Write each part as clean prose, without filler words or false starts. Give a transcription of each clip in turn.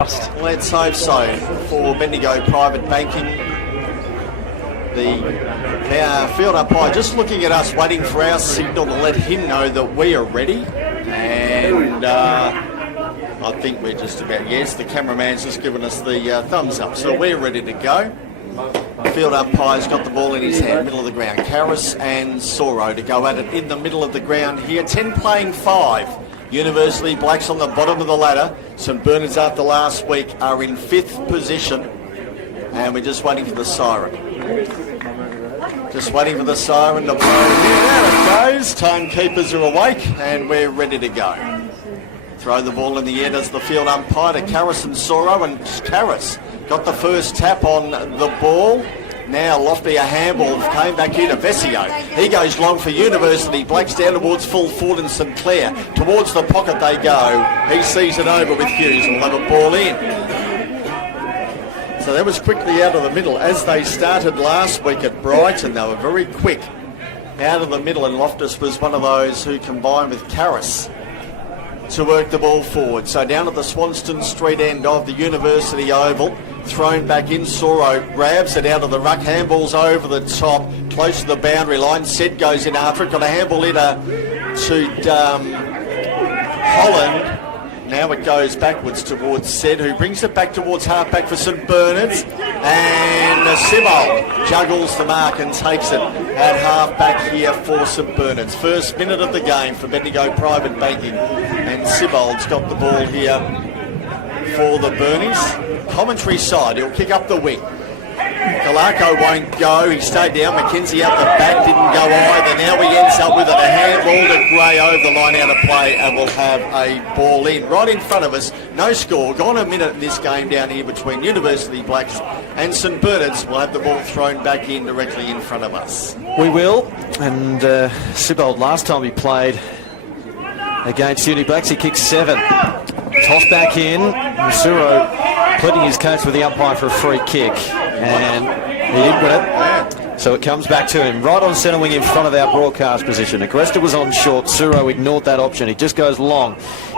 Let's hope so for Bendigo Private Banking. The field umpire just looking at us, waiting for our signal to let him know that we are ready. And I think we're just about, yes, the cameraman's just given us the thumbs up. So we're ready to go. The field umpire's got the ball in his hand, middle of the ground. Karras and Soro to go at it in the middle of the ground here. 10 playing 5. University Blacks on the bottom of the ladder. St Bernard's after last week are in 5th position. And we're just waiting for the siren. Just waiting for the siren to blow. There it goes. Timekeepers are awake and we're ready to go. Throw the ball in the air as the field umpire to Karras and Soro. And Karras got the first tap on the ball. Now Lofty, a handball, came back here to Vesio. He goes long for University. Blacks down towards full forward and St Clair. Towards the pocket they go. He sees it over with Hughes and will have a ball in. So that was quickly out of the middle. As they started last week at Brighton, they were very quick out of the middle, and Loftus was one of those who combined with Karras to work the ball forward. So down at the Swanston Street end of the University Oval, thrown back in, Soro grabs it out of the ruck, handballs over the top, close to the boundary line. Sed goes in after it, got a handball in to Holland. Now it goes backwards towards Sed, who brings it back towards halfback for St Bernard's, and Sibbald juggles the mark and takes it at halfback here for St Bernard's. First minute of the game for Bendigo Private Banking, and Sibbald's got the ball here for the Burnies. Commentary side, he'll kick up the wing. Kalako won't go, he stayed down. Mackenzie out the back, didn't go either. Now he ends up with it, a handball to Gray over the line out of play, and we'll have a ball in. Right in front of us, no score. Gone a minute in this game down here between University Blacks and St Bernard's. We'll have the ball thrown back in directly in front of us. We will, and Sibbald, last time he played against Uni Blacks, he kicked 7. Toss back in, Masuro pleading his case with the umpire for a free kick, and he didn't win it. So it comes back to him, right on centre wing in front of our broadcast position. Agresta was on short, Suro ignored that option. He just goes long,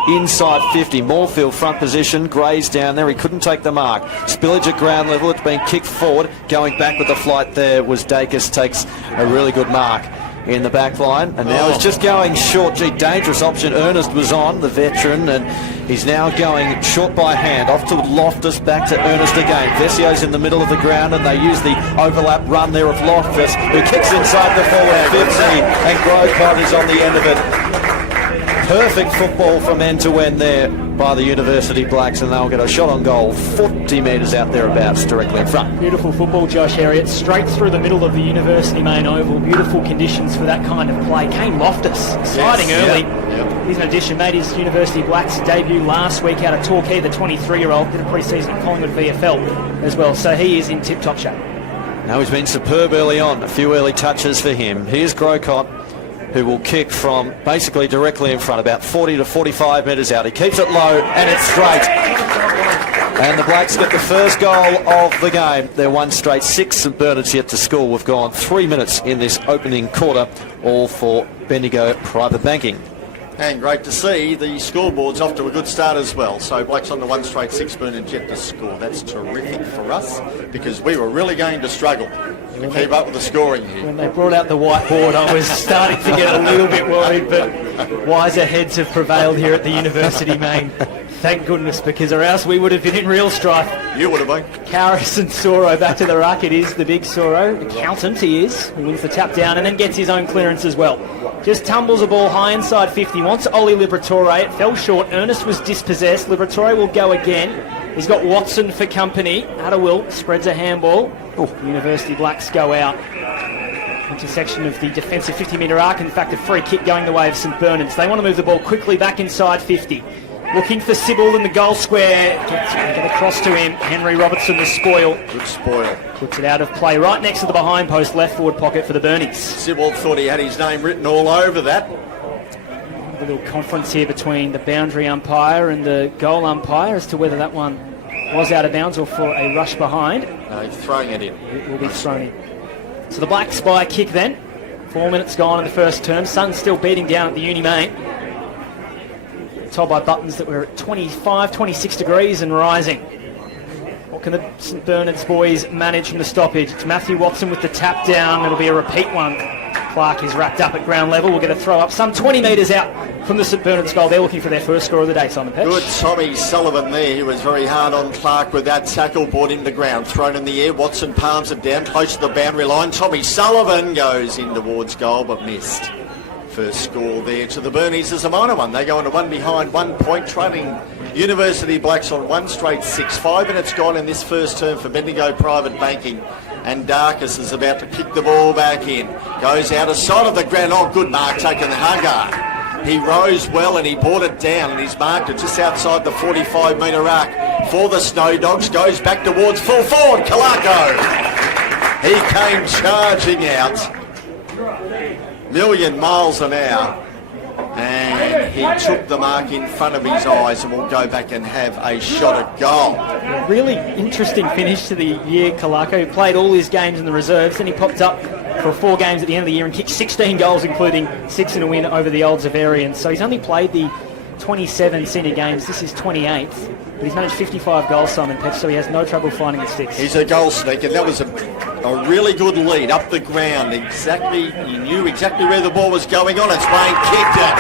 inside 50, Moorfield front position, Gray's down there, he couldn't take the mark. Spillage at ground level, it's been kicked forward. Going back with the flight there was Dacus, takes a really good mark in the back line, and now he's just going short. Gee, dangerous option. Ernest was on, the veteran, and he's now going short by hand. Off to Loftus, back to Ernest again. Vesio's in the middle of the ground, and they use the overlap run there of Loftus, who kicks inside the forward 50, and Grocott is on the end of it. Perfect football from end to end there by the University Blacks, and they'll get a shot on goal 40 metres out thereabouts directly in front. Beautiful football, Josh Herriot, straight through the middle of the University main oval. Beautiful conditions for that kind of play. Kane Loftus sliding early. Yep. He's an addition, made his University Blacks debut last week out of Torquay, the 23-year-old, did a pre-season at Collingwood VFL as well, so he is in tip-top shape. Now he's been superb early on, a few early touches for him. Here's Grocott, who will kick from basically directly in front, about 40 to 45 metres out. He keeps it low, and it's straight. And the Blacks get the first goal of the game. They're one straight, 6 St Bernard's yet to score. We've gone 3 minutes in this opening quarter, all for Bendigo Private Banking. And great to see the scoreboard's off to a good start as well. So Blacks on the one straight, 6 Bernard yet to score. That's terrific for us, because we were really going to struggle to keep up with the scoring here. When they brought out the whiteboard, I was starting to get a little bit worried, but wiser heads have prevailed here at the University main. Thank goodness, because or else we would have been in real strife. You would have been. Karras and Soro back to the ruck. It is the big Soro, accountant he is, who wins the tap down and then gets his own clearance as well. Just tumbles a ball high inside 50, wants Oli Liberatore. It fell short. Ernest was dispossessed. Liberatore will go again. He's got Watson for company. Adderwill spreads a handball. University Blacks go out. Intersection of the defensive 50-metre arc. In fact, a free kick going the way of St Bernard's. They want to move the ball quickly back inside 50. Looking for Sibbald in the goal square. Get across to him. Henry Robertson, the spoil. Good spoil. Puts it out of play right next to the behind post, left forward pocket for the Burnies. Sibbald thought he had his name written all over that. A little conference here between the boundary umpire and the goal umpire as to whether that one was out of bounds or for a rush behind. No, he's throwing it in. It will be thrown in. So the Blacks by a kick then. 4 minutes gone in the first term. Sun's still beating down at the Uni main. told by Buttons that we're at 25, 26 degrees and rising. What can the St Bernard's boys manage from the stoppage? It's Matthew Watson with the tap down. It'll be a repeat one. Clark is wrapped up at ground level. We'll get a throw up some 20 metres out from the St Bernard's goal. They're looking for their first score of the day, Simon Petch. Good Tommy Sullivan there. He was very hard on Clark with that tackle, brought him to ground, thrown in the air. Watson palms it down close to the boundary line. Tommy Sullivan goes in towards goal but missed. First score there to the Burnies is a minor one. They go into one behind, 1 point, trailing University Blacks on one straight 6. 5 minutes gone in this first term for Bendigo Private Banking. And Darkus is about to kick the ball back in. Goes out of sight of the ground. Oh, good mark taken, Haggard. He rose well and he brought it down and he's marked it just outside the 45-metre arc for the Snow Dogs. Goes back towards full forward, Kalako. He came charging out. Million miles an hour. And he took the mark in front of his eyes and will go back and have a shot at goal. A really interesting finish to the year, Kalako. He played all his games in the reserves, then he popped up for 4 games at the end of the year and kicked 16 goals, including 6 in a win over the Old Zaverians. So he's only played the 27 senior games. This is 28th. But he's managed 55 goals, Simon Petch, so he has no trouble finding the sticks. He's a goal sneak, and that was a really good lead up the ground. He knew exactly where the ball was going on. It's Wayne kicked it.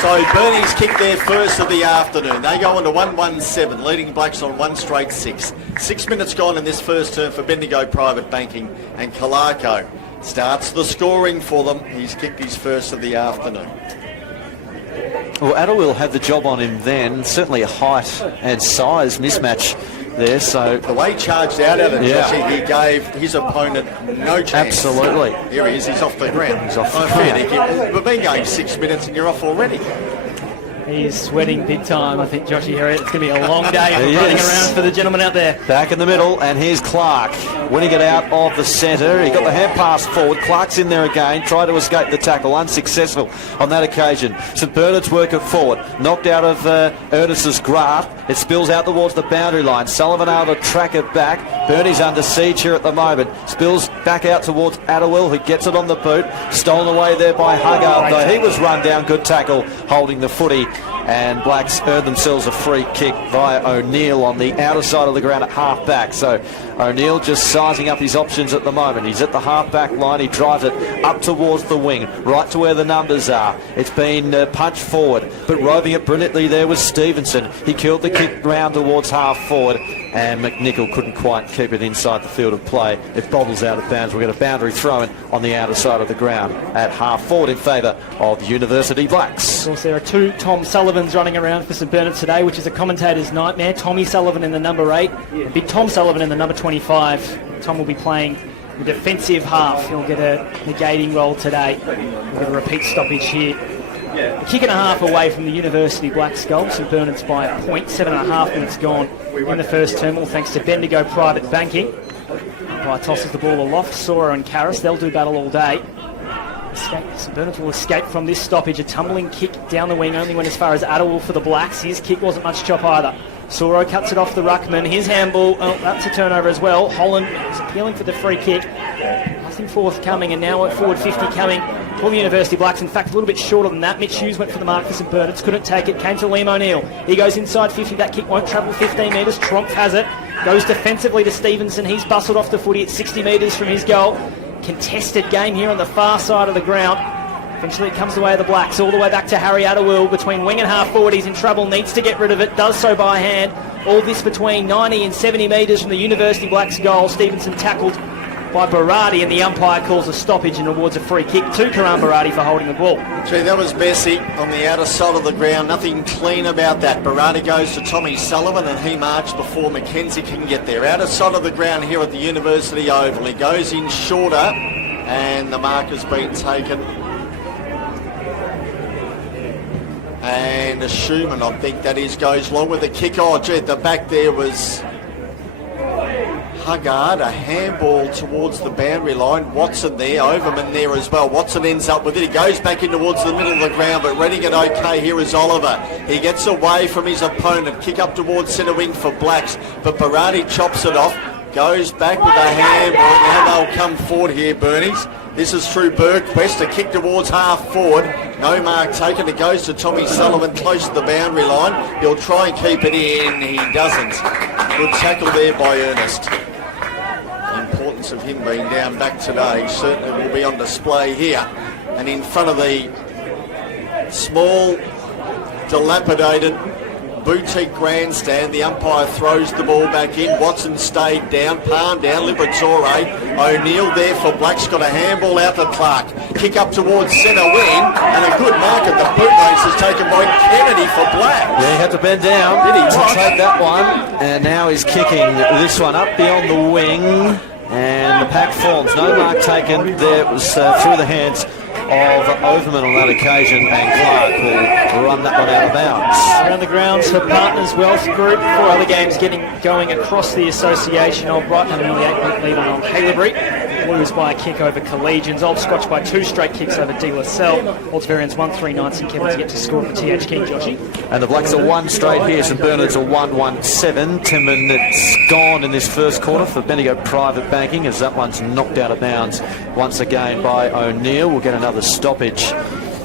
So Burnies kicked their first of the afternoon. They go into 1-1-7, leading Blacks on one straight 6. 6 minutes gone in this first term for Bendigo Private Banking, and Kalako starts the scoring for them. He's kicked his first of the afternoon. Well, Adderwill had the job on him then. Certainly a height and size mismatch there. So the way he charged out at it, Yeah. he gave his opponent no chance. Absolutely. Here he is. He's off the ground. He's off the Oh, ground. fair dinkum. We've been going 6 minutes and you're off already. He's sweating big time. I think Joshy Herriott, it's going to be a long day of He running is. around for the gentleman out there. back in the middle, and here's Clark winning it out of the centre. He got the hand pass forward. Clark's in there again, tried to escape the tackle, unsuccessful on that occasion. St Bernard's work it forward, knocked out of Ernest's grasp. It spills out towards the boundary line. Sullivan able to track it back. Bernie's under siege here at the moment. Spills back out towards Adderwill, who gets it on the boot. Stolen away there by Haggard, though he was run down. Good tackle, holding the footy. And Blacks earned themselves a free kick via O'Neill on the outer side of the ground at half-back. So O'Neill just sizing up his options at the moment. He's at the half-back line. He drives it up towards the wing, right to where the numbers are. It's been punched forward, but roving it brilliantly there was Stevenson. He killed the kick round towards half-forward, and McNichol couldn't quite keep it inside the field of play. It bobbles out of bounds. We've got a boundary throw-in on the outer side of the ground at half-forward in favour of University Blacks. Of course, there are 2 Tom Sullivans running around for St Bernard today, which is a commentator's nightmare. Tommy Sullivan in the number 8, and Big Tom Sullivan in the number 25. Tom will be playing the defensive half. He'll get a negating role today. We've got a repeat stoppage here. A kick and a half away from the University Blacks goal. St Bernard's by a point. 7.5 minutes gone in the first term, all thanks to Bendigo Private Banking. Umpire tosses the ball aloft. Sora and Karras, they'll do battle all day. St Bernard's will escape from this stoppage. A tumbling kick down the wing only went as far as Adderwill for the Blacks. His kick wasn't much chop either. Soro cuts it off the ruckman. His handball, oh, that's a turnover as well. Holland is appealing for the free kick. Nothing forthcoming, and now at forward 50 coming for the University Blacks. In fact, a little bit shorter than that. Mitch Hughes went for the mark for St Bernard's, couldn't take it. Came to Liam O'Neill. He goes inside 50. That kick won't travel 15 metres. Tromp has it. Goes defensively to Stevenson. He's bustled off the footy at 60 metres from his goal. Contested game here on the far side of the ground. Eventually it comes the way of the Blacks, all the way back to Harry Adderwill between wing and half forward. He's in trouble, needs to get rid of it, does so by hand. All this between 90 and 70 metres from the University Blacks goal. Stevenson tackled by Berardi, and the umpire calls a stoppage and awards a free kick to Karan Berardi for holding the ball. Gee, that was messy on the outer side of the ground. Nothing clean about that. Berardi goes to Tommy Sullivan, and he marched before Mackenzie can get there. Outer side of the ground here at the University Oval. He goes in shorter, and the mark has been taken. And a Schumann, I think that is, goes long with the kick. Oh, gee, at the back there was Haggard, a handball towards the boundary line. Watson there, Overman there as well. Watson ends up with it. He goes back in towards the middle of the ground, but reading it okay here is Oliver. He gets away from his opponent. Kick up towards centre wing for Blacks, but Berardi chops it off. Goes back with a handball. Now they'll come forward here, Burnies. This is through Burquest, a kick towards half forward. No mark taken. It goes to Tommy Sullivan close to the boundary line. He'll try and keep it in. He doesn't. Good tackle there by Ernest. The importance of him being down back today certainly will be on display here. And in front of the small, dilapidated boutique grandstand, the umpire throws the ball back in. Watson stayed down, palm down, Liberatore. O'Neill there for Blacks, got a handball out to Clark. Kick up towards centre wing, and a good mark at the boot race is taken by Kennedy for Black. Yeah, he had to bend down. Did he? To take that one, and now he's kicking this one up beyond the wing, and the pack forms. No mark taken. There it was through the hands of Overman on that occasion, and Clark will run that one out of bounds. Around the grounds for Partners Wealth Group. 4 other games going across the association. Old Brighton have an early 8-point lead on Old Haileybury. Blues by a kick over Collegians. Old Scotch by 2 straight kicks over De La Salle. Old's Variants 1-3-9 St Kevin's yet to score at the TH King, Joshy. And the Blacks are 1 straight here. St Bernard's are 1-1-7. 10 minutes gone in this first quarter for Bendigo Private Banking, as that one's knocked out of bounds once again by O'Neill. We'll get another stoppage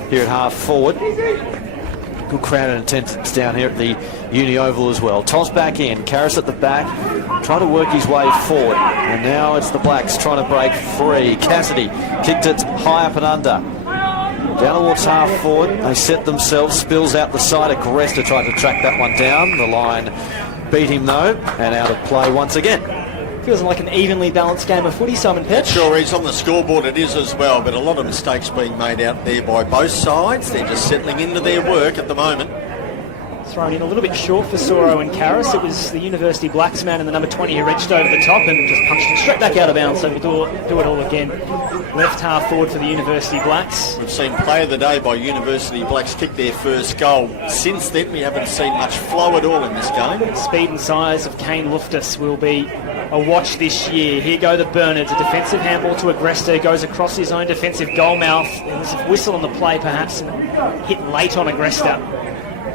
here at half forward. Good crowd and attendance down here at the Uni Oval as well. Toss back in, Karras at the back, trying to work his way forward. And now it's the Blacks trying to break free. Cassidy kicked it high up and under. Down towards half forward, they set themselves, spills out the side. Agresta tried to track that one down. The line beat him though, and out of play once again. Feels like an evenly balanced game of footy, Simon Petch. Sure is. On the scoreboard it is as well, but a lot of mistakes being made out there by both sides. They're just settling into their work at the moment. Thrown in a little bit short for Soro and Karras. It was the University Blacks man and the number 20 who reached over the top and just punched it straight back out of bounds, so we'll do it all again. Left half forward for the University Blacks. We've seen play of the day by University Blacks kick their first goal. Since then we haven't seen much flow at all in this game. Speed and size of Kane Loftus will be a watch this year. Here go the Bernards. A defensive handball to Agresta. Goes across his own defensive goal mouth. There's a whistle on the play perhaps, and hit late on Agresta.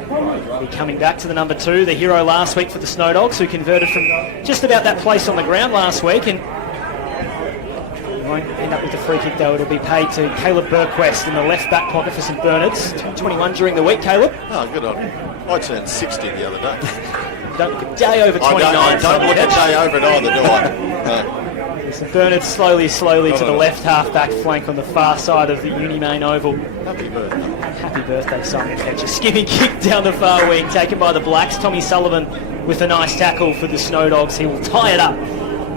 He'll be coming back to the number 2, the hero last week for the Snow Dogs, who converted from just about that place on the ground last week, and won't end up with the free kick though. It'll be paid to Caleb Burquest in the left back pocket for St Bernard's. 21 during the week, Caleb. Oh, good on him. I turned 60 the other day. Don't look a day over 29. I don't look a day over it either, do I? No. St Bernard slowly to the left half-back flank on the far side of the Uni Main Oval. Happy birthday. Happy birthday, Simon Petch. A skipping kick down the far wing, taken by the Blacks. Tommy Sullivan with a nice tackle for the Snow Dogs. He will tie it up.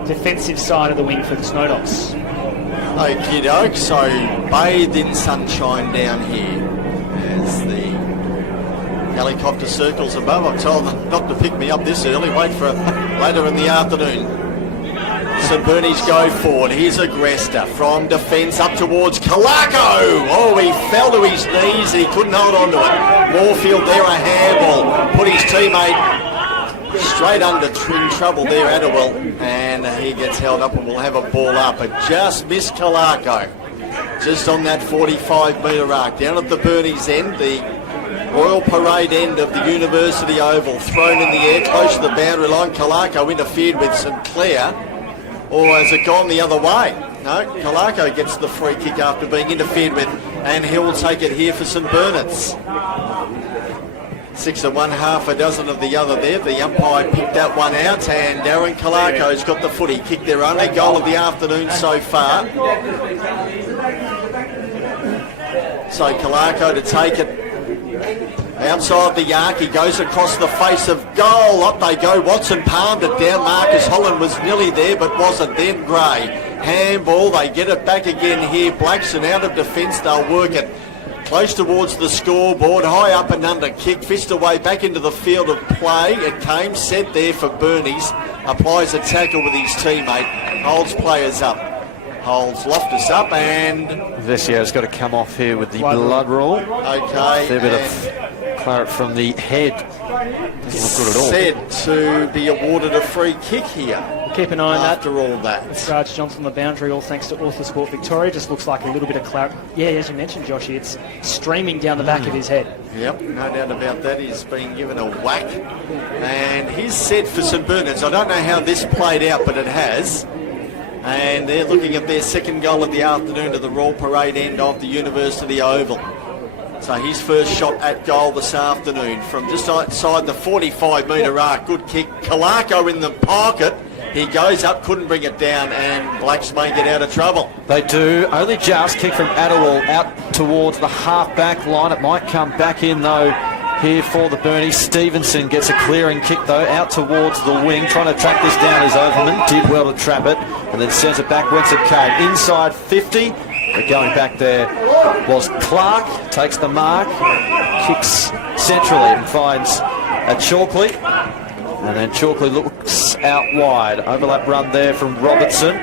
Defensive side of the wing for the Snow Dogs. Okie doke, so bathed in sunshine down here as the helicopter circles above. I've told them not to pick me up this early, wait for later in the afternoon. St Bernie's go forward. Here's Agresta from defence up towards Kalako. Oh, he fell to his knees. He couldn't hold on to it. Moorfield there, a handball. Put his teammate straight under in trouble there, Adderwell. And he gets held up and will have a ball up. But just missed Kalako. Just on that 45-metre arc. Down at the Bernie's end, the Royal Parade end of the University Oval. Thrown in the air close to the boundary line. Kalako interfered with St Clair. Or has it gone the other way? No, Kalako gets the free kick after being interfered with, and he will take it here for St Bernard's. 6 of one, half a dozen of the other there. The umpire picked that one out, and Darren Kalako's got the footy. Kicked their only goal of the afternoon so far. So Kalako to take it. Outside the arc, he goes across the face of goal. Up they go. Watson palmed it down. Marcus Holland was nearly there, but wasn't. Then Gray. Handball. They get it back again here. Blackson out of defence. They'll work it close towards the scoreboard. High up and under kick. Fist away back into the field of play. It came set there for Bernies. Applies a tackle with his teammate. Holds players up. Holds Loftus up, and Vessier's got to come off here with the blood rule. Okay. Fair bit of claret from the head. Doesn't look good at all. Said to be awarded a free kick here. Keep an eye on that. After all that. Sarge Johnson on the boundary, all thanks to Author Sport Victoria. Just looks like a little bit of claret. Yeah, as you mentioned, Joshy, it's streaming down the back of his head. Yep, no doubt about that. He's been given a whack. And he's set for St Bernard's. I don't know how this played out, but it has. And they're looking at their second goal of the afternoon to the Royal Parade end of the University Oval. So his first shot at goal this afternoon from just outside the 45-metre arc. Good kick. Kalako in the pocket. He goes up, couldn't bring it down, and Blacks may get out of trouble. They do. Only just kick from Adderall out towards the half-back line. It might come back in, though, here for the Burnies. Stevenson gets a clearing kick, though, out towards the wing. Trying to track this down is Overman. Did well to trap it, and then sends it back whence it came. Inside 50. But going back there was Clark. Takes the mark. Kicks centrally and finds a Chalkley. And then Chalkley looks out wide. Overlap run there from Robertson.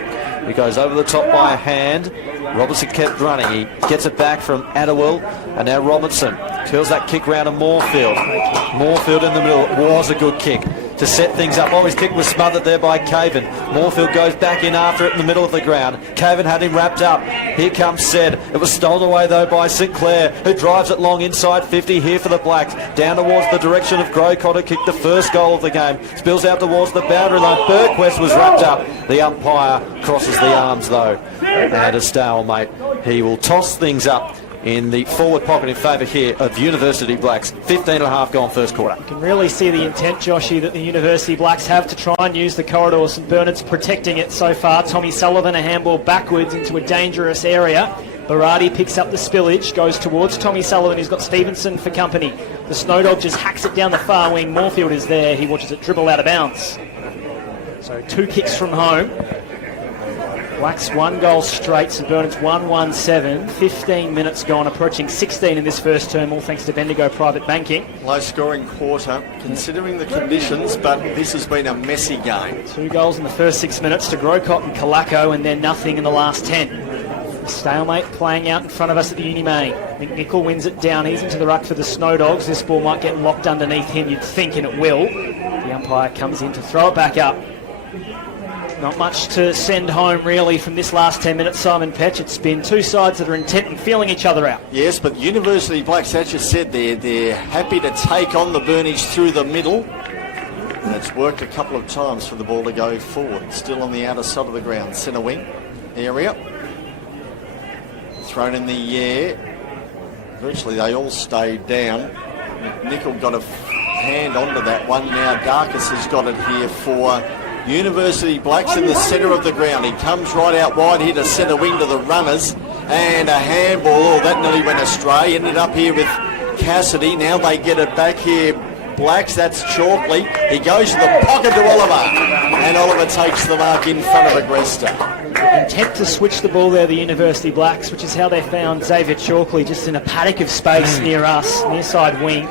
He goes over the top by a hand. Robertson kept running. He gets it back from Adderall. And now Robertson curls that kick round to Moorfield. Moorfield in the middle. It was a good kick to set things up. Oh, his kick was smothered there by Caven. Moorfield goes back in after it in the middle of the ground. Caven had him wrapped up. Here comes Sed. It was stolen away, though, by Sinclair, who drives it long inside 50 here for the Blacks. Down towards the direction of Grocott, who kicked the first goal of the game. Spills out towards the boundary line. Bergquist was wrapped up. The umpire crosses the arms, though. And a stalemate. He will toss things up in the forward pocket in favour here of University Blacks. 15.5 gone first quarter. You can really see the intent, Joshy, that the University Blacks have to try and use the corridor. St Bernard's protecting it so far. Tommy Sullivan a handball backwards into a dangerous area. Barati picks up the spillage, goes towards Tommy Sullivan, who's got Stevenson for company. The Snowdog just hacks it down the far wing. Moorfield is there. He watches it dribble out of bounds. So 2 kicks from home. Blacks 1 goal straight, St Bernard's 1-1-7. 15 minutes gone, approaching 16 in this first term, all thanks to Bendigo Private Banking. Low scoring quarter, considering the conditions, but this has been a messy game. 2 goals in the first 6 minutes to Grocott and Kalako, and then nothing in the last 10. Stalemate playing out in front of us at the Uni Main. McNichol wins it down, he's into the ruck for the Snowdogs. This ball might get locked underneath him, you'd think, and it will. The umpire comes in to throw it back up. Not much to send home, really, from this last 10 minutes, Simon Petch. It's been 2 sides that are intent on feeling each other out. Yes, but University Blacks, as you said, they're happy to take on the Burnies through the middle. And it's worked a couple of times for the ball to go forward. Still on the outer side of the ground, centre wing area. Thrown in the air. Virtually they all stayed down. McNichol got a hand onto that one. Now Darkus has got it here for University Blacks in the centre of the ground. He comes right out wide here to centre wing to the runners. And a handball. Oh, that nearly went astray. Ended up here with Cassidy. Now they get it back here. Blacks, that's Chalkley. He goes to the pocket to Oliver. And Oliver takes the mark in front of Agresta. Intent to switch the ball there, the University Blacks, which is how they found Xavier Chalkley just in a paddock of space near us, near side wing.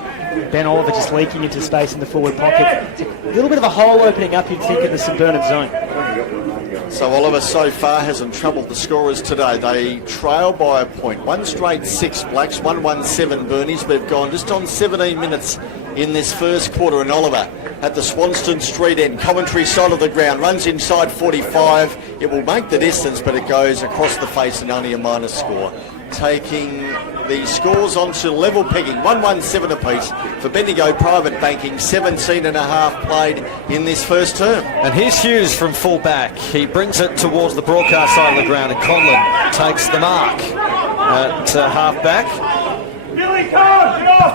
Ben Oliver just leaking into space in the forward pocket. It's a little bit of a hole opening up, you'd think, in the St Bernard zone. So Oliver so far hasn't troubled the scorers today. They trail by a point. 1 straight 6 Blacks, 1-1-7 Burnies. They've gone just on 17 minutes in this first quarter. And Oliver at the Swanston Street end, commentary side of the ground, runs inside 45. It will make the distance, but it goes across the face and only a minus score. Taking the scores onto level pegging, 1-1-7 apiece for Bendigo Private Banking. 17.5 played in this first term. And here's Hughes from full back. He brings it towards the broadcast side of the ground, and Conlon takes the mark at half back.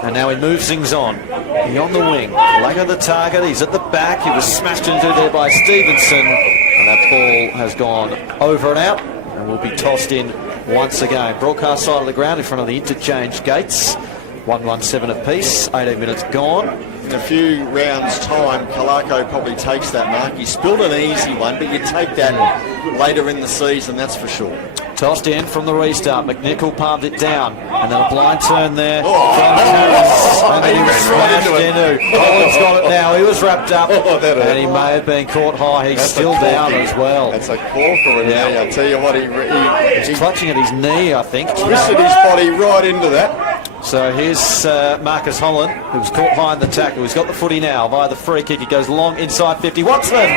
And now he moves things on. He on the wing, leg of the target, he's at the back. He was smashed into there by Stevenson, and that ball has gone over and out and will be tossed in once again. Broadcast side of the ground in front of the interchange gates. 1-1-7 apiece, 18 minutes gone. In a few rounds' time, Kalako probably takes that mark. He spilled an easy one, but you take that later in the season, that's for sure. Tossed in from the restart. McNichol palmed it down, and then a blind turn there from Harris, and then he was smashed into. Collins got it now. He was wrapped up, and he may have been caught high. He's still down as well. That's a corker in there. I'll tell you what, He's clutching at his knee, I think. Twisted his body right into that. So here's Marcus Holland, who was caught behind the tackle. He's got the footy now via the free kick. He goes long inside 50. Watson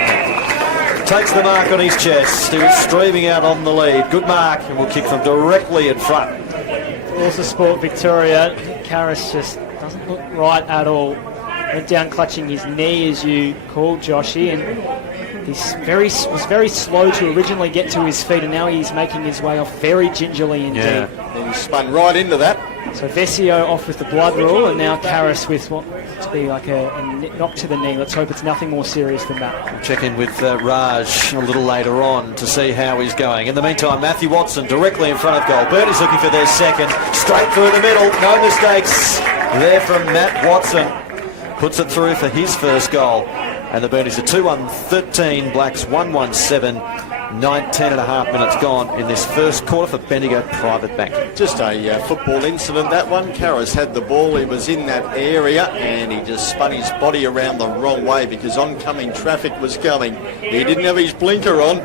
takes the mark on his chest. He was streaming out on the lead. Good mark, and will kick from directly in front. Also Sport Victoria, Karras just doesn't look right at all. Went down clutching his knee, as you called, Joshy, and was very slow to originally get to his feet, and now he's making his way off very gingerly indeed. And he spun right into that. So Vesio off with the blood rule, and now Karras with what to be like a knock to the knee. Let's hope it's nothing more serious than that. We'll check in with Raj a little later on to see how he's going. In the meantime, Matthew Watson directly in front of goal. Bernie's looking for their second. Straight through the middle. No mistakes there from Matt Watson. Puts it through for his first goal. And the Bernies are 2-1-13. Blacks 1-1-7. 10.5 minutes gone in this first quarter for Bendigo Private Bank. Just a football incident, that one. Karras had the ball, he was in that area, and he just spun his body around the wrong way because oncoming traffic was coming. He didn't have his blinker on.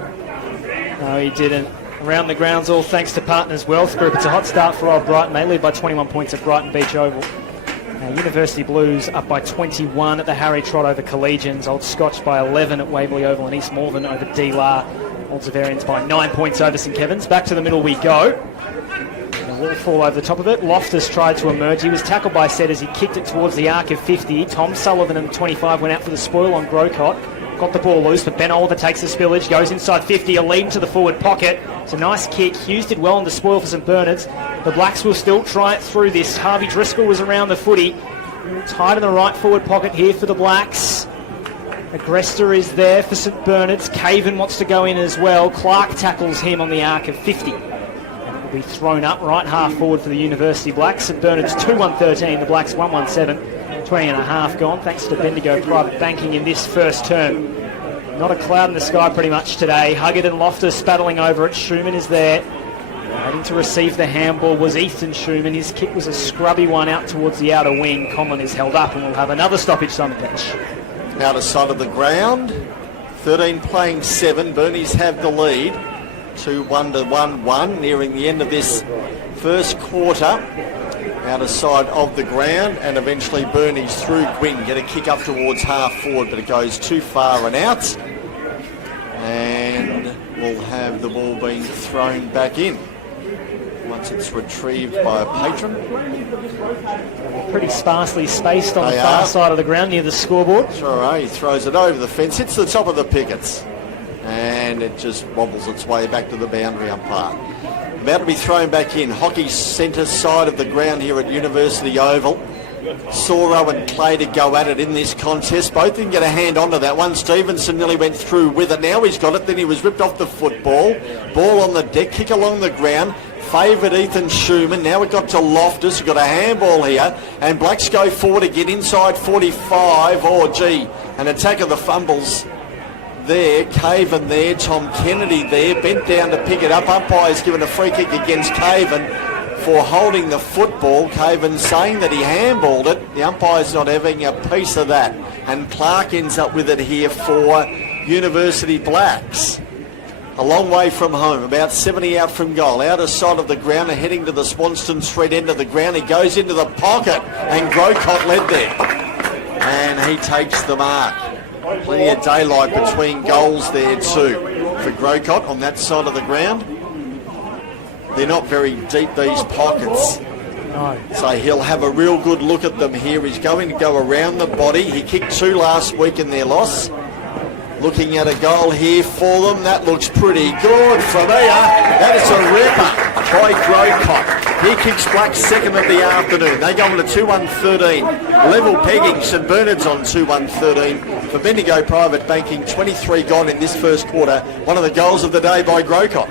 No, he didn't. Around the grounds, all thanks to Partners Wealth Group. It's a hot start for Old Brighton. They lead by 21 points at Brighton Beach Oval. University Blues up by 21 at the Harry Trott over Collegians. Old Scotch by 11 at Waverley Oval, and East Malvern over D-Lar. Old Zavarians by 9 points over St Kevin's. Back to the middle we go. The wall fall over the top of it. Loftus tried to emerge. He was tackled by Sed as he kicked it towards the arc of 50. Tom Sullivan and 25 went out for the spoil on Grocott. Got the ball loose, but Ben Oliver takes the spillage, goes inside 50, a lead into the forward pocket. It's a nice kick. Hughes did well on the spoil for St Bernard's. The Blacks will still try it through this. Harvey Driscoll was around the footy. Tight in the right forward pocket here for the Blacks. Agresta is there for St Bernard's. Caven wants to go in as well. Clark tackles him on the arc of 50. And it will be thrown up right half forward for the University Blacks. St Bernard's 2-1-13. The Blacks 1-1-7. 20.5 gone thanks to Bendigo Private Banking in this first term. Not a cloud in the sky pretty much today. Huggard and Loftus battling over it. Schumann is there. Waiting to receive the handball was Ethan Schumann. His kick was a scrubby one out towards the outer wing. Conlon is held up and will have another stoppage on the bench. Outer side of the ground, 13 playing 7. Bernies have the lead, 2-1 to 1-1, nearing the end of this first quarter. Outer side of the ground, and eventually Bernies through Gwyn get a kick up towards half forward, but it goes too far and out. And we'll have the ball being thrown back in once it's retrieved by a patron. Pretty sparsely spaced on the far side of the ground near the scoreboard. Sure, he throws it over the fence, hits the top of the pickets, and it just wobbles its way back to the boundary umpire. About to be thrown back in. Hockey centre side of the ground here at University Oval. Soro and Clay to go at it in this contest. Both didn't get a hand onto that one. Stevenson nearly went through with it. Now he's got it. Then he was ripped off the football. Ball on the deck. Kick along the ground. Favoured Ethan Schumann. Now it got to Loftus. We've got a handball here. And Blacks go forward again inside 45. Oh, gee. An attack of the fumbles there. Caven there. Tom Kennedy there. Bent down to pick it up. Umpire's given a free kick against Caven for holding the football. Caven saying that he handballed it. The umpire's not having a piece of that. And Clark ends up with it here for University Blacks. A long way from home, about 70 out from goal. Outer side of the ground, heading to the Swanston Street end of the ground. He goes into the pocket, and Grocott led there. And he takes the mark. Plenty of daylight between goals there too for Grocott on that side of the ground. They're not very deep, these pockets. No. So he'll have a real good look at them here. He's going to go around the body. He kicked 2 last week in their loss. Looking at a goal here for them. That looks pretty good from here. That is a ripper by Grocott. He kicks Black second of the afternoon. They go on to 2-1-13. Level pegging. St Bernard's on 2-1-13. For Bendigo Private Banking, 23 gone in this first quarter. One of the goals of the day by Grocott.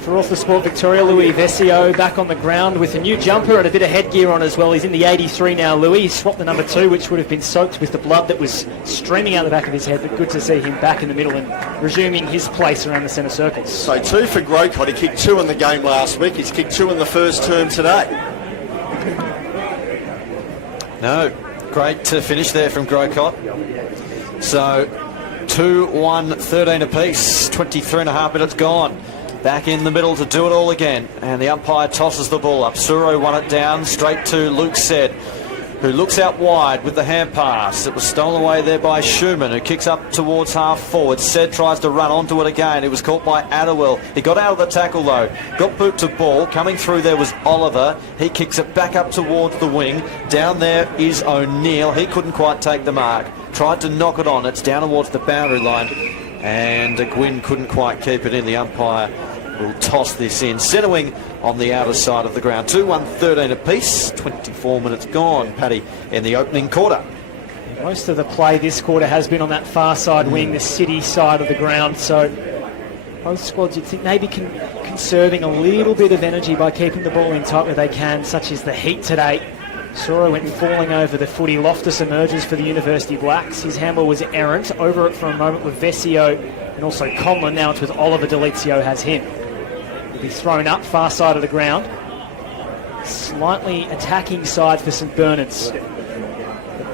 For Author Sport Victoria, Louis Vesio back on the ground with a new jumper and a bit of headgear on as well. He's in the 83 now, Louis. He swapped the number 2, which would have been soaked with the blood that was streaming out the back of his head, but good to see him back in the middle and resuming his place around the centre circles. So 2 for Grocott. He kicked 2 in the game last week. He's kicked 2 in the first term today. No, great finish there from Grocott. So 2-1-13 apiece, 23.5 minutes gone. Back in the middle to do it all again. And the umpire tosses the ball up. Suro won it down straight to Luke Sed, who looks out wide with the hand pass. It was stolen away there by Schumann, who kicks up towards half forward. Sed tries to run onto it again. It was caught by Adderwell. He got out of the tackle though. Got boot to ball. Coming through there was Oliver. He kicks it back up towards the wing. Down there is O'Neill. He couldn't quite take the mark. Tried to knock it on. It's down towards the boundary line. And Gwyn couldn't quite keep it in. The umpire will toss this in. Centre wing on the outer side of the ground. 2-1-13 apiece. 24 minutes gone, Paddy, in the opening quarter. Most of the play this quarter has been on that far side wing, the City side of the ground. So both squads, you'd think, maybe conserving a little bit of energy by keeping the ball in tight where they can, such as the heat today. Soro went falling over the footy. Loftus emerges for the University Blacks. His handball was errant. Over it for a moment with Vesio and also Conlon. Now it's with Oliver Delizio has him. He'll be thrown up far side of the ground. Slightly attacking side for St Bernard's.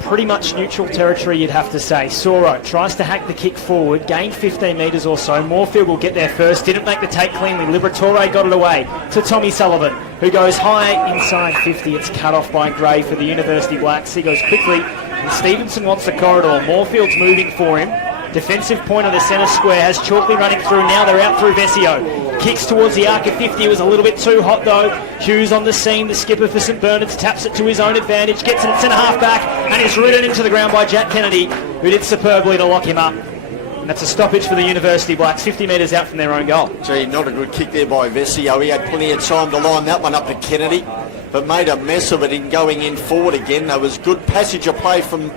Pretty much neutral territory, you'd have to say. Soro tries to hack the kick forward, gained 15 metres or so. Moorfield will get there first, didn't make the take cleanly. Liberatore got it away to Tommy Sullivan, who goes high inside 50. It's cut off by Gray for the University Blacks. He goes quickly, and Stevenson wants the corridor. Moorfield's moving for him. Defensive point of the centre square has Chalkley running through. Now they're out through Vesio. Kicks towards the arc of 50. It was a little bit too hot though. Hughes on the scene. The skipper for St Bernard's taps it to his own advantage. Gets it at centre half back and is rooted into the ground by Jack Kennedy, who did superbly to lock him up. And that's a stoppage for the University Blacks, 50 metres out from their own goal. Gee, not a good kick there by Vesio. He had plenty of time to line that one up to Kennedy, but made a mess of it in going in forward again. There was good passage of play from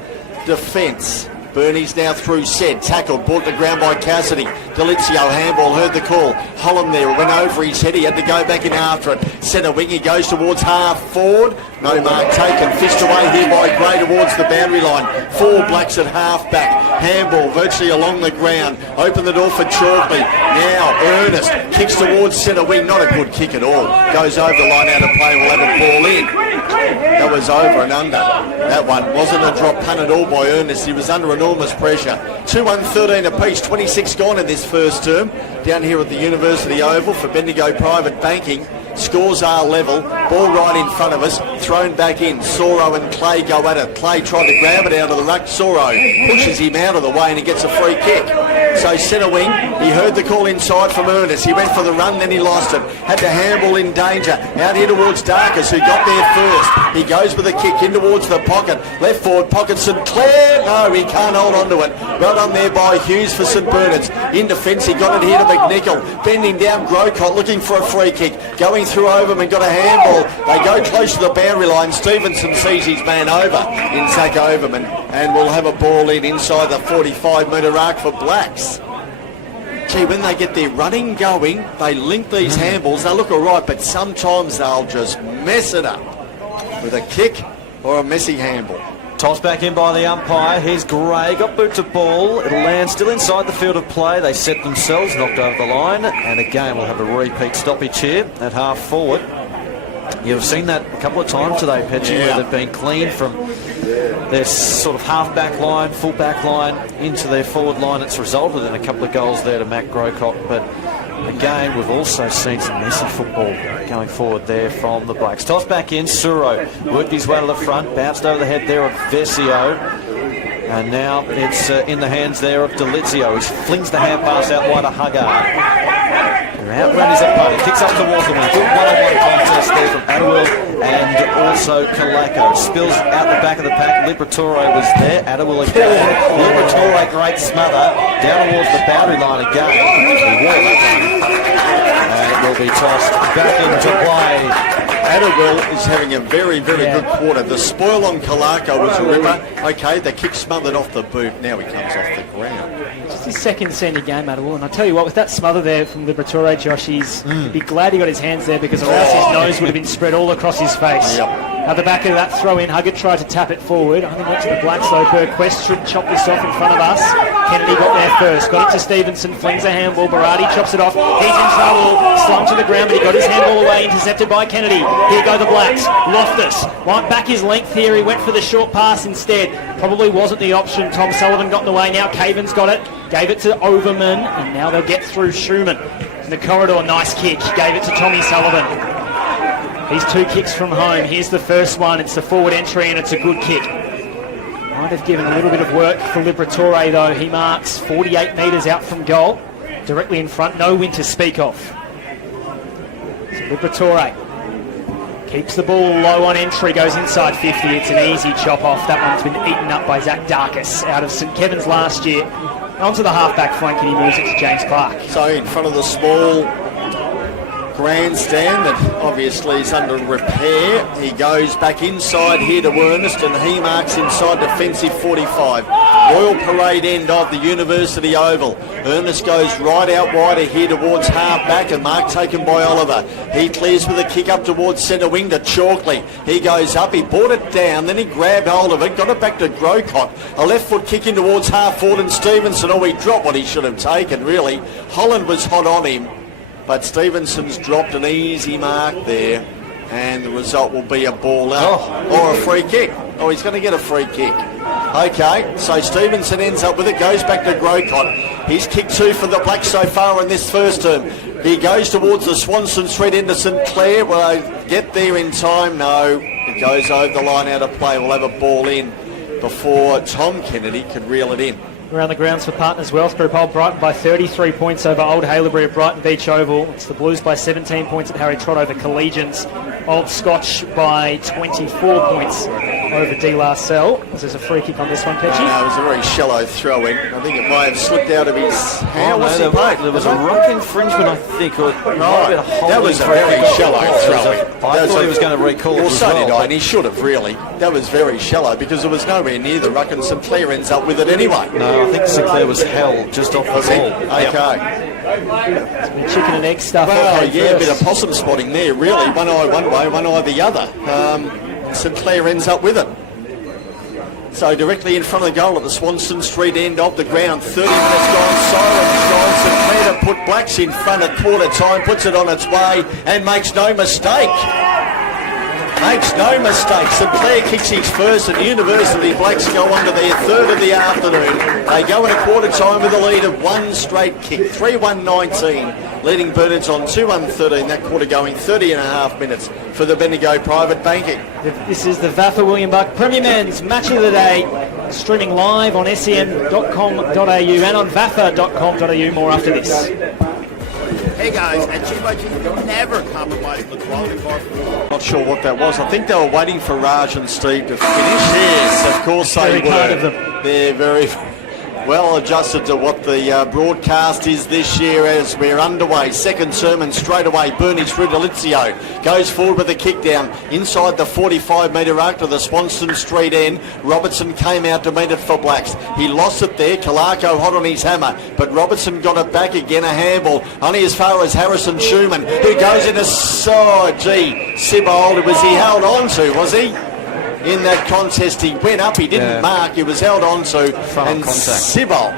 defence. Bernie's now through set, tackled, brought to the ground by Cassidy. Delizio, handball, heard the call. Holland there, went over his head, he had to go back in after it. Centre wing, he goes towards half forward. No mark taken, fished away here by Gray towards the boundary line. 4 Blacks at half back. Handball virtually along the ground. Open the door for Chalkley. Now Ernest kicks towards centre wing, not a good kick at all. Goes over the line out of play, will have a ball in. That was over and under. That one wasn't a drop punt at all by Ernest. He was under enormous pressure. 2-1-13 apiece, 26 gone in this first term. Down here at the University Oval for Bendigo Private Banking. Scores are level. Ball right in front of us. Thrown back in. Soro and Clay go at it. Clay tried to grab it out of the ruck. Soro pushes him out of the way and he gets a free kick. So centre wing, he heard the call inside from Ernest. He went for the run, then he lost it. Had the handball in danger. Out here towards Darkus, who got there first. He goes with a kick in towards the pocket. Left forward pocket, St Clair. No, he can't hold on to it. Right on there by Hughes for St Bernard's. In defence, he got it here to McNichol. Bending down Grocott, looking for a free kick. Going through Overman, got a handball. They go close to the boundary line. Stevenson sees his man over in Zach Overman and will have a ball in inside the 45-metre arc for Blacks. Gee, when they get their running going, they link these handballs. They look all right, but sometimes they'll just mess it up with a kick or a messy handball. Tossed back in by the umpire. Here's Gray. Got boot to ball. It'll land still inside the field of play. They set themselves, knocked over the line. And again, we'll have a repeat stoppage here at half forward. You've seen that a couple of times today, Petchy, where they've been clean from their sort of half-back line, full-back line into their forward line. It's resulted in a couple of goals there to Matt Grocott. But again, we've also seen some messy football going forward there from the Blacks. Toss back in, Suro worked his way to the front, bounced over the head there of Vesio. And now it's in the hands there of Delizio. He flings the hand pass out wide to Huggard. Outran his opponent, kicks up to Waterman. Good one-on-one contest there from Attawell and also Kalako. Spills out the back of the pack. Liberatore was there. Attawell again. Liberatore, great smother. Down towards the boundary line again. And it will be tossed back into play. Attawell is having a very, very good quarter. The spoil on Kalako was a ripper. Okay, the kick smothered off the boot. Now he comes off the ground. Just his second senior game, Attawell. And I tell you what, with that smother there from Liberatore, Josh, he'd be glad he got his hands there because or else his nose would have been spread all across his face. At the back of that throw in, Huggett tried to tap it forward. I think went to the Blacks though. Burquest should chop this off in front of us. Kennedy got there first. Got it to Stevenson. Flings a handball. Barati chops it off. He's in trouble. Slung to the ground, but he got his handball away. Intercepted by Kennedy. Here go the Blacks. Loftus went back his length here. He went for the short pass instead. Probably wasn't the option. Tom Sullivan got in the way. Now Caven's got it. Gave it to Overman. And now they'll get through Schumann. In the corridor, nice kick. Gave it to Tommy Sullivan. These 2 kicks from home. Here's the first one. It's the forward entry and it's a good kick. Might have given a little bit of work for Liberatore though. He marks 48 metres out from goal. Directly in front. No wind to speak of. So Liberatore keeps the ball low on entry. Goes inside 50. It's an easy chop off. That one's been eaten up by Zach Darkus out of St Kevin's last year. Onto the half-back flank and he moves it to James Clark. So in front of the small grandstand that obviously is under repair. He goes back inside here to Ernest, and he marks inside defensive 45. Royal Parade end of the University Oval. Ernest goes right out wider here towards half back, and mark taken by Oliver. He clears with a kick up towards centre wing to Chalkley. He goes up, he brought it down, then he grabbed hold of it, got it back to Grocott. A left foot kick in towards half forward, and Stevenson, he dropped what he should have taken, really. Holland was hot on him, but Stevenson's dropped an easy mark there, and the result will be a ball out or a free kick. Oh, he's going to get a free kick. Okay, so Stevenson ends up with it, goes back to Grocott. He's kicked 2 for the Blacks so far in this first term. He goes towards the Swanston Street into St Clair. Will I get there in time? No. It goes over the line out of play. We'll have a ball in before Tom Kennedy could reel it in. Around the grounds for Partners Wealth Group, Old Brighton by 33 points over Old Haileybury at Brighton Beach Oval. It's the Blues by 17 points at Harry Trott over Collegians. Old Scotch by 24 points over De La Salle. There's a free kick on this one, Petchy. No, it was a very shallow throw-in. I think it might have slipped out of his hand. There was a rock infringement, I think. Or that was a very shallow throw-in. I thought he was going to recall it well, as so well. did I, and he should have, really. That was very shallow because it was nowhere near the ruck, and St Clair ends up with it anyway. No, I think St Clair was held just off the ball. Okay. It's been chicken and egg stuff. Well, yeah, a bit of possum spotting there, really. One eye one way, one eye the other. St Clair ends up with it. So directly in front of the goal at the Swanston Street end of the ground. 30 minutes gone, silence gone. St Clair to put Blacks in front at quarter time, puts it on its way and makes no mistake. Makes no mistake. St Clair kicks his first, and University Blacks go on to their third of the afternoon. They go in a quarter time with a lead of one straight kick. 3-1-19. Leading Bernards on 2-1-13. That quarter going 30 and a half minutes for the Bendigo Private Banking. This is the VAFA William Buck Premier Men's Match of the Day. Streaming live on sen.com.au and on vafa.com.au. More after this. Hey guys, at G never compromise the quality of our food. Not sure what that was. I think they were waiting for Raj and Steve to finish. Yes, of course they Very kind of were. them. They're very well adjusted to what the broadcast is this year as we're underway. Second term, and straight away Bernie through to Lizio. Goes forward with a kick down inside the 45-metre arc to the Swanston Street end. Robertson came out to meet it for Blacks. He lost it there. Kalarko hot on his hammer, but Robertson got it back again. A handball only as far as Harrison Schumann, who goes into Sibold. Was he held on to, was he? In that contest, he went up, he didn't mark, he was held on to, and Sibold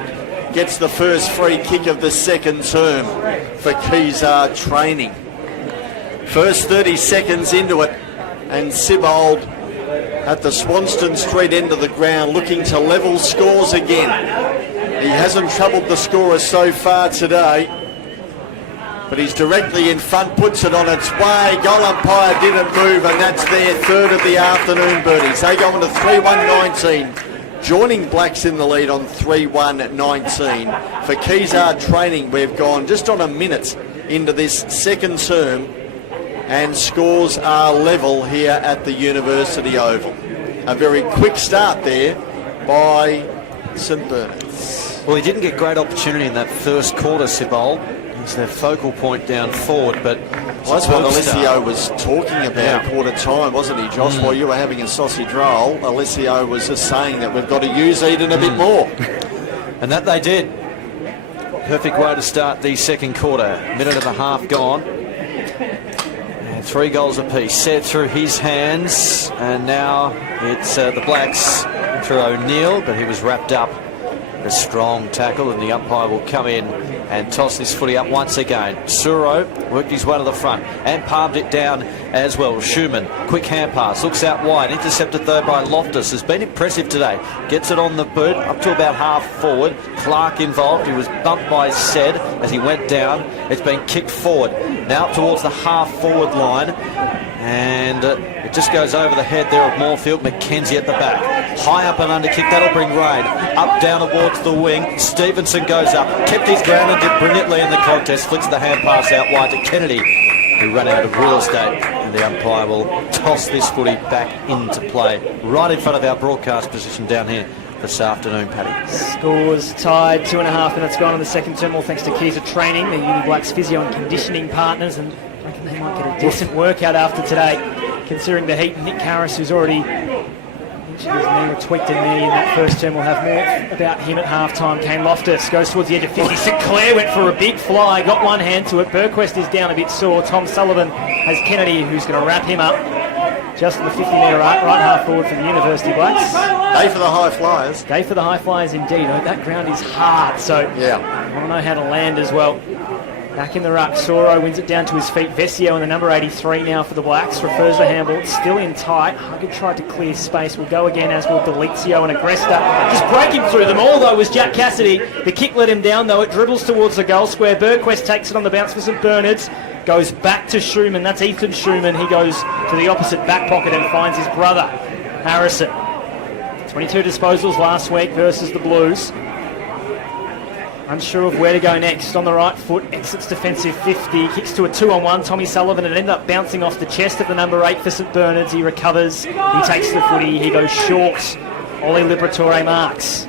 gets the first free kick of the second term for Kezar Training. First 30 seconds into it, and Sibold at the Swanston Street end of the ground looking to level scores again. He hasn't troubled the scorers so far today, but he's directly in front, puts it on its way. Goal umpire didn't move, and that's their third of the afternoon, birdies. They go on to 3-1-19, joining Blacks in the lead on 3-1-19. For Kezar Training, we've gone just on a minute into this second term, and scores are level here at the University Oval. A very quick start there by St Bernards. Well, he didn't get great opportunity in that first quarter, Sibold. He's their focal point down forward, but well, that's what Alessio was talking about quarter time, wasn't he, Josh? While you were having a sausage roll, Alessio was just saying that we've got to use Eden a bit more. And that they did. Perfect way to start the second quarter. Minute and a half gone. And 3 goals apiece. Set through his hands, and now it's the Blacks through O'Neill, but he was wrapped up. A strong tackle, and the umpire will come in and toss this footy up once again. Suro worked his way to the front and palmed it down as well. Schumann, quick hand pass, looks out wide, intercepted though by Loftus. Has been impressive today. Gets it on the boot up to about half forward. Clark involved. He was bumped by Sed as he went down. It's been kicked forward. Now up towards the half forward line, and it just goes over the head there of Moorfield. McKenzie at the back. High up and under kick. That'll bring rain. Up down towards the wing. Stevenson goes up. Kept his ground and did brilliantly in the contest. Flicks the hand pass out wide to Kennedy, who ran out of real estate. And the umpire will toss this footy back into play. Right in front of our broadcast position down here this afternoon, Paddy. Scores tied. 2.5 minutes gone in the second term, all thanks to Kezar Training, the Uni Blacks physio and conditioning partners, and I reckon they might get a decent workout after today, considering the heat. Nick Harris, who's already injured his knee or tweaked a knee in that first term, will have more about him at half-time. Kane Loftus goes towards the edge of 50. St Clair went for a big fly, got one hand to it. Burquest is down a bit sore. Tom Sullivan has Kennedy, who's going to wrap him up. Just in the 50-metre right half forward for the University Blacks. Day for the high flyers. Day for the high flyers indeed. Oh, that ground is hard, so Yeah. I want to know how to land as well. Back in the ruck, Soro wins it down to his feet. Vesio in the number 83 now for the Blacks. Refers the handball. It's still in tight. Huggard tried to clear space. Will go again, as will Delizio and Agresta. Just breaking through them all, though, was Jack Cassidy. The kick let him down, though. It dribbles towards the goal square. Burquest takes it on the bounce for St Bernard's. Goes back to Schumann. That's Ethan Schumann. He goes to the opposite back pocket and finds his brother, Harrison. 22 disposals last week versus the Blues. Unsure of where to go next. On the right foot, exits defensive 50, kicks to a 2-on-1. Tommy Sullivan, it ended up bouncing off the chest of the number 8 for St Bernard's. He recovers, he takes the footy, he goes short. Oli Liberatore marks.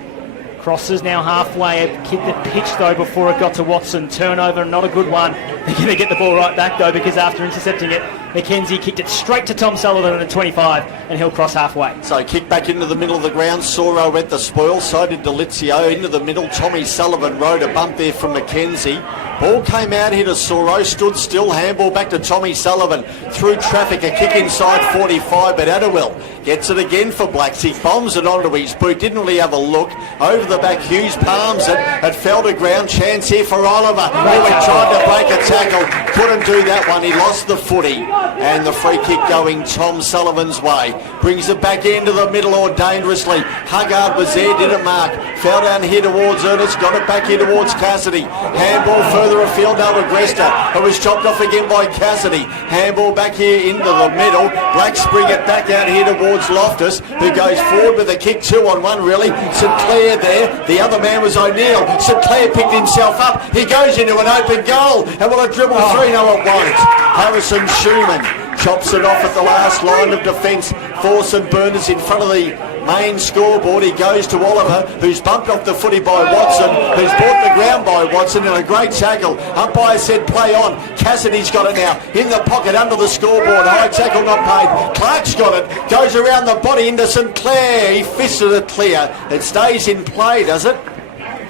Crosses now halfway, a kick that pitched though before it got to Watson. Turnover, not a good one. They're going to get the ball right back though, because after intercepting it, McKenzie kicked it straight to Tom Sullivan at the 25, and he'll cross halfway. So kick back into the middle of the ground. Soro went the spoil. So did Delizio into the middle. Tommy Sullivan rode a bump there from McKenzie. Ball came out here to Soro, stood still. Handball back to Tommy Sullivan. Through traffic, a kick inside 45, but Adderwell gets it again for Blacks. He bombs it onto his boot. Didn't really have a look. Over the back, Hughes palms it. It fell to ground. Chance here for Oliver. He tried to break a tackle. Couldn't do that one. He lost the footy. And the free kick going Tom Sullivan's way. Brings it back into the middle or dangerously. Huggard was there, didn't mark. Fell down here towards Ernest. Got it back here towards Cassidy. Handball further afield now Agresta. It was chopped off again by Cassidy. Handball back here into the middle. Blacks bring it back out here towards Loftus, who goes forward with a kick 2-on-1 really. St Clair there. The other man was O'Neill. St Clair picked himself up. He goes into an open goal. And will it dribble through? No, it won't. Harrison Schumann chops it off at the last line of defence for St Bernard's in front of the main scoreboard. He goes to Oliver, who's bumped off the footy by Watson, who's brought the ground by Watson in a great tackle. Umpire said play on. Cassidy's got it now in the pocket under the scoreboard. High tackle not paid. Clark's got it. Goes around the body into St Clair. He fisted it clear. It stays in play, does it?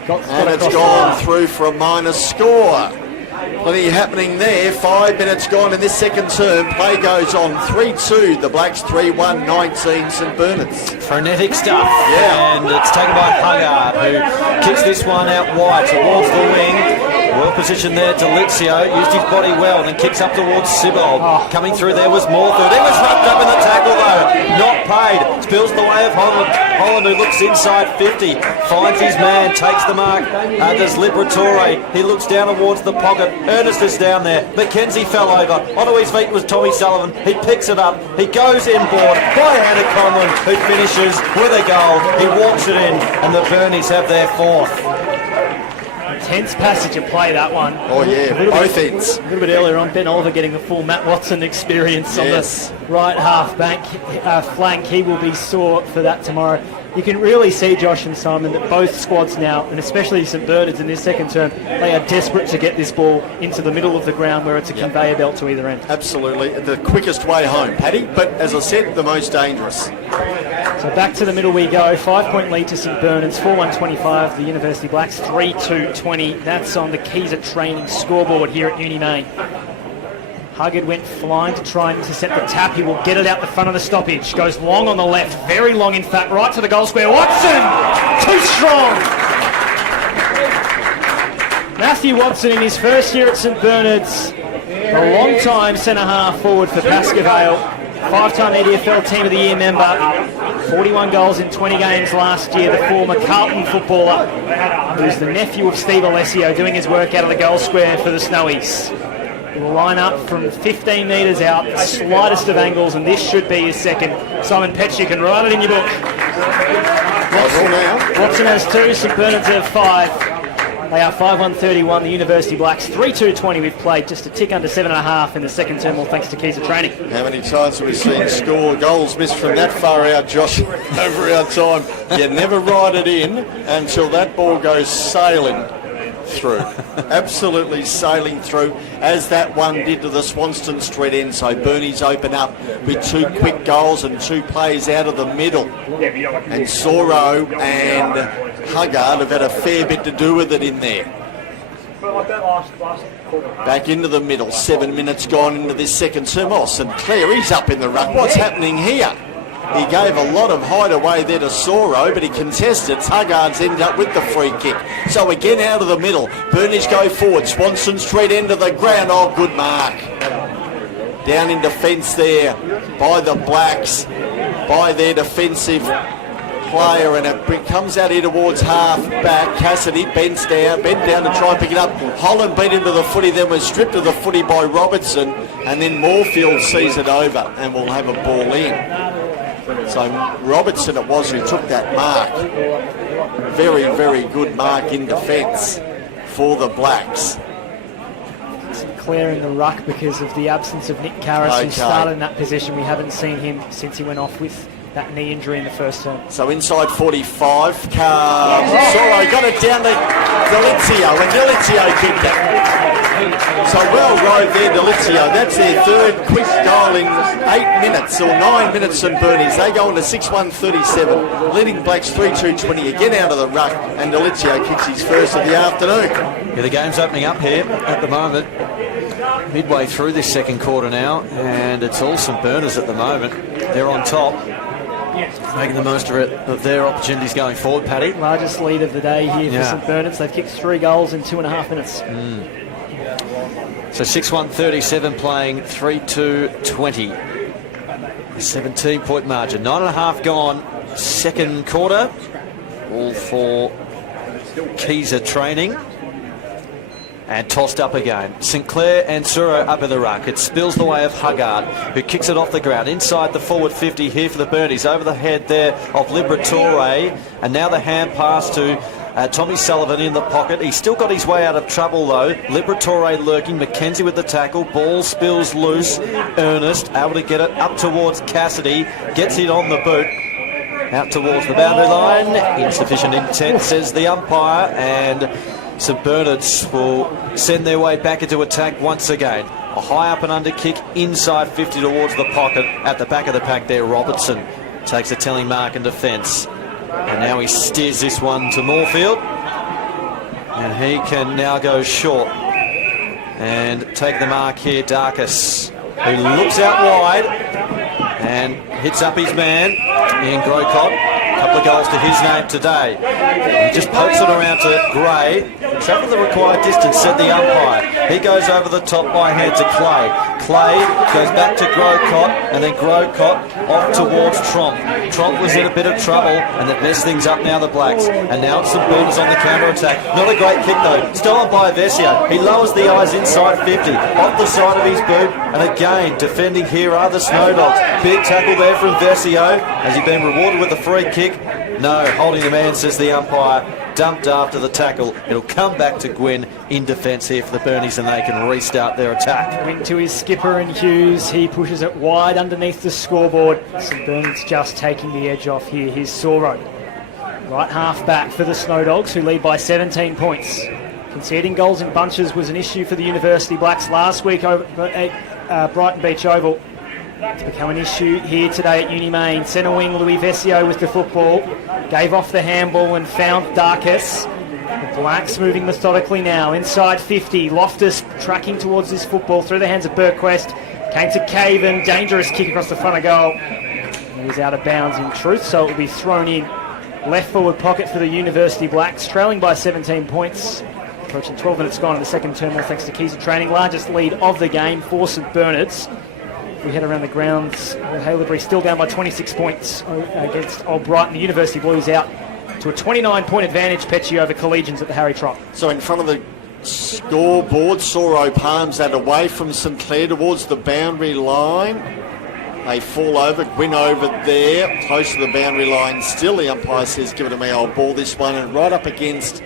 And it's gone through for a minor score. Plenty happening there. 5 minutes gone in this second term. Play goes on 3-2. The Blacks 3-1, 19 St Bernard's. Frenetic stuff. Yeah. And it's taken by Huggard, who kicks this one out wide towards the wing. Well positioned there, Delizio used his body well and then kicks up towards Sibbald. Coming through there was Morthard. He was wrapped up in the tackle though. Not paid. Spills the way of Holland. Holland, who looks inside 50. Finds his man, takes the mark. Does Liberatore. He looks down towards the pocket. Ernest is down there. McKenzie fell over. Onto his feet was Tommy Sullivan. He picks it up. He goes inboard by Hannah Conlon, who finishes with a goal. He walks it in, and the Burnies have their fourth. Intense passage of play, that one. Oh yeah, both ends. A little bit earlier on, Ben Oliver getting the full Matt Watson experience on the right half bank flank. He will be sore for that tomorrow. You can really see, Josh and Simon, that both squads now, and especially St Bernard's in this second term, they are desperate to get this ball into the middle of the ground where it's a conveyor belt to either end. Absolutely. The quickest way home, Paddy, but as I said, the most dangerous. So back to the middle we go. 5-point lead to St Bernard's, 4-1-25. The University Blacks 3-2-20. That's on the Keys at Training scoreboard here at Uni Main. Huggard went flying to try and intercept the tap. He will get it out the front of the stoppage. Goes long on the left, very long in fact, right to the goal square. Watson! Too strong! Matthew Watson in his first year at St Bernard's. A long time centre-half forward for Pascoe. 5-time EDFL Team of the Year member. 41 goals in 20 games last year. The former Carlton footballer, who's the nephew of Steve Alessio, doing his work out of the goal square for the Snowies. He will line up from 15 metres out, the slightest of angles, and this should be his second. Simon Petch, you can write it in your book. Watson has 2, St Bernard's have 5. They are 5-1-31, the University Blacks 3-2-20. We've played just a tick under 7.5 in the second term, all thanks to Keys of Training. How many times have we seen score goals missed from that far out, Josh, over our time? You never write it in until that ball goes sailing through. Absolutely sailing through, as that one did to the Swanston Street end. So Bernie's open up with 2 quick goals and 2 plays out of the middle. And Soro and Huggard have had a fair bit to do with it in there. Back into the middle, 7 minutes gone into this second term. Oh, St Clair, he's up in the ruck. What's happening here? He gave a lot of hideaway there to Soro, but he contested. Huggard's ended up with the free kick. So again out of the middle. Burnage go forward. Swanston Street end of the ground. Oh, good mark. Down in defence there by the Blacks, by their defensive player, and it comes out here towards half back. Cassidy bent down to try and pick it up. Holland beat him to the footy, then was stripped of the footy by Robertson, and then Moorfield sees it over and will have a ball in. So Robertson it was who took that mark. Very, very good mark in defence for the Blacks. Claire in the ruck because of the absence of Nick Karras, who started in that position. We haven't seen him since he went off with that knee injury in the first term. So inside 45, Soro got it down to Delizio, and Delizio kicked it. So well rode there, Delizio. That's their third quick goal in 8 minutes, or 9 minutes, St Bernie's. They go on to 6-1-37, leading Blacks 3-2-20, again out of the ruck, and Delizio kicks his first of the afternoon. Yeah, the game's opening up here at the moment. Midway through this second quarter now, and it's all St Berners at the moment. They're on top, making the most of their opportunities going forward, Paddy. Largest lead of the day here for St Bernard's. They've kicked 3 goals in 2.5 minutes. So 6-1-37 playing 3-2-20. A 17-point margin. 9.5 gone. Second quarter. All for Keezer training. And tossed up again. St Clair and Suro up in the ruck. It spills the way of Huggard, who kicks it off the ground inside the forward 50 here for the Bernies. Over the head there of Liberatore, and now the hand pass to Tommy Sullivan in the pocket. He's still got his way out of trouble though. Liberatore lurking. McKenzie with the tackle. Ball spills loose. Ernest able to get it up towards Cassidy. Gets it on the boot. Out towards the boundary line. Insufficient intent, says the umpire, and St Bernard's will send their way back into attack once again. A high up and under kick inside 50 towards the pocket. At the back of the pack there, Robertson takes a telling mark in defence. And now he steers this one to Moorfield. And he can now go short and take the mark here, Darkus, who looks out wide and hits up his man in Grocott. A couple of goals to his name today. He just pokes it around to Gray. Travel the required distance, said the umpire. He goes over the top by hand to Clay. Clay goes back to Grocott, and then Grocott off towards Tromp. Tromp was in a bit of trouble, and that messed things up now, the Blacks. And now it's St Berners on the counter-attack. Not a great kick though. Stolen by Vesio. He lowers the eyes inside 50, off the side of his boot, and again defending here are the Snow Dogs. Big tackle there from Vesio. Has he been rewarded with a free kick? No, holding the man, says the umpire. Dumped after the tackle. It'll come back to Gwyn in defence here for the Bernies, and they can restart their attack. Wing to his skipper and Hughes. He pushes it wide underneath the scoreboard. St Bernard's just taking the edge off here. Here's Soro. Right half back for the Snow Dogs, who lead by 17 points. Conceding goals in bunches was an issue for the University Blacks last week over at Brighton Beach Oval. It's become an issue here today at Uni Main. Centre wing Louis Vesio with the football. Gave off the handball and found Darkus. The Blacks moving methodically now. Inside 50. Loftus tracking towards this football through the hands of Burquest. Came to Caven. Dangerous kick across the front of goal. It was out of bounds in truth, so it will be thrown in. Left forward pocket for the University Blacks. Trailing by 17 points. Approaching 12 minutes gone in the second term, thanks to Keezer training. Largest lead of the game for St Bernard's. We head around the grounds. Haileybury still down by 26 points against Old Brighton. The University Blues out to a 29-point advantage, Petchy, over Collegians at the Harry Trott. So in front of the scoreboard, Soro palms that away from St Clair towards the boundary line. They fall over, Gwyn over there, close to the boundary line still. The umpire says, give it to me, I'll ball this one, and right up against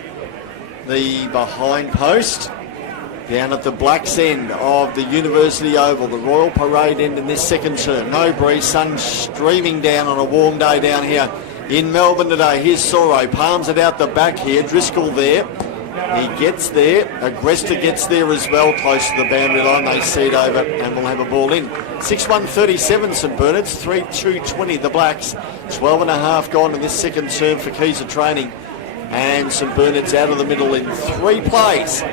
the behind post. Down at the Blacks end of the University Oval, the Royal Parade end in this second term. No breeze, sun streaming down on a warm day down here in Melbourne today. Here's Soro, palms it out the back here. Driscoll there. He gets there. Agresta gets there as well, close to the boundary line. They see it over and will have a ball in. 6-1-37 St Bernard's, 3-2-20 the Blacks. 12 and a half gone in this second term for Keys of Training. And St Bernard's out of the middle in 3 plays.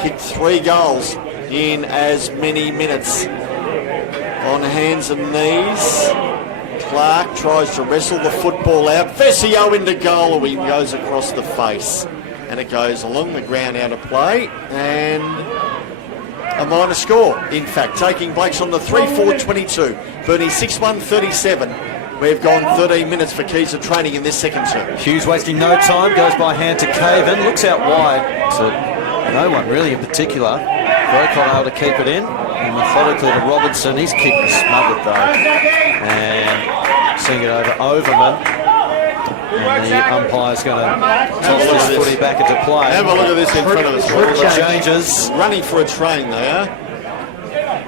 Kicked 3 goals in as many minutes. On hands and knees. Clark tries to wrestle the football out. Vesio into goal. He goes across the face. And it goes along the ground out of play. And a minor score. In fact, taking Blakes on the 3-4-22. Bernie 6-1-37. We've gone 13 minutes for Keys of Training in this second term. Hughes wasting no time, goes by hand to Caven, looks out wide to no one really in particular. Brokon able to keep it in, and methodically to Robertson. His kick was smothered though, and seeing it over Overman, and the umpire's going to toss this footy back into play. Have a look at this in front of us. Changes. Running for a train they are.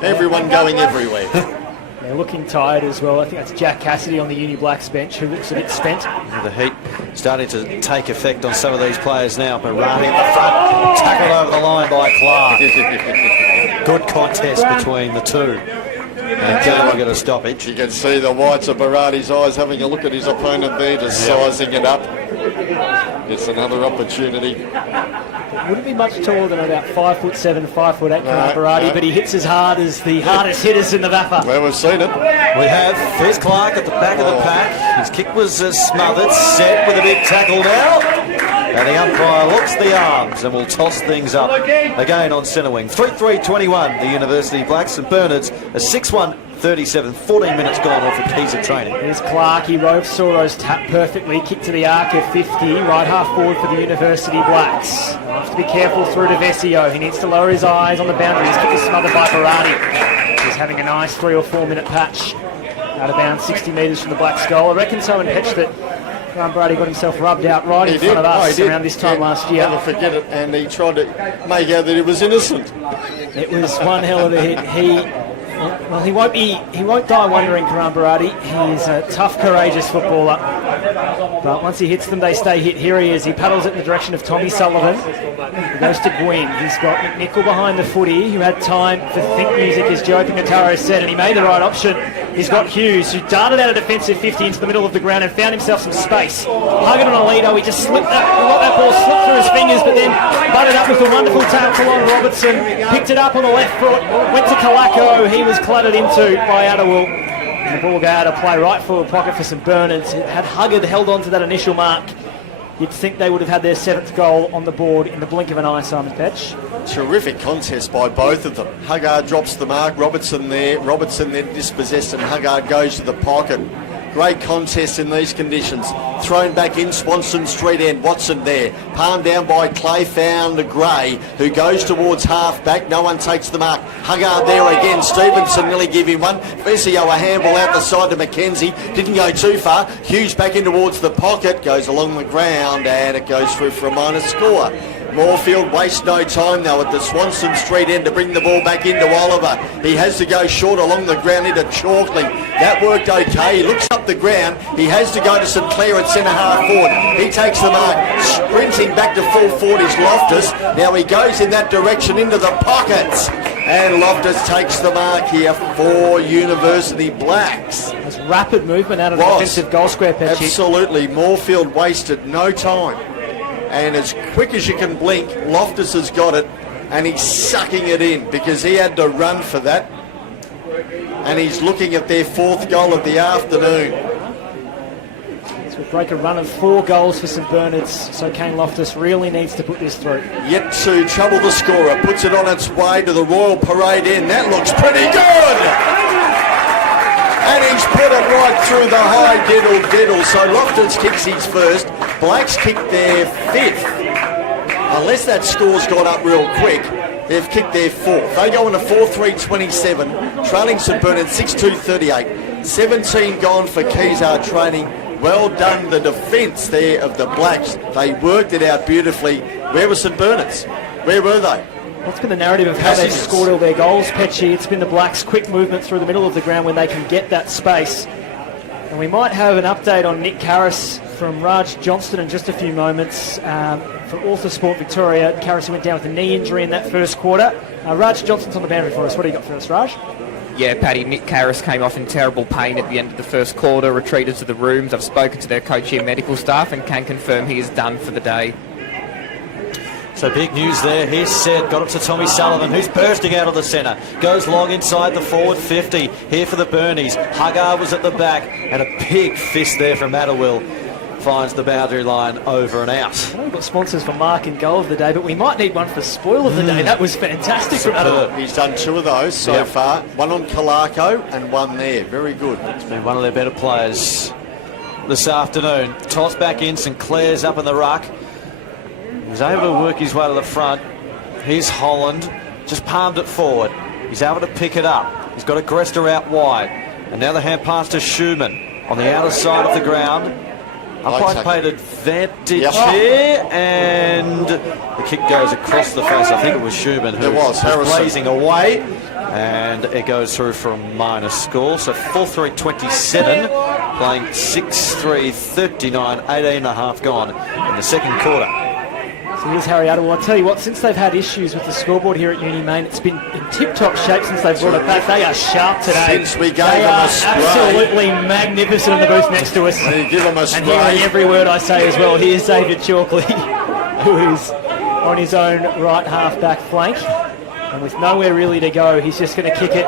Everyone going everywhere. They're looking tired as well. I think that's Jack Cassidy on the Uni Blacks bench, who looks a bit spent. The heat starting to take effect on some of these players now. Barati in the front, tackled over the line by Clark. Good contest between the two. And Gallagher got a stoppage. You can see the whites of Barati's eyes having a look at his opponent there, just sizing it up. It's another opportunity. Wouldn't be much taller than about 5'7", 5'8", Barati, but he hits as hard as the hardest hitters in the VAFA. Well, we've seen it. We have. There's Clark at the back of the pack. His kick was smothered, set with a big tackle now. And the umpire locks the arms and will toss things up again on centre wing. 3-3-21, the University Blacks and Bernards, a 6-1-37, 14 minutes gone off for Keys of Training. Here's Clark, he rove Soro's tap perfectly, kick to the arc of 50, right half forward for the University Blacks. Have to be careful through to Vesio. He needs to lower his eyes on the boundary. His kick is smothered by Barati. He's having a nice 3 or 4 minute patch out of bounds, 60 metres from the Blacks' goal. I reckon so in Petch that Barati got himself rubbed out right in front of us around this time last year. Never forget it, and he tried to make out that he was innocent. It was one hell of a hit. He won't die wondering, Karan Barati. He's a tough, courageous footballer. But once he hits them, they stay hit. Here he is. He paddles it in the direction of Tommy Sullivan. He goes to Gwyn. He's got McNichol behind the footy, who had time for think music, as Joe Pingataro said, and he made the right option. He's got Hughes, who darted out a defensive 50 into the middle of the ground and found himself some space. Hugging on Alito, he just slipped that ball slipped through his fingers, but then butted up with a wonderful tackle on Robertson. Picked it up on the left foot, went to Kalako. He was cluttered into by Adderwool. And the ball will go out of play right forward pocket for St Bernard's. Had Huggard held on to that initial mark, you'd think they would have had their 7th goal on the board in the blink of an eye, Simon Petch. Terrific contest by both of them. Huggard drops the mark, Robertson then dispossessed, and Huggard goes to the pocket. Great contest in these conditions. Thrown back in Swanson Street end. Watson there. Palmed down by Clay, found Gray, who goes towards half back. No one takes the mark. Huggard there again. Stevenson nearly give him one. Vesio a handball out the side to Mackenzie. Didn't go too far. Hughes back in towards the pocket. Goes along the ground and it goes through for a minor score. Moorfield wastes no time now at the Swanson Street end to bring the ball back into Oliver. He has to go short along the ground into Chalkley. That worked okay. He looks up the ground. He has to go to St Clair at centre half forward. He takes the mark. Sprinting back to full forward is Loftus. Now he goes in that direction into the pockets. And Loftus takes the mark here for University Blacks. There's rapid movement out of the defensive goal square, Petchy. Absolutely. Moorfield wasted no time. And as quick as you can blink, Loftus has got it, and he's sucking it in because he had to run for that. And he's looking at their 4th goal of the afternoon. So we break a run of 4 goals for St Bernard's, so Kane Loftus really needs to put this through. Yet to trouble the scorer, puts it on its way to the Royal Parade End. That looks pretty good! And he's put it right through the high diddle. So Loftus kicks his first. Blacks kick their 5th. Unless that score's gone up real quick, they've kicked their 4th. They go into 4-3-27, trailing St Bernard 6-2-38. 17 gone for Keys Training. Well done, the defence there of the Blacks. They worked it out beautifully. Where was St Bernard's? Where were they? What's been the narrative of how they've scored all their goals, Petchy? It's been the Blacks' quick movement through the middle of the ground when they can get that space. And we might have an update on Nick Karras from Raj Johnston in just a few moments from Author Sport Victoria. Carris went down with a knee injury in that first quarter. Raj Johnston's on the boundary for us. What do you got for us, Raj? Yeah, Paddy, Nick Carris came off in terrible pain at the end of the first quarter, retreated to the rooms. I've spoken to their coach here, medical staff, and can confirm he is done for the day. So big news there. Here's Sed, got it to Tommy Sullivan, who's bursting out of the centre. Goes long inside the forward 50. Here for the Burnies. Haggard was at the back, and a big fist there from Adderwill. Finds the boundary line over and out. I know we've got sponsors for Mark and Goal of the day, but we might need one for Spoil of the day. That was fantastic from Adderwill. He's done 2 of those so far. One on Kalako and one there. Very good. It's been one of their better players this afternoon. Toss back in, Sinclair's up in the ruck. He's able to work his way to the front. Here's Holland, just palmed it forward. He's able to pick it up. He's got Agresta out wide. And now the hand pass to Schumann on the outer side of the ground. Umpire paid advantage here, and the kick goes across the face. I think it was Schumann who was blazing away, and it goes through for a minor score. So 4-3-27, playing 6-3, 39, 18.5 gone in the second quarter. So here's Harry Adderwill. I'll tell you what, since they've had issues with the scoreboard here at Uni Main, it's been in tip-top shape since they've brought it back. They are sharp today. Since we gave them a spray. Absolutely magnificent in the booth next to us. They give them a spray. And hearing every word I say as well. Here's Xavier Chalkley, who is on his own right half-back flank. And with nowhere really to go, he's just going to kick it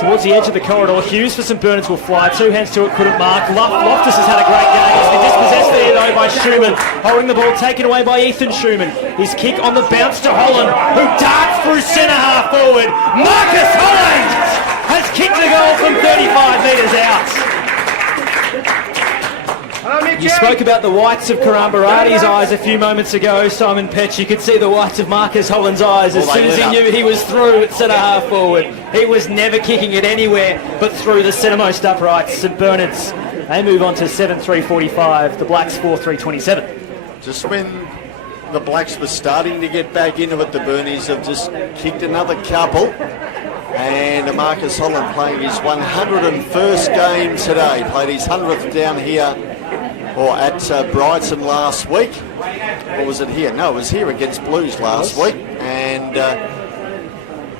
towards the edge of the corridor. Hughes for St Bernard's will fly. 2 hands to it, couldn't mark. Loftus has had a great game. It's been dispossessed there though by Schumann. Holding the ball, taken away by Ethan Schumann. His kick on the bounce to Holland, who darts through centre half forward. Marcus Holland has kicked the goal from 35 metres out. You spoke about the whites of Karan Barati's eyes a few moments ago, Simon Petch. You could see the whites of Marcus Holland's eyes as soon as he knew he was through at centre half forward. He was never kicking it anywhere but through the centremost uprights. St Bernard's, they move on to 7-3-45. The Blacks 4-3-27. Just when the Blacks were starting to get back into it, the Burnies have just kicked another couple. And Marcus Holland playing his 101st game today. Played his 100th down here, or at Brighton last week. Or was it here? No, it was here against Blues last week. And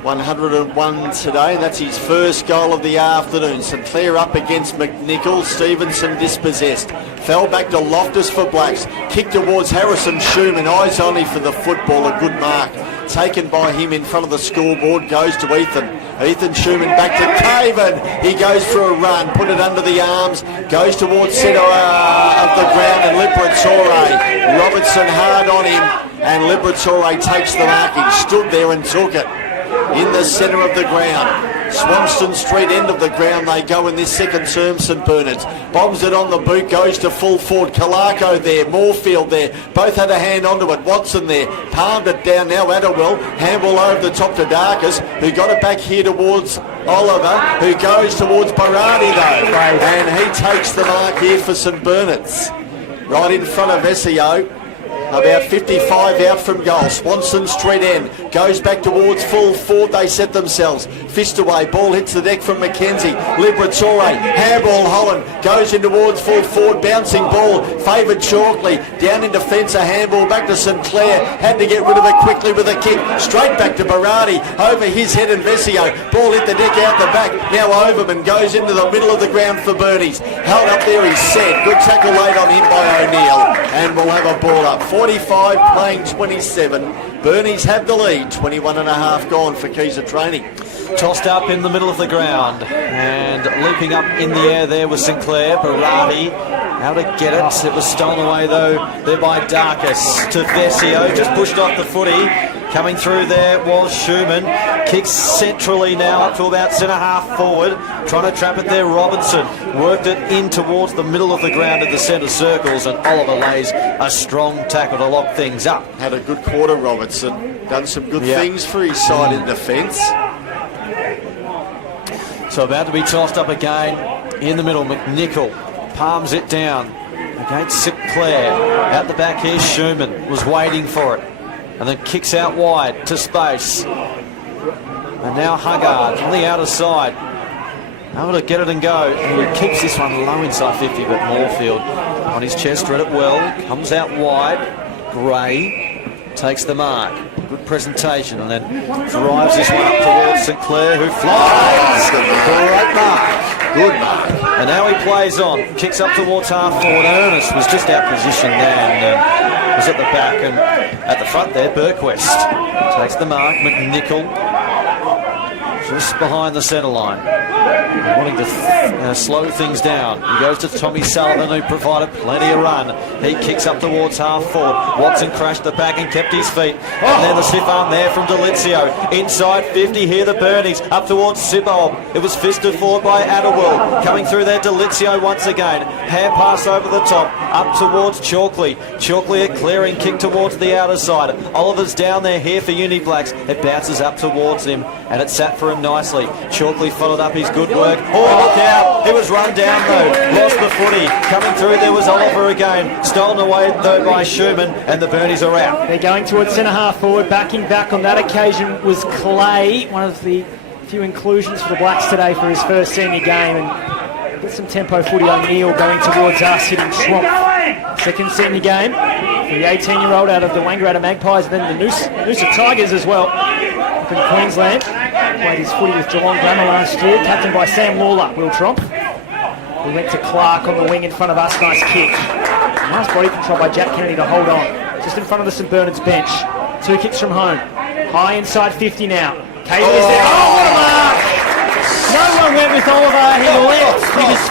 101 today. And that's his first goal of the afternoon. Sinclair up against McNichol. Stevenson dispossessed. Fell back to Loftus for Blacks. Kick towards Harrison Schumann. Eyes only for the football. A good mark. Taken by him in front of the scoreboard. Goes to Ethan. Ethan Schumann back to Caven. He goes for a run. Put it under the arms. Goes towards centre of the ground. And Liberatore. Robertson hard on him. And Liberatore takes the mark. He stood there and took it. In the centre of the ground. Swanston Street end of the ground they go in this second term. St Bernard's bombs it on the boot, goes to full forward. Kalako there, Moorfield there, both had a hand onto it. Watson there, palmed it down now. Adderwill, handball over the top to Darkus, who got it back here towards Oliver, who goes towards Barati though, and he takes the mark here for St Bernard's, right in front of Vesio. About 55 out from goal. Swanson Street end. Goes back towards full forward. They set themselves. Fist away. Ball hits the deck from McKenzie. Liberatore. Handball Holland. Goes in towards full forward. Bouncing ball. Favoured Chalkley. Down in defence. A handball back to Sinclair. Had to get rid of it quickly with a kick. Straight back to Barati. Over his head and Vesio. Ball hit the deck out the back. Now Overman goes into the middle of the ground for Burnies. Held up there. He's set. Good tackle laid on him by O'Neill. And we'll have a ball up. 45 playing 27. Burnies have the lead. 21.5 gone for Keys Training. Tossed up in the middle of the ground and leaping up in the air there was Sinclair. Barati how to get it. It was stolen away though there by Darkus to Vesio. Just pushed off the footy. Coming through there was Schumann. Kicks centrally now up to about centre half forward. Trying to trap it there, Robinson. Worked it in towards the middle of the ground at the centre circles, and Oliver lays a strong tackle to lock things up. Had a good quarter, Robertson. Done some good things for his side in defence. So about to be tossed up again in the middle. McNichol palms it down against Sinclair. Out the back here, Schumann was waiting for it. And then kicks out wide to space. And now Haggard on the outer side. Able to get it and go. And he keeps this one low inside 50, but Moorfield on his chest, read it well, comes out wide. Gray takes the mark. Good presentation, and then drives this one up towards St Clair, who flies. Great mark. Good mark. And now he plays on. Kicks up towards half forward. Ernest was just out position there and was at the back. And at the front there, Bergquist takes the mark. McNichol just behind the centre line. Wanting to slow things down. He goes to Tommy Sullivan, who provided plenty of run. He kicks up towards half forward. Watson crashed the back and kept his feet. And then the stiff arm there from Delizio. Inside 50 here, the Burnies. Up towards Sibold. It was fisted forward by Adderwell. Coming through there, Delizio once again. Hand pass over the top. Up towards Chalkley. Chalkley a clearing kick towards the outer side. Oliver's down there here for Uni Blacks. It bounces up towards him, and it sat for him nicely. Chalkley followed up his good work. Oh, look out. He was run down though. Lost the footy. Coming through there was Oliver again. Stolen away though by Schumann, and the Burnies are out. They're going towards centre half forward. Backing back on that occasion was Clay, one of the few inclusions for the Blacks today for his first senior game. And get some tempo footy on Neil going towards us, hitting Swamp. Second senior game for the 18-year-old out of the Wangaratta Magpies, and then the Noosa Tigers as well up in Queensland. Played his footy with Geelong Grammar last year, captained by Sam Lawler. Will Tromp. He went to Clark on the wing in front of us. Nice kick. Nice body control by Jack Kennedy to hold on. Just in front of the St Bernard's bench. 2 kicks from home. High inside 50 now. Cayley's there. Oh, what a mark! No one went with Oliver. He left. He was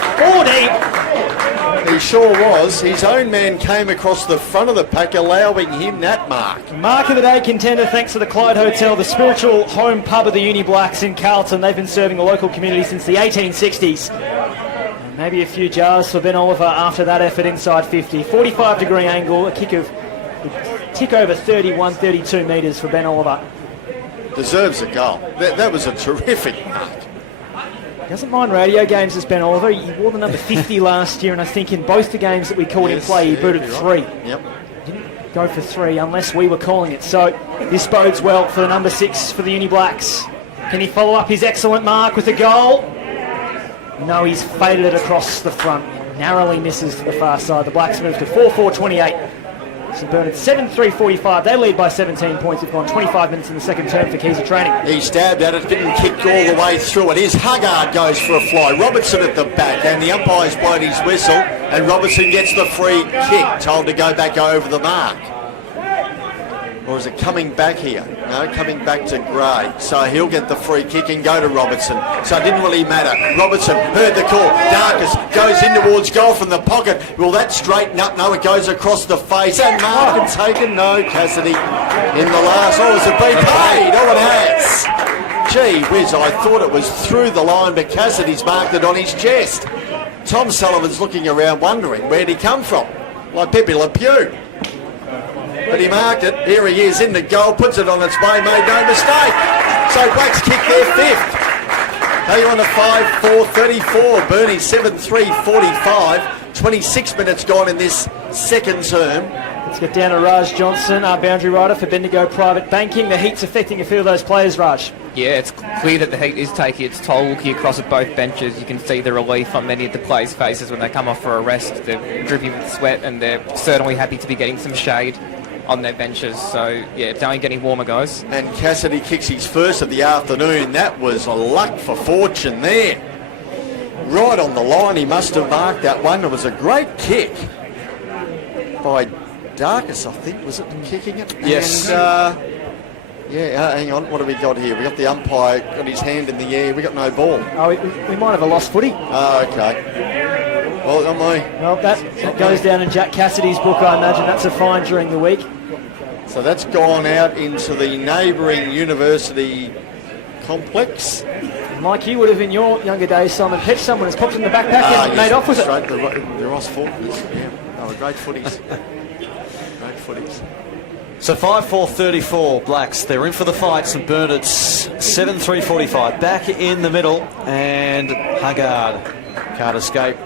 40. He sure was. His own man came across the front of the pack, allowing him that mark. Mark of the day contender thanks to the Clyde Hotel, the spiritual home pub of the Uni Blacks in Carlton. They've been serving the local community since the 1860s. And maybe a few jars for Ben Oliver after that effort inside 50. 45-degree angle, a kick of a tick over 31, 32 metres for Ben Oliver. Deserves a goal. That was a terrific mark. He doesn't mind radio games, this Ben Oliver. He wore the number 50 last year, and I think in both the games that we called him play, he booted 3. Yep. Didn't go for 3 unless we were calling it. So this bodes well for the number 6 for the Uni Blacks. Can he follow up his excellent mark with a goal? No, he's faded it across the front. Narrowly misses to the far side. The Blacks move to 4-4-28. St Bernard 7-3-45. They lead by 17 points. We've gone 25 minutes in the second term for Keys of Training. He stabbed at it, didn't kick all the way through it. Here's Huggard goes for a fly. Robertson at the back, and the umpire's blown his whistle, and Robertson gets the free kick, told to go back over the mark. Or is it coming back here? No, coming back to Gray. So he'll get the free kick and go to Robertson. So it didn't really matter. Robertson heard the call. Darkus goes in towards goal from the pocket. Will that straighten up? No, it goes across the face. And mark and taken. No, Cassidy in the last. Oh, has it been paid? Oh, it has. Gee whiz, I thought it was through the line, but Cassidy's marked it on his chest. Tom Sullivan's looking around wondering where'd he come from. Like Pepe Le Pew. But he marked it. Here he is in the goal, puts it on its way, made no mistake. So Blacks kick their 5th. They on to 5-4-34. Burnie 7-3-45. 26 minutes gone in this second term. Let's get down to Raj Johnson, our boundary rider for Bendigo Private Banking. The heat's affecting a few of those players, Raj. Yeah, it's clear that the heat is taking its toll. Looking across at both benches, you can see the relief on many of the players' faces when they come off for a rest. They're dripping with sweat, and they're certainly happy to be getting some shade on their benches. So yeah, it's only getting warmer, guys. And Cassidy kicks his first of the afternoon. That was a luck for fortune there. Right on the line, he must have marked that one. It was a great kick by Darkus, I think, was it, kicking it? Yes. And, hang on, what have we got here? We got the umpire, got his hand in the air, we got no ball. Oh, we might have a lost footy. Oh, okay. Well done, me. Well, that goes down in Jack Cassidy's book, I imagine. That's a fine during the week. So that's gone out into the neighbouring university complex. Mike, you would have in your younger days, Simon Petch, someone has popped in the backpack and made off with it. Right, the Ross Faulkners, yeah. They were great footies. Great footies. So 5-4-34 Blacks. They're in for the fight. St Bernard's 7-3-45. Back in the middle, and Huggard can't escape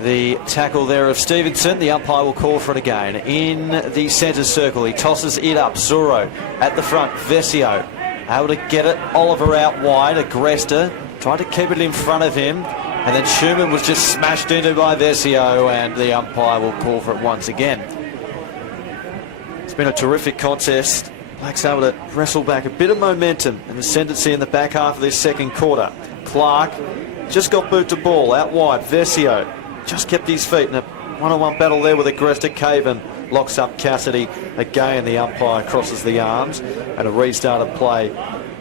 the tackle there of Stevenson. The umpire will call for it again. In the centre circle, he tosses it up. Zuro at the front. Vesio able to get it. Oliver out wide. Agresta tried to keep it in front of him. And then Schumann was just smashed into by Vesio, and the umpire will call for it once again. It's been a terrific contest. Blacks able to wrestle back a bit of momentum in the ascendancy in the back half of this second quarter. Clark just got boot to ball out wide. Vesio just kept his feet in a one-on-one battle there with Agresta. Caven locks up Cassidy. Again, the umpire crosses the arms, and a restart of play.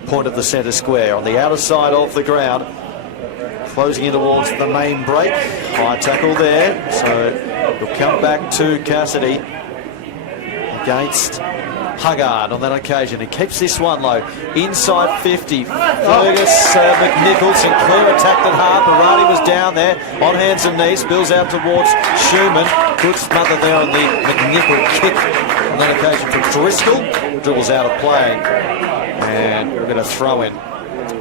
Point of the centre square on the outer side of the ground. Closing in towards the main break. High tackle there. So he'll come back to Cassidy against Huggard on that occasion. He keeps this one low. Inside 50. Fergus, McNichol. Sinclair attacked at half. Barati was down there on hands and knees. Spills out towards Schumann. Good smother there on the McNichol kick on that occasion from Driscoll. Dribbles out of play. And we're going to throw in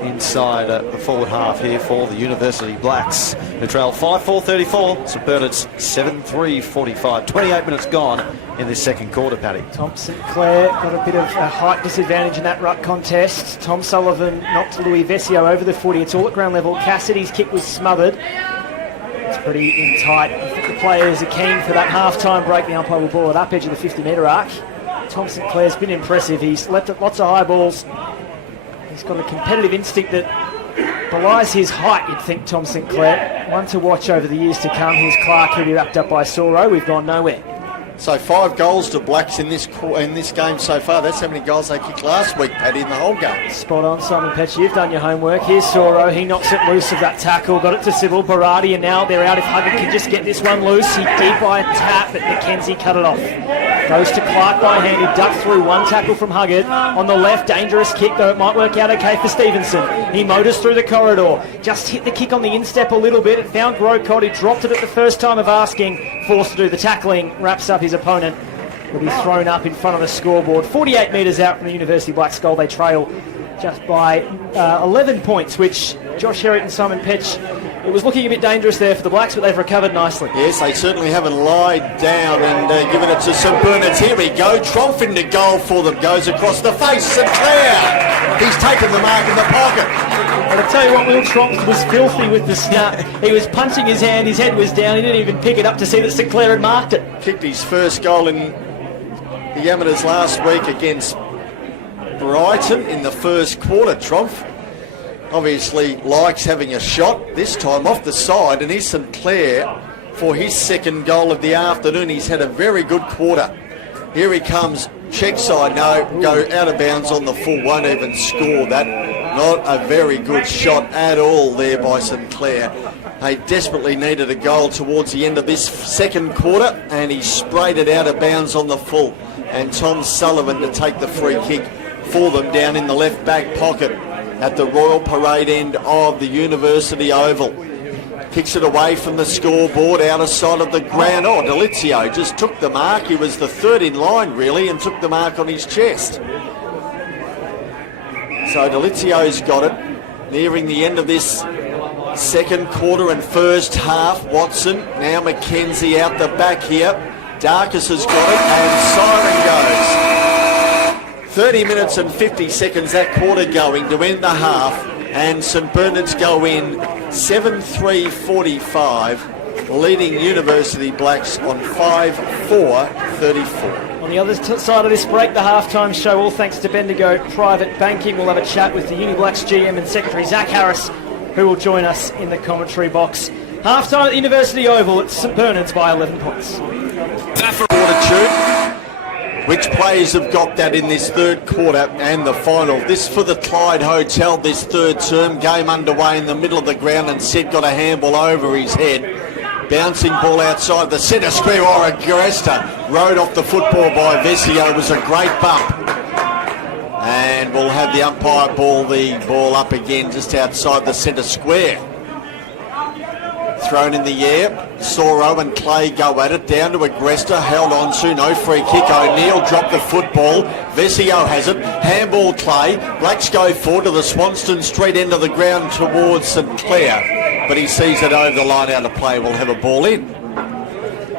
inside the forward half here for the University Blacks, who trail 5-4-34. St Bernard's 7-3-45. 28 minutes gone in this second quarter, Paddy. Tom Sinclair got a bit of a height disadvantage in that ruck contest. Tom Sullivan knocked Louis Vesio over the footy. It's all at ground level. Cassidy's kick was smothered. It's pretty in tight. I think the players are keen for that half-time break. The umpire will ball it up edge of the 50-metre arc. Tom Sinclair's been impressive. He's left at lots of high balls. He's got a competitive instinct that belies his height, you'd think, Tom Sinclair. One to watch over the years to come. Here's Clark, who'll be wrapped up by Soro. We've gone nowhere. So 5 goals to Blacks in this game so far. That's how many goals they kicked last week, Paddy, in the whole game. Spot on, Simon Petch. You've done your homework. Here's Soro. He knocks it loose of that tackle. Got it to Sybil Barati, and now they're out. If Huggard can just get this one loose, he did by a tap, but McKenzie cut it off. Goes to Clark by hand, who ducked through one tackle from Huggard. On the left, dangerous kick, though it might work out okay for Stevenson. He motors through the corridor. Just hit the kick on the instep a little bit. It found Grocott. He dropped it at the first time of asking. Forced to do the tackling. Wraps up his opponent. Will be thrown up in front of the scoreboard. 48 metres out from the University Blacks goal. They trail just by 11 points, which Josh Herrick and Simon Petch, it was looking a bit dangerous there for the Blacks, but they've recovered nicely. Yes, they certainly haven't lied down and given it to St Bernard's. Here we go. Tromp into goal for them. Goes across the face. Sinclair. He's taken the mark in the pocket. And I tell you what, Will Tromp was filthy with the snap. He was punching his hand. His head was down. He didn't even pick it up to see that Sinclair had marked it. Kicked his first goal in the Amateurs last week against Brighton in the first quarter. Tromp obviously likes having a shot, this time off the side, and here's Sinclair for his second goal of the afternoon. He's had a very good quarter. Here he comes, check side, no, go out of bounds on the full, won't even score that. Not a very good shot at all there by Sinclair. They desperately needed a goal towards the end of this second quarter, and he sprayed it out of bounds on the full. And Tom Sullivan to take the free kick for them down in the left back pocket at the Royal Parade end of the University Oval. Kicks it away from the scoreboard, outer side of the ground. Oh, Delizio just took the mark. He was the third in line, really, and took the mark on his chest. So Delizio's got it. Nearing the end of this second quarter and first half. Watson, now McKenzie out the back here. Darkus has got it, and siren goes. 30 minutes and 50 seconds that quarter going to end the half, and St Bernard's go in 7-3-45, leading University Blacks on 5-4-34. On the other side of this break, the halftime show, all thanks to Bendigo Private Banking. We'll have a chat with the Uni Blacks GM and Secretary Zach Harris, who will join us in the commentary box. Halftime at the University Oval at St Bernard's by 11 points. Fortitude. Which players have got that in this third quarter and the final? This for the Clyde Hotel, this third term. Game underway in the middle of the ground, and Sid got a handball over his head. Bouncing ball outside the centre square. Or Agresta rode off the football by Vesio. It was a great bump. And we'll have the umpire ball the ball up again just outside the centre square. Thrown in the air. Soro and Clay go at it. Down to Agresta. Held on to. No free kick. O'Neill dropped the football. Vesio has it. Handball Clay. Blacks go forward to the Swanston Street end of the ground towards St Clair. But he sees it over the line out of play. We'll have a ball in.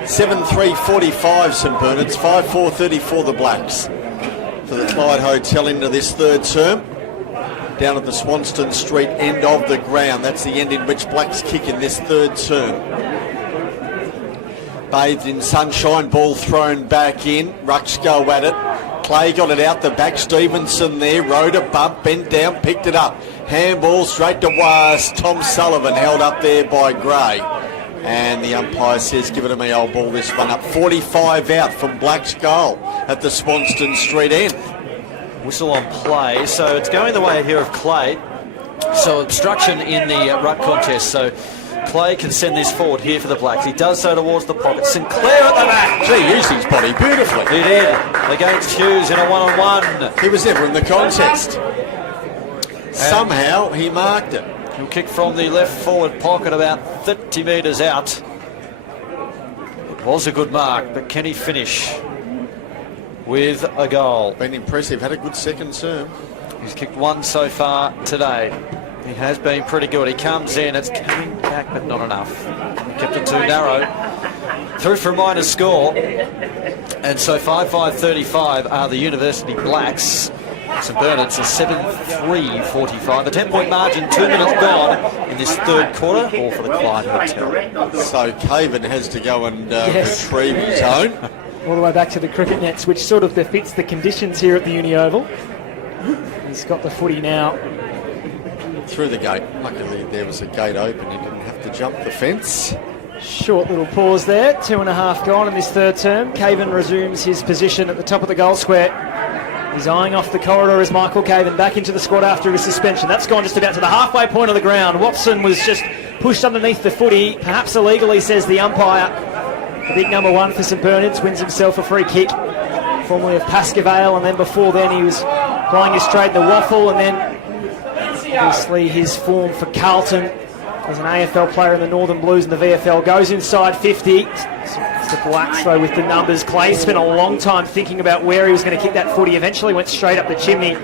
7-3-45 St Bernard's. 5-4-34 the Blacks. For the Clyde Hotel into this third term. down at the Swanston Street end of the ground. That's the end in which Blacks kick in this third term. Bathed in sunshine, ball thrown back in. Rucks go at it. Clay got it out the back. Stevenson there, rode a bump, bent down, picked it up. Handball straight to Tom Sullivan, held up there by Gray. And the umpire says, give it to me, old ball this one up. 45 out from Black's goal at the Swanston Street end. Whistle on play, so it's going the way here of Clay. So obstruction in the ruck contest, so Clay can send this forward here for the Blacks. He does so towards the pocket. Sinclair at the back. Gee, used his body beautifully. He did. Against Hughes in a one-on-one. He was never in the contest. Somehow he marked it. He'll kick from the left forward pocket about 30 metres out. It was a good mark, but can he finish with a goal? Been impressive. Had a good second term. He's kicked one so far today. He has been pretty good. He comes in, it's coming back, but not enough. He kept it too narrow. Through for a minor score. And so 5-5-35 are the University Blacks. St Bernard's is 7-3-45. The 10-point margin, 2 minutes gone in this third quarter. All for the Clyde Hotel. So Caven has to go and retrieve his own. All the way back to the cricket nets, which sort of befits the conditions here at the Uni Oval. He's got the footy now. Through the gate. Luckily there was a gate open. He didn't have to jump the fence. Short little pause there. 2.5 gone in this third term. Caven resumes his position at the top of the goal square. He's eyeing off the corridor as Michael Caven back into the squad after his suspension. That's gone just about to the halfway point of the ground. Watson was just pushed underneath the footy, perhaps illegally, says the umpire. The big number 1 for St Bernard's wins himself a free kick, formerly of Pascavale, and then before then he was plying his trade the waffle, and then obviously his form for Carlton as an AFL player in the Northern Blues and the VFL. Goes inside 50. It's the Blacks though with the numbers. Clay spent a long time thinking about where he was going to kick that footy. Eventually went straight up the chimney.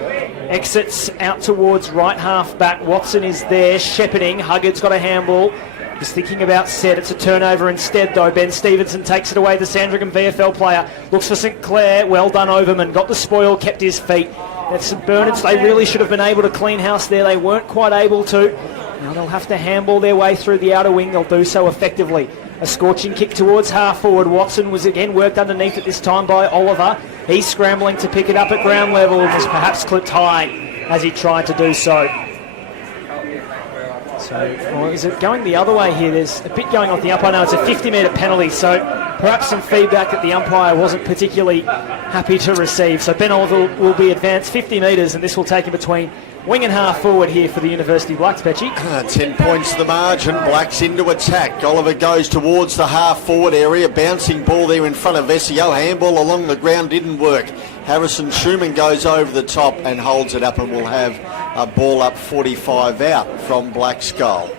Exits out towards right half back. Watson is there shepherding. Huggard's got a handball. He's thinking about set. It's a turnover instead though. Ben Stevenson takes it away. The Sandringham VFL player looks for St Clair. Well done, Overman. Got the spoil, kept his feet. At St Bernard's, they really should have been able to clean house there. They weren't quite able to. Now they'll have to handball their way through the outer wing. They'll do so effectively. A scorching kick towards half forward. Watson was again worked underneath at this time by Oliver. He's scrambling to pick it up at ground level and was perhaps clipped high as he tried to do so. Or is it going the other way here? There's a bit going on the umpire. No, it's a 50-metre penalty, so perhaps some feedback that the umpire wasn't particularly happy to receive. So Ben Oliver will be advanced 50 metres, and this will take him between wing and half forward here for the University Blacks, Petchy. 10 points the margin. Blacks into attack. Oliver goes towards the half forward area. Bouncing ball there in front of Vesio. Handball along the ground didn't work. Harrison Schumann goes over the top and holds it up, and will have a ball up 45 out from Black's goal.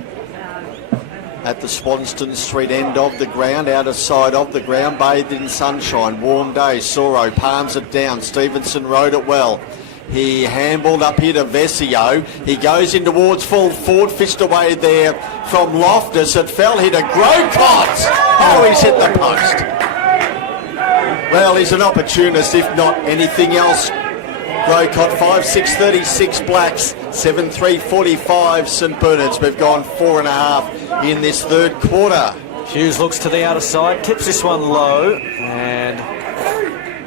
At the Swanston Street end of the ground, outer side of the ground, bathed in sunshine, warm day. Soro palms it down. Stevenson rode it well. He handballed up here to Vesio. He goes in towards full forward, fished away there from Loftus. It fell here to Grocott. Oh, he's hit the post. Well, he's an opportunist, if not anything else. Grocott 5-6-36 Blacks, 7-3-45 St Bernard's. We've gone 4.5 in this third quarter. Hughes looks to the outer side, tips this one low, and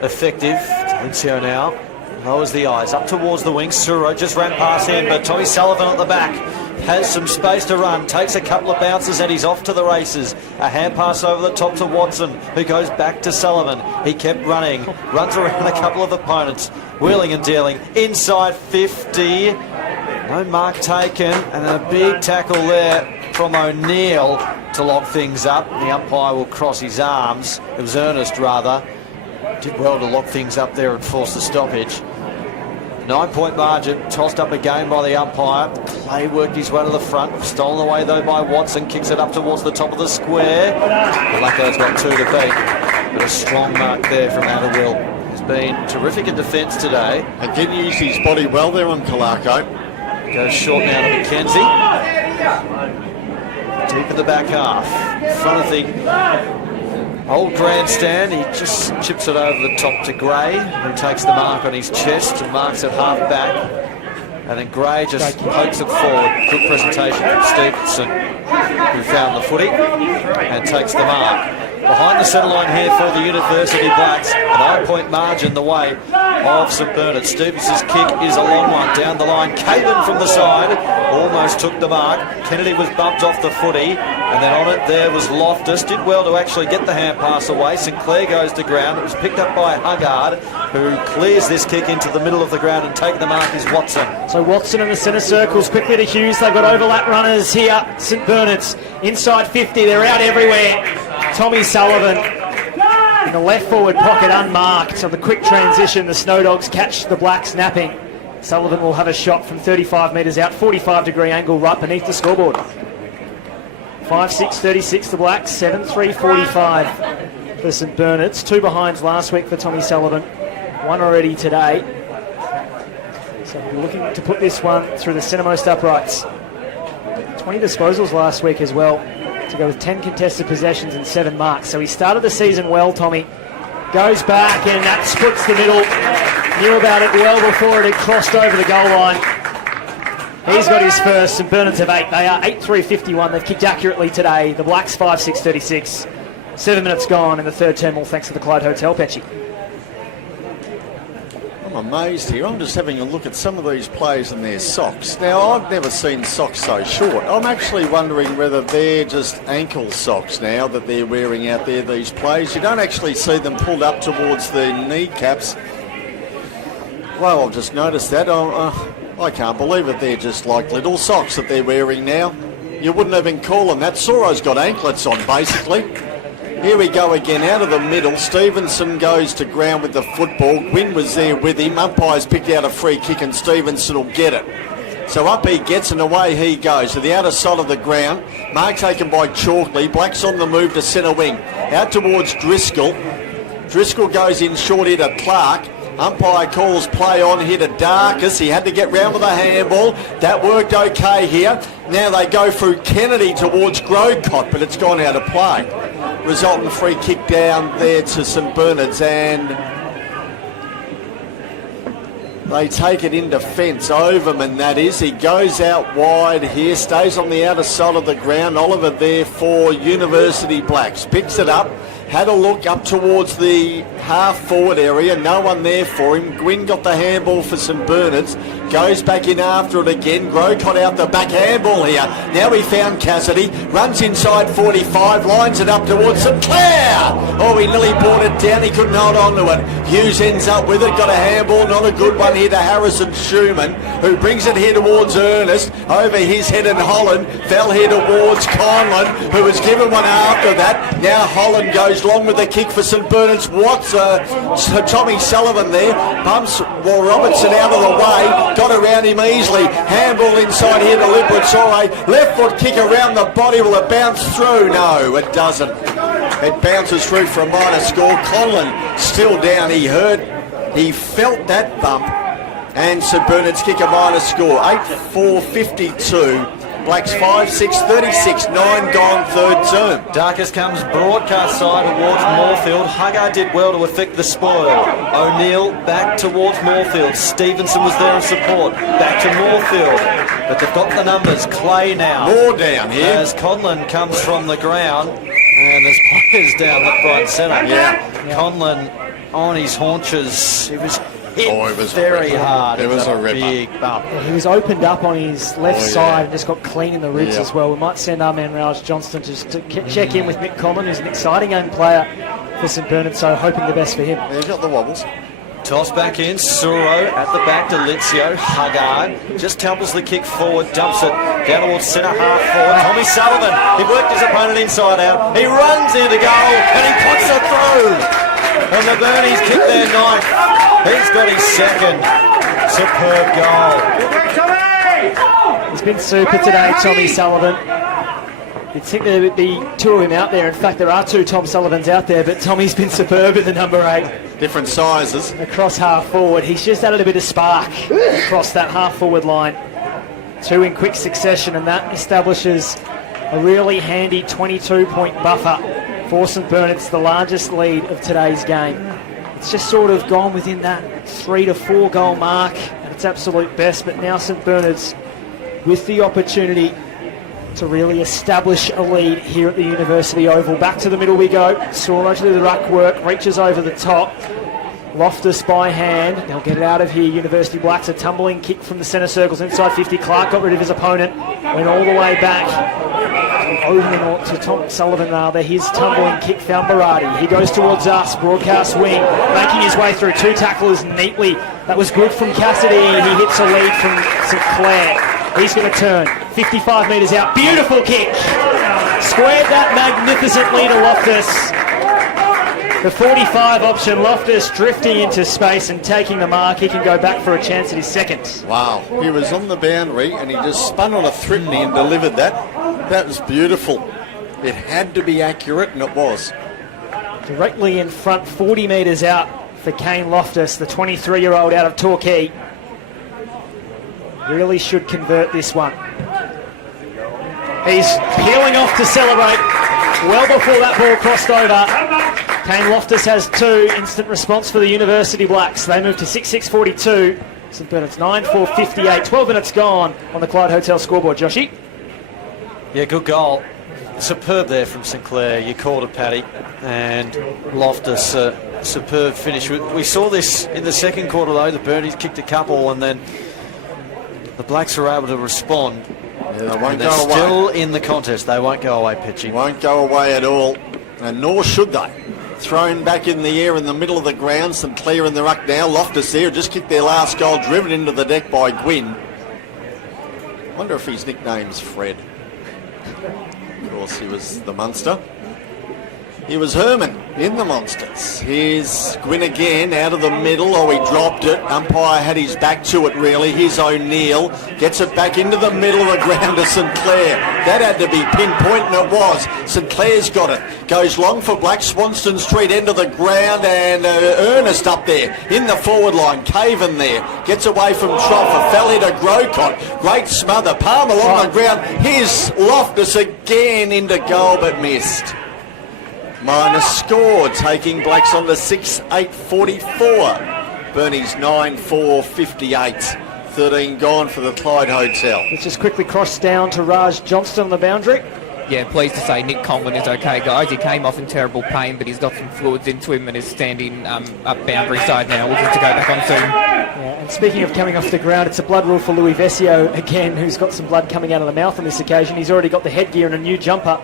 effective. Valencio now lowers the eyes up towards the wing. Suro just ran past him, but Tommy Sullivan at the back has some space to run, takes a couple of bounces and he's off to the races. A hand pass over the top to Watson, who goes back to Sullivan. He kept running, runs around a couple of opponents, wheeling and dealing inside 50. No mark taken, and a big tackle there from O'Neill to lock things up. The umpire will cross his arms. It was Ernest rather. Did well to lock things up there and force the stoppage. 9-point margin, tossed up again by the umpire. Clay worked his way to the front, stolen away though by Watson, kicks it up towards the top of the square. Blackout's got 2 to beat, but a strong mark there from Adderwill. He's been terrific in defence today. And didn't use his body well there on Kalako. Goes short now to McKenzie. Deep in the back half, in front of the old grandstand. He just chips it over the top to Gray, who takes the mark on his chest and marks it half back. And then Gray just pokes it forward. Good presentation from Stevenson, who found the footy and takes the mark. Behind the centre line here for the University Blacks, a 9-point margin the way of St Bernard. Stevenson's kick is a long one down the line. Caven from the side almost took the mark. Kennedy was bumped off the footy, and then on it there was Loftus. Did well to actually get the hand pass away. Sinclair goes to ground. It was picked up by Huggard, who clears this kick into the middle of the ground, and take the mark is Watson. So Watson in the centre circles, quickly to Hughes. They've got overlap runners here. St Bernard's inside 50. They're out everywhere. Tommy Sullivan in the left forward pocket unmarked. On the quick transition, the Snow Dogs catch the Blacks napping. Sullivan will have a shot from 35 metres out, 45-degree angle right beneath the scoreboard. 5-6-36 the Blacks, 7-3-45 for St Bernard's. 2 behinds last week for Tommy Sullivan, 1 already today. So we're looking to put this one through the centremost uprights. 20 disposals last week as well, to go with 10 contested possessions and 7 marks. So he started the season well, Tommy. Goes back, and that splits the middle. Knew about it well before it had crossed over the goal line. He's got his first. St Bernard's have 8. They are 8-3-51. They've kicked accurately today. The Blacks 5-6-36. 7 minutes gone in the third term, all thanks to the Clyde Hotel, Petchy. I'm amazed here. I'm just having a look at some of these players and their socks. Now, I've never seen socks so short. I'm actually wondering whether they're just ankle socks now that they're wearing out there, these players. You don't actually see them pulled up towards the kneecaps. Well, I've just noticed that. I can't believe it. They're just like little socks that they're wearing now. You wouldn't even call them that. Soro's got anklets on, basically. Here we go again, out of the middle. Stevenson goes to ground with the football. Gwynn was there with him. Umpires picked out a free kick, and Stevenson will get it. So up he gets, and away he goes to the outer side of the ground. Mark taken by Chalkley. Black's on the move to centre wing. Out towards Driscoll. Driscoll goes in short here to Clark. Umpire calls play on here to Darkus. He had to get round with a handball. That worked okay here. Now they go through Kennedy towards Grocott, but it's gone out of play. Resultant free kick down there to St Bernard's, and they take it in defence. Overman, that is. He goes out wide here, stays on the outer side of the ground. Oliver there for University Blacks. Picks it up. Had a look up towards the half-forward area. No one there for him. Gwynn got the handball for St Bernard's. Goes back in after it again. Grocott out the back, handball here. Now he found Cassidy. Runs inside 45. Lines it up towards St Clair. Oh, he nearly brought it down. He couldn't hold on to it. Hughes ends up with it. Got a handball. Not a good one here to Harrison Schumann, who brings it here towards Ernest. Over his head, and Holland fell here towards Conlon, who was given one after that. Now Holland goes long with the kick for St Bernard's. Tommy Sullivan there bumps Robertson out of the way, got around him easily. Handball inside here to Liberatore. Left foot kick around the body. Will it bounce through? No, it doesn't. It bounces through for a minor score. Conlon still down. He felt that bump, and St Bernard's kick a minor score. 8-4-52. Blacks 5-6-36, 9 gone third term. Darkus comes broadcast side towards Moorfield. Huggard did well to affect the spoil. O'Neill back towards Moorfield. Stevenson was there in support. Back to Moorfield. But they've got the numbers. Clay now. More down here. As Conlon comes from the ground. And there's players down left, right, centre. Yeah. Conlon on his haunches. It was hit it was very hard. It was a ripper. Big bump. Yeah, he was opened up on his left side and just got clean in the ribs Yeah. as well. We might send our man Raj Johnston just to check in with Nick Common, who's an exciting young player for St Bernard, so hoping the best for him. He's got the wobbles. Toss back in, Suro at the back to Lizio. Huggard just tumbles the kick forward, dumps it down towards centre half forward. Tommy Sullivan, he worked his opponent inside out. He runs into goal and he puts it through. And the Burnies kick their ninth. He's got his second. Superb goal. He's been super today, Tommy Sullivan. You'd think there would be 2 of him out there. In fact, there are 2 Tom Sullivans out there, but Tommy's been superb in the number 8. Different sizes. Across half forward. He's just added a bit of spark across that half forward line. 2 in quick succession, and that establishes a really handy 22-point buffer for St Bernard's, the largest lead of today's game. It's just sort of gone within that 3 to 4 goal mark at a its absolute best, but now St Bernard's with the opportunity to really establish a lead here at the University Oval. Back to the middle we go. Soro to do the ruck work, reaches over the top. Loftus by hand. They'll get it out of here. University Blacks, a tumbling kick from the centre circles inside 50. Clark got rid of his opponent. Went all the way back. Over to Tom Sullivan rather. His tumbling kick found Barati. He goes towards us. Broadcast wing. Making his way through 2 tacklers neatly. That was good from Cassidy. He hits a lead from St Clair. He's going to turn 55 metres out. Beautiful kick. Squared that magnificently to Loftus. The 45 option, Loftus drifting into space and taking the mark. He can go back for a chance at his second. Wow, he was on the boundary and he just spun on a threatening and delivered that. That was beautiful. It had to be accurate, and it was. Directly in front, 40 metres out for Kane Loftus, the 23-year-old out of Torquay. Really should convert this one. He's peeling off to celebrate well before that ball crossed over. Kane Loftus has 2. Instant response for the University Blacks. They move to 6-6-42. St Bernard's 9-4-58. 12 minutes gone on the Clyde Hotel scoreboard. Joshy? Yeah, good goal. Superb there from St Clair. You called it, Paddy. And Loftus, superb finish. We saw this in the second quarter, though. The Burnies kicked a couple, and then the Blacks were able to respond. Yeah, they won't They're go away. still in the contest. They won't go away pitching. Won't go away at all, and nor should they. Thrown back in the air in the middle of the ground. St Clair in the ruck now. Loftus there, just kicked their last goal, driven into the deck by Gwynn. Wonder if his nickname's Fred. Of course, he was the Munster. He was Herman in the Monsters. Here's Gwynn again, out of the middle. Oh, he dropped it. Umpire had his back to it, really. Here's O'Neill. Gets it back into the middle of the ground to St Clair. That had to be pinpoint, and it was. St Clair's got it. Goes long for Black. Swanston Street, end of the ground, and Ernest up there in the forward line. Caven there. Gets away from Troffer. Fell into Grocott. Great smother. Palm along the ground. Here's Loftus again into goal, but missed. Minus score, taking Blacks on to 6-8-44. Bernie's 9-4-58. 13 gone for the Clyde Hotel. Let's just quickly cross down to Raj Johnston on the boundary. Yeah, pleased to say Nick Conlon is okay, guys. He came off in terrible pain, but he's got some fluids into him and is standing up boundary side now, looking to go back on soon. Yeah, and speaking of coming off the ground, it's a blood rule for Louis Vesio again, who's got some blood coming out of the mouth on this occasion. He's already got the headgear and a new jumper.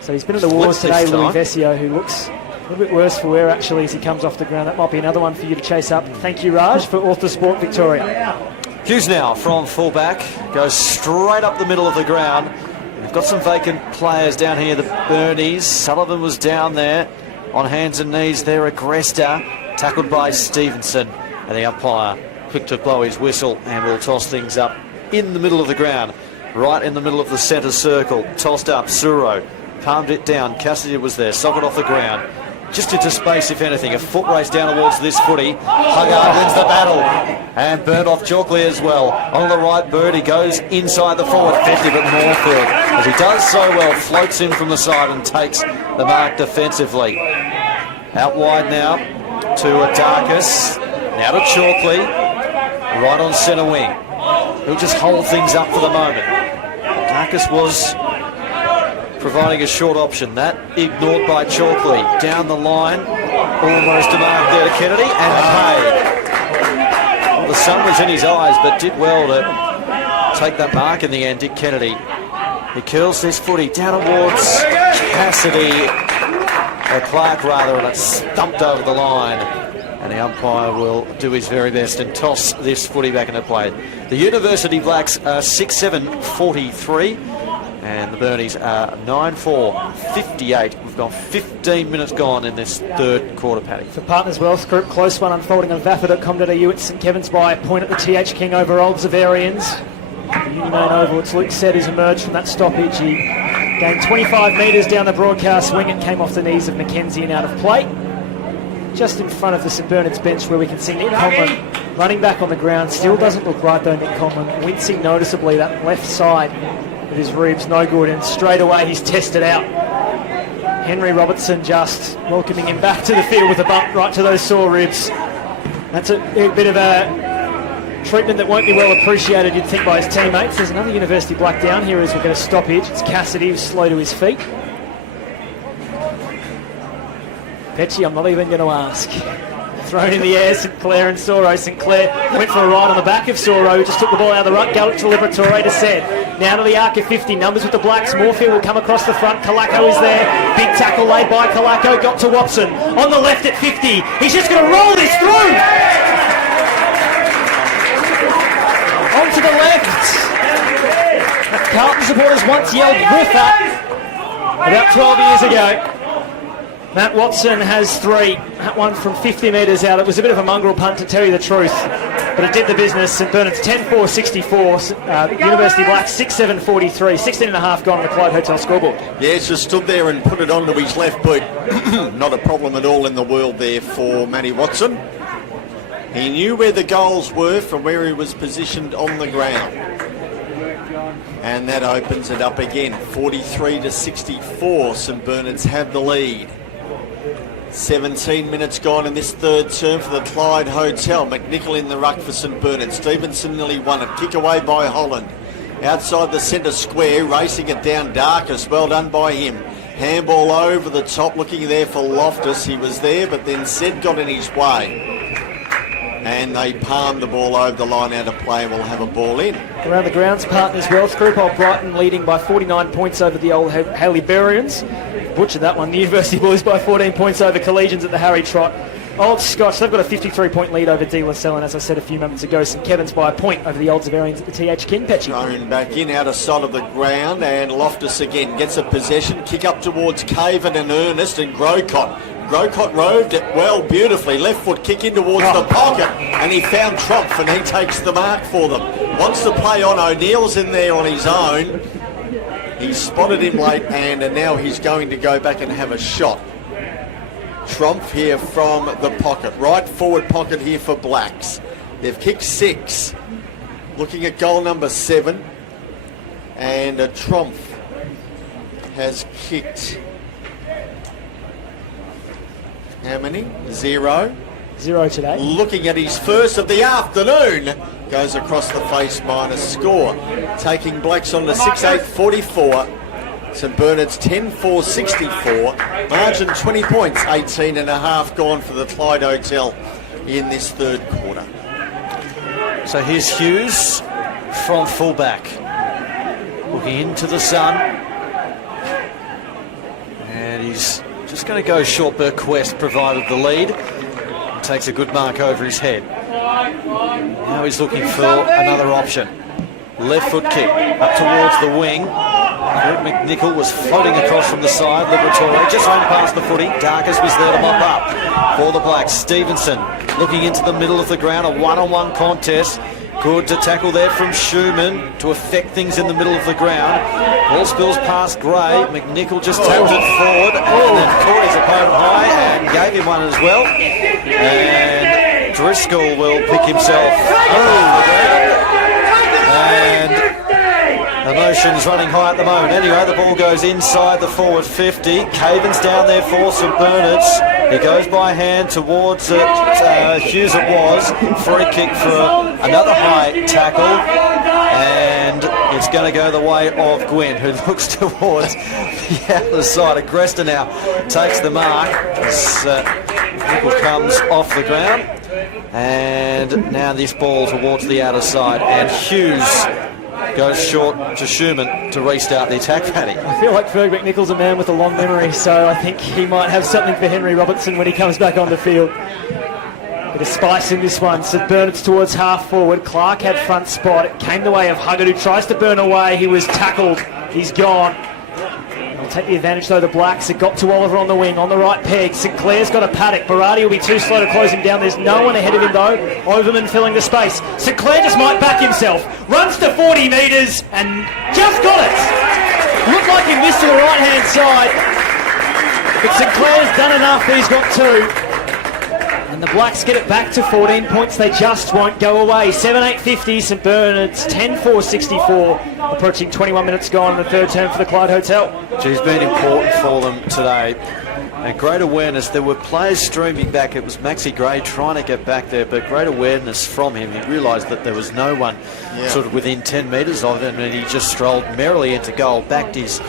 So he's been in the wars today, Louis Vesio, who looks a little bit worse for wear actually as he comes off the ground. That might be another one for you to chase up. Thank you, Raj, for Author Sport Victoria. Hughes now from fullback, goes straight up the middle of the ground. We've got some vacant players down here, the Burnies. Sullivan was down there on hands and knees there. Agresta, tackled by Stevenson. And the umpire quick to blow his whistle and will toss things up in the middle of the ground. Right in the middle of the centre circle. Tossed up, Suro. Palmed it down. Cassidy was there. Socket off the ground. Just into space, if anything. A foot race down towards this footy. Huggard wins the battle. And burnt off Chalkley as well. On the right, Bird. He goes inside the forward 50, but Moorfield, as he does so well, floats in from the side and takes the mark defensively. Out wide now to Adarkis. Now to Chalkley. Right on centre wing. He'll just hold things up for the moment. Adarkis was providing a short option. That ignored by Chalkley. Down the line, almost a mark there to Kennedy, and paid. Well, the sun was in his eyes, but did well to take that mark in the end, Dick Kennedy. He curls this footy down towards Cassidy, or Clark rather, and it's stumped over the line. And the umpire will do his very best and toss this footy back into play. The University Blacks are 6-7-43. And the Burnies are 9-4-58. We've got 15 minutes gone in this third quarter, Paddy. For Partners Wealth Group, close one unfolding on vaffa.com.au at St Kevin's by a point at the TH King over Old Zavarians. The Unimain Oval, it's Luke Sett who's emerged from that stoppage. He gained 25 metres down the broadcast wing. It came off the knees of Mackenzie and out of play. Just in front of the St Bernard's bench where we can see Nick Conlon running back on the ground. Still doesn't look right though, Nick Conlon. Wincing noticeably, that left side. His ribs no good, and straight away he's tested out. Henry Robertson just welcoming him back to the field with a bump right to those sore ribs. That's a bit of a Treatment that won't be well appreciated, you'd think, by his teammates. There's another University Black down here as we get a stoppage. It's Cassidy, who's slow to his feet. Petchy, I'm not even going to ask. Thrown in the air, St Clair and Soro. St Clair went for a ride on the back of Soro, who just took the ball out of the ruck, galloped to Liberatore to set. Now to the arc of 50, numbers with the Blacks. Moorfield will come across the front. Kalako is there. Big tackle laid by Kalako, got to Watson. On the left at 50. He's just going to roll this through. On to the left. Carlton supporters once yelled "Woofer" about 12 years ago. Matt Watson has 3. That one from 50 metres out. It was a bit of a mongrel punt, to tell you the truth, but it did the business. St Bernard's 10-4-64. University Black 6-7-43. 16 and a half gone on the Clyde Hotel scoreboard. Yes, just stood there and put it onto his left boot. Not a problem at all in the world there for Matty Watson. He knew where the goals were from where he was positioned on the ground. And that opens it up again. 43-64. St Bernard's have the lead. 17 minutes gone in this third term for the Clyde Hotel. McNichol in the ruck for St Bernard. Stevenson nearly won it. Kick away by Holland. Outside the centre square, racing it down. Darkus, well done by him. Handball over the top, looking there for Loftus. He was there, but then Sid got in his way. And they palmed the ball over the line out of play and will have a ball in. Around the grounds, Partners Wealth Group, Old Brighton leading by 49 points over the old Haley-Burians. Butchered that one. The University Blues by 14 points over Collegians at the Harry Trott. Old Scotch, they've got a 53-point lead over De La Salle, and as I said a few moments ago, St Kevin's by a point over the Old Zavarians at the TH King. Petchy. Thrown back in, out of sight of the ground, and Loftus again gets a possession. Kick up towards Caven and Ernest and Grocott. Grocott roved it well, beautifully. Left foot kick in towards the pocket, and he found Trumpf, and he takes the mark for them. Wants to play on. O'Neill's in there on his own. He spotted him late, and now he's going to go back and have a shot. Trumpf here from the pocket. Right forward pocket here for Blacks. They've kicked 6. Looking at goal number 7. And Trumpf has kicked... how many? 0. 0 today. Looking at his first of the afternoon. Goes across the face minus score. Taking Blacks on to 6-8-44. St Bernard's 10-4-64. Margin 20 points. 18 and a half gone for the Clyde Hotel in this third quarter. So here's Hughes from fullback. Looking into the sun. And he's just going to go short. Burquest provided the lead. Takes a good mark over his head. Now he's looking for another option. Left foot kick up towards the wing. McNichol was floating across from the side. Liberatore just ran past the footy. Darkus was there to mop up for the Blacks. Stevenson looking into the middle of the ground. A one-on-one contest. Good to tackle there from Schumann to affect things in the middle of the ground. Ball spills past Gray. McNichol just tapped it forward and then caught his opponent high and gave him one as well. And Driscoll will pick himself over the ground. And emotions running high at the moment. Anyway, the ball goes inside the forward 50. Caven's down there for St Bernard's. He goes by hand towards it. Hughes it was. Free kick for another high tackle. And it's going to go the way of Gwynn, who looks towards the other side. Agresta now takes the mark as Nickel comes off the ground. And now this ball towards the outer side. And Hughes goes short to Schumann to restart the attack, Paddy. I feel like Ferg McNichol's a man with a long memory, so I think he might have something for Henry Robertson when he comes back on the field. Bit of spice in this one. St Bernard's towards half forward. Clark had front spot. It came the way of Huggard, who tries to burn away. He was tackled. He's gone. They'll take the advantage though, the Blacks. It got to Oliver on the wing, on the right peg. St Clair's got a paddock. Barati will be too slow to close him down. There's no one ahead of him though. Overman filling the space. St Clair just might back himself. Runs to 40 metres and just got it. Looked like he missed to the right hand side. But St Clair's done enough. He's got 2. And the Blacks get it back to 14 points. They just won't go away. 7-8-50. St Bernard's 10-4-64. Approaching 21 minutes gone in the third term for the Clyde Hotel. She's been important for them today. And great awareness. There were players streaming back. It was Maxi Gray trying to get back there, but great awareness from him. He realised that there was no one sort of within 10 metres of him, and he just strolled merrily into goal, backed his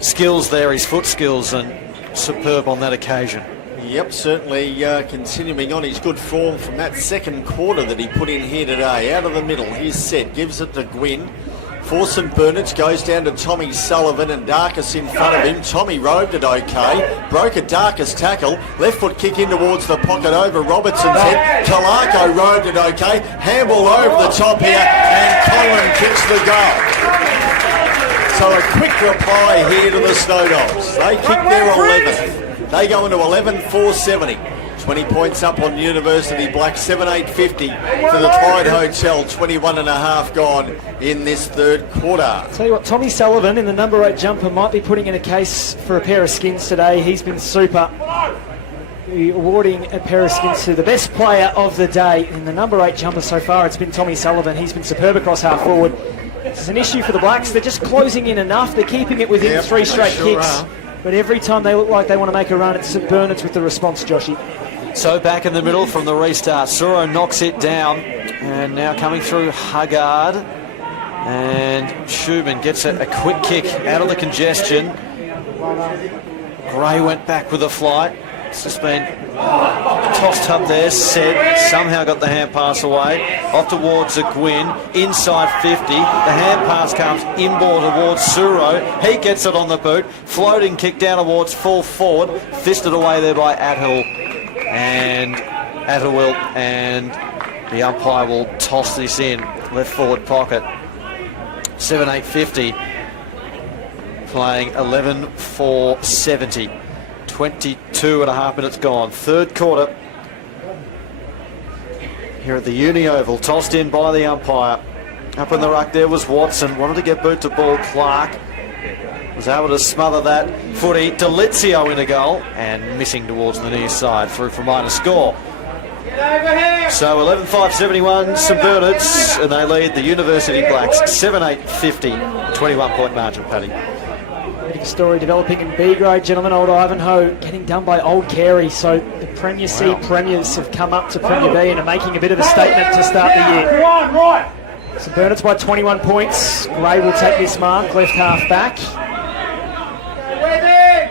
skills there, his foot skills, and superb on that occasion. Yep, certainly continuing on his good form from that second quarter that he put in here today. Out of the middle, he's set, gives it to Gwynn. For St Bernard's, goes down to Tommy Sullivan and Darkus in front of him. Tommy roved it okay, broke a Darkus tackle, left foot kick in towards the pocket over Robertson's head. Kalako roved it okay, handball over the top here, and Conlon kicks the goal. So a quick reply here to the Snow Dogs. They kick their 11th. They go into 11-4-70. 20 points up on University Black, 7-8-50 for the Clyde Hotel, 21 and a half gone in this third quarter. Tell you what, Tommy Sullivan in the number 8 jumper might be putting in a case for a pair of skins today. He's been super. Awarding a pair of skins to the best player of the day. In the number 8 jumper so far, it's been Tommy Sullivan. He's been superb across half forward. This is an issue for the Blacks. They're just closing in enough. They're keeping it within 3 straight kicks. But every time they look like they want to make a run, it's St Bernard's with the response, Joshy. So back in the middle from the restart, Suro knocks it down, and now coming through Haggard, and Schumann gets a quick kick out of the congestion. Gray went back with a flight. It's just been tossed up there, set, somehow got the hand pass away, off towards a Gwynn, inside 50, the hand pass comes inboard towards Suro, he gets it on the boot, floating kick down towards full forward, fisted away there by Athill and Atterwill, and the umpire will toss this in, left forward pocket, 7-8-50, playing 11-4-70. 22 and a half minutes gone. Third quarter here at the Uni Oval, tossed in by the umpire. Up in the ruck there was Watson, wanted to get boot to ball. Clark was able to smother that footy. Delizio in a goal and missing towards the near side, through for minor score. So 11-5-71 St Bernard's, and they lead the University Blacks 7-8-50, 21-point margin, Paddy. Big story developing in B grade, gentlemen. Old Ivanhoe getting done by Old Carey. So the Premier C premiers have come up to Premier B and are making a bit of a statement to start the year. St Bernard's by 21 points. Gray will take this mark, left half back.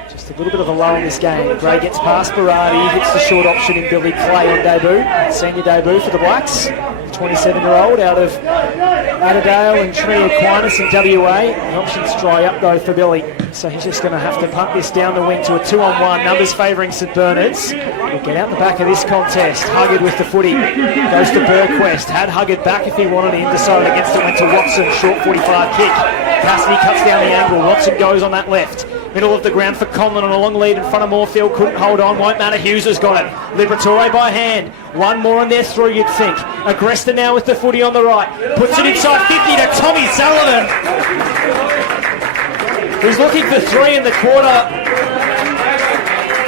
Just a little bit of a lull in this game. Gray gets past Berardi, hits the short option in Billy Clay on debut. Senior debut for the Blacks. 27-year-old out of Lauderdale and Trinity Aquinas in WA. The options dry up though for Billy, so he's just going to have to punt this down the wing to a 2-on-1. Numbers favouring St Bernard's. We'll get out the back of this contest. Huggard with the footy. Goes to Burquest. Had Huggard back if he wanted it. Decided against it. Went to Watson. Short 45 kick. Cassidy cuts down the angle. Watson goes on that left. Middle of the ground for Conlon on a long lead in front of Moorfield. Couldn't hold on. Won't matter. Hughes has got it. Liberatore by hand. One more and they're through, you'd think. Agresta now with the footy on the right. Puts it inside 50 to Tommy Sullivan, who's looking for 3 in the quarter.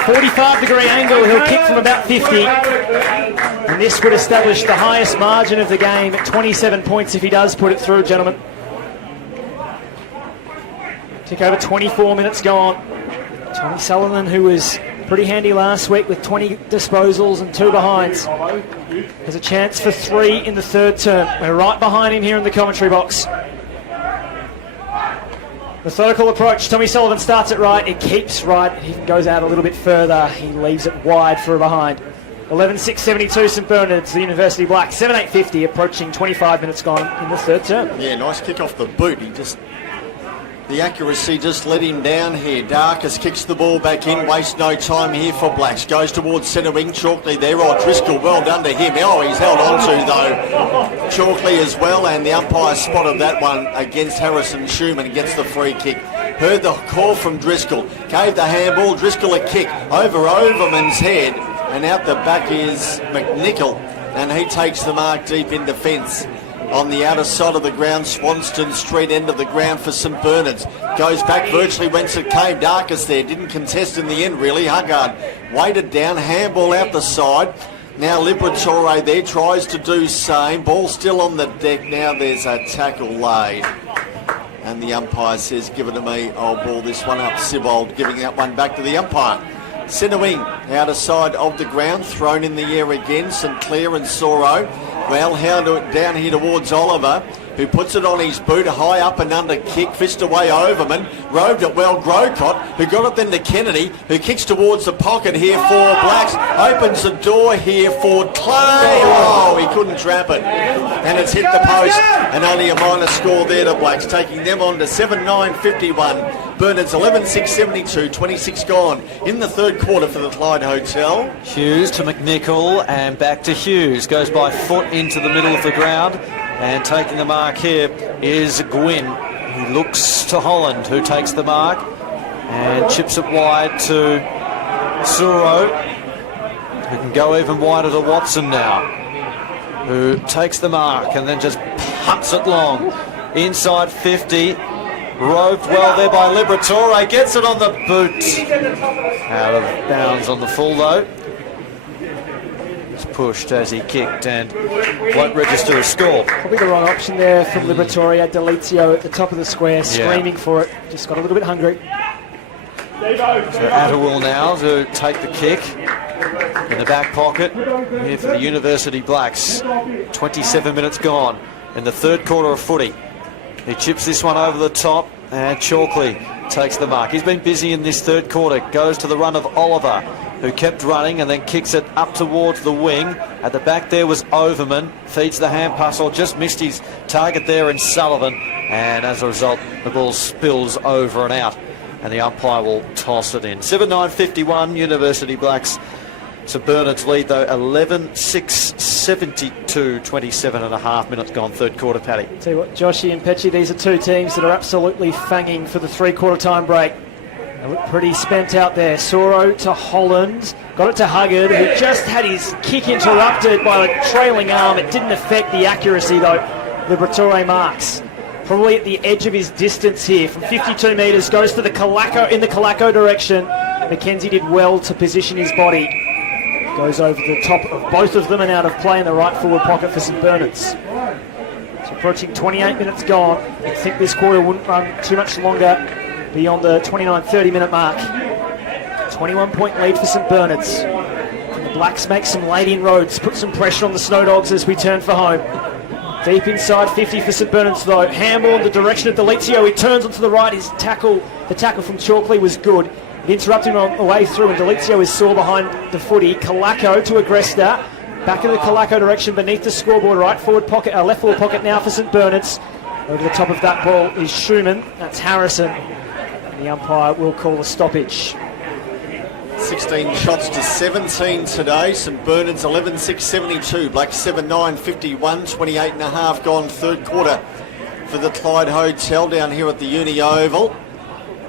45-degree angle. He'll kick from about 50. And this would establish the highest margin of the game at 27 points if he does put it through, gentlemen. Took over 24 minutes gone. Tommy Sullivan, who was pretty handy last week with 20 disposals and 2 behinds, has a chance for 3 in the third term. We're right behind him here in the commentary box. Methodical approach. Tommy Sullivan starts it right. It keeps right. It even goes out a little bit further. He leaves it wide for a behind. 11-6-72 St Bernard's, the University Black. 7-8-50, approaching 25 minutes gone in the third term. Yeah, nice kick off the boot. The accuracy just let him down here. Darkus kicks the ball back in, wastes no time here for Blacks. Goes towards centre wing, Chalkley there. Oh, Driscoll, well done to him. Oh, he's held on to, though, Chalkley as well, and the umpire spotted that one against Harrison Schumann, gets the free kick. Heard the call from Driscoll, gave the handball, Driscoll a kick over Overman's head, and out the back is McNichol, and he takes the mark deep in defence. On the outer side of the ground, Swanston Street end of the ground for St Bernard's. Goes back virtually whence it came. Darkus there, didn't contest in the end really. Haggard weighted down, handball out the side. Now Liberatore there, tries to do same. Ball still on the deck. Now there's a tackle laid. And the umpire says, give it to me, I'll ball this one up. Sibold giving that one back to the umpire. Centre wing, outer side of the ground, thrown in the air again. St Clair and Soro. Well, down here towards Oliver, who puts it on his boot, a high up and under kick, fist away Overman, roved it well Grocott, who got it then to Kennedy, who kicks towards the pocket here for Blacks, opens the door here for Clay. Oh, he couldn't trap it, and it's hit the post, and only a minor score there to Blacks, taking them on to 7-9-51. Bernard's 11-6-72, 26 gone in the third quarter for the Clyde Hotel. Hughes to McNichol and back to Hughes. Goes by foot into the middle of the ground. And taking the mark here is Gwynn. He looks to Holland, who takes the mark and chips it wide to Suro, who can go even wider to Watson now, who takes the mark and then just punts it long. Inside 50. Roved well there by Liberatore. Gets it on the boot. Out of bounds on the full though. Pushed as he kicked and won't register a score. Probably the wrong option there from Liberatore. Had Delizio at the top of the square, screaming for it. Just got a little bit hungry. So Attawell now to take the kick in the back pocket here for the University Blacks. 27 minutes gone in the third quarter of footy. He chips this one over the top and Chalkley takes the mark. He's been busy in this third quarter. Goes to the run of Oliver, who kept running and then kicks it up towards the wing. At the back there was Overman. Feeds the hand pass, or just missed his target there in Sullivan. And as a result, the ball spills over and out. And the umpire will toss it in. 7-9-51, University Blacks. St Bernard's lead though, 11-6-72, 27 and a half minutes gone, third quarter, Paddy. Tell you what, Joshy and Petchy, these are two teams that are absolutely fanging for the three-quarter time break. They look pretty spent out there. Soro to Holland. Got it to Huggard, who just had his kick interrupted by a trailing arm. It didn't affect the accuracy, though. Liberatore marks. Probably at the edge of his distance here. From 52 metres, goes to the Calaco in the Calaco direction. McKenzie did well to position his body. Goes over the top of both of them and out of play in the right forward pocket for St Bernard's. So approaching 28 minutes gone. I think this quarter wouldn't run too much longer beyond the 29-30 minute mark. 21-point lead for St Bernard's. And the Blacks make some late inroads, put some pressure on the Snow Dogs as we turn for home. Deep inside 50 for St Bernard's though. Handball in the direction of Delizio. He turns onto the right. The tackle from Chalkley was good. It interrupted him on the way through, and Delizio is sore behind the footy. Calaco to Agresta. Back in the Calaco direction beneath the scoreboard. Right forward pocket, left forward pocket now for St Bernard's. Over the top of that ball is Schumann. That's Harrison. And the umpire will call a stoppage. 16 shots to 17 today. St Bernard's 11-6-72. Blacks 7-9-51. 28 and a half gone third quarter for the Clyde Hotel down here at the Uni Oval.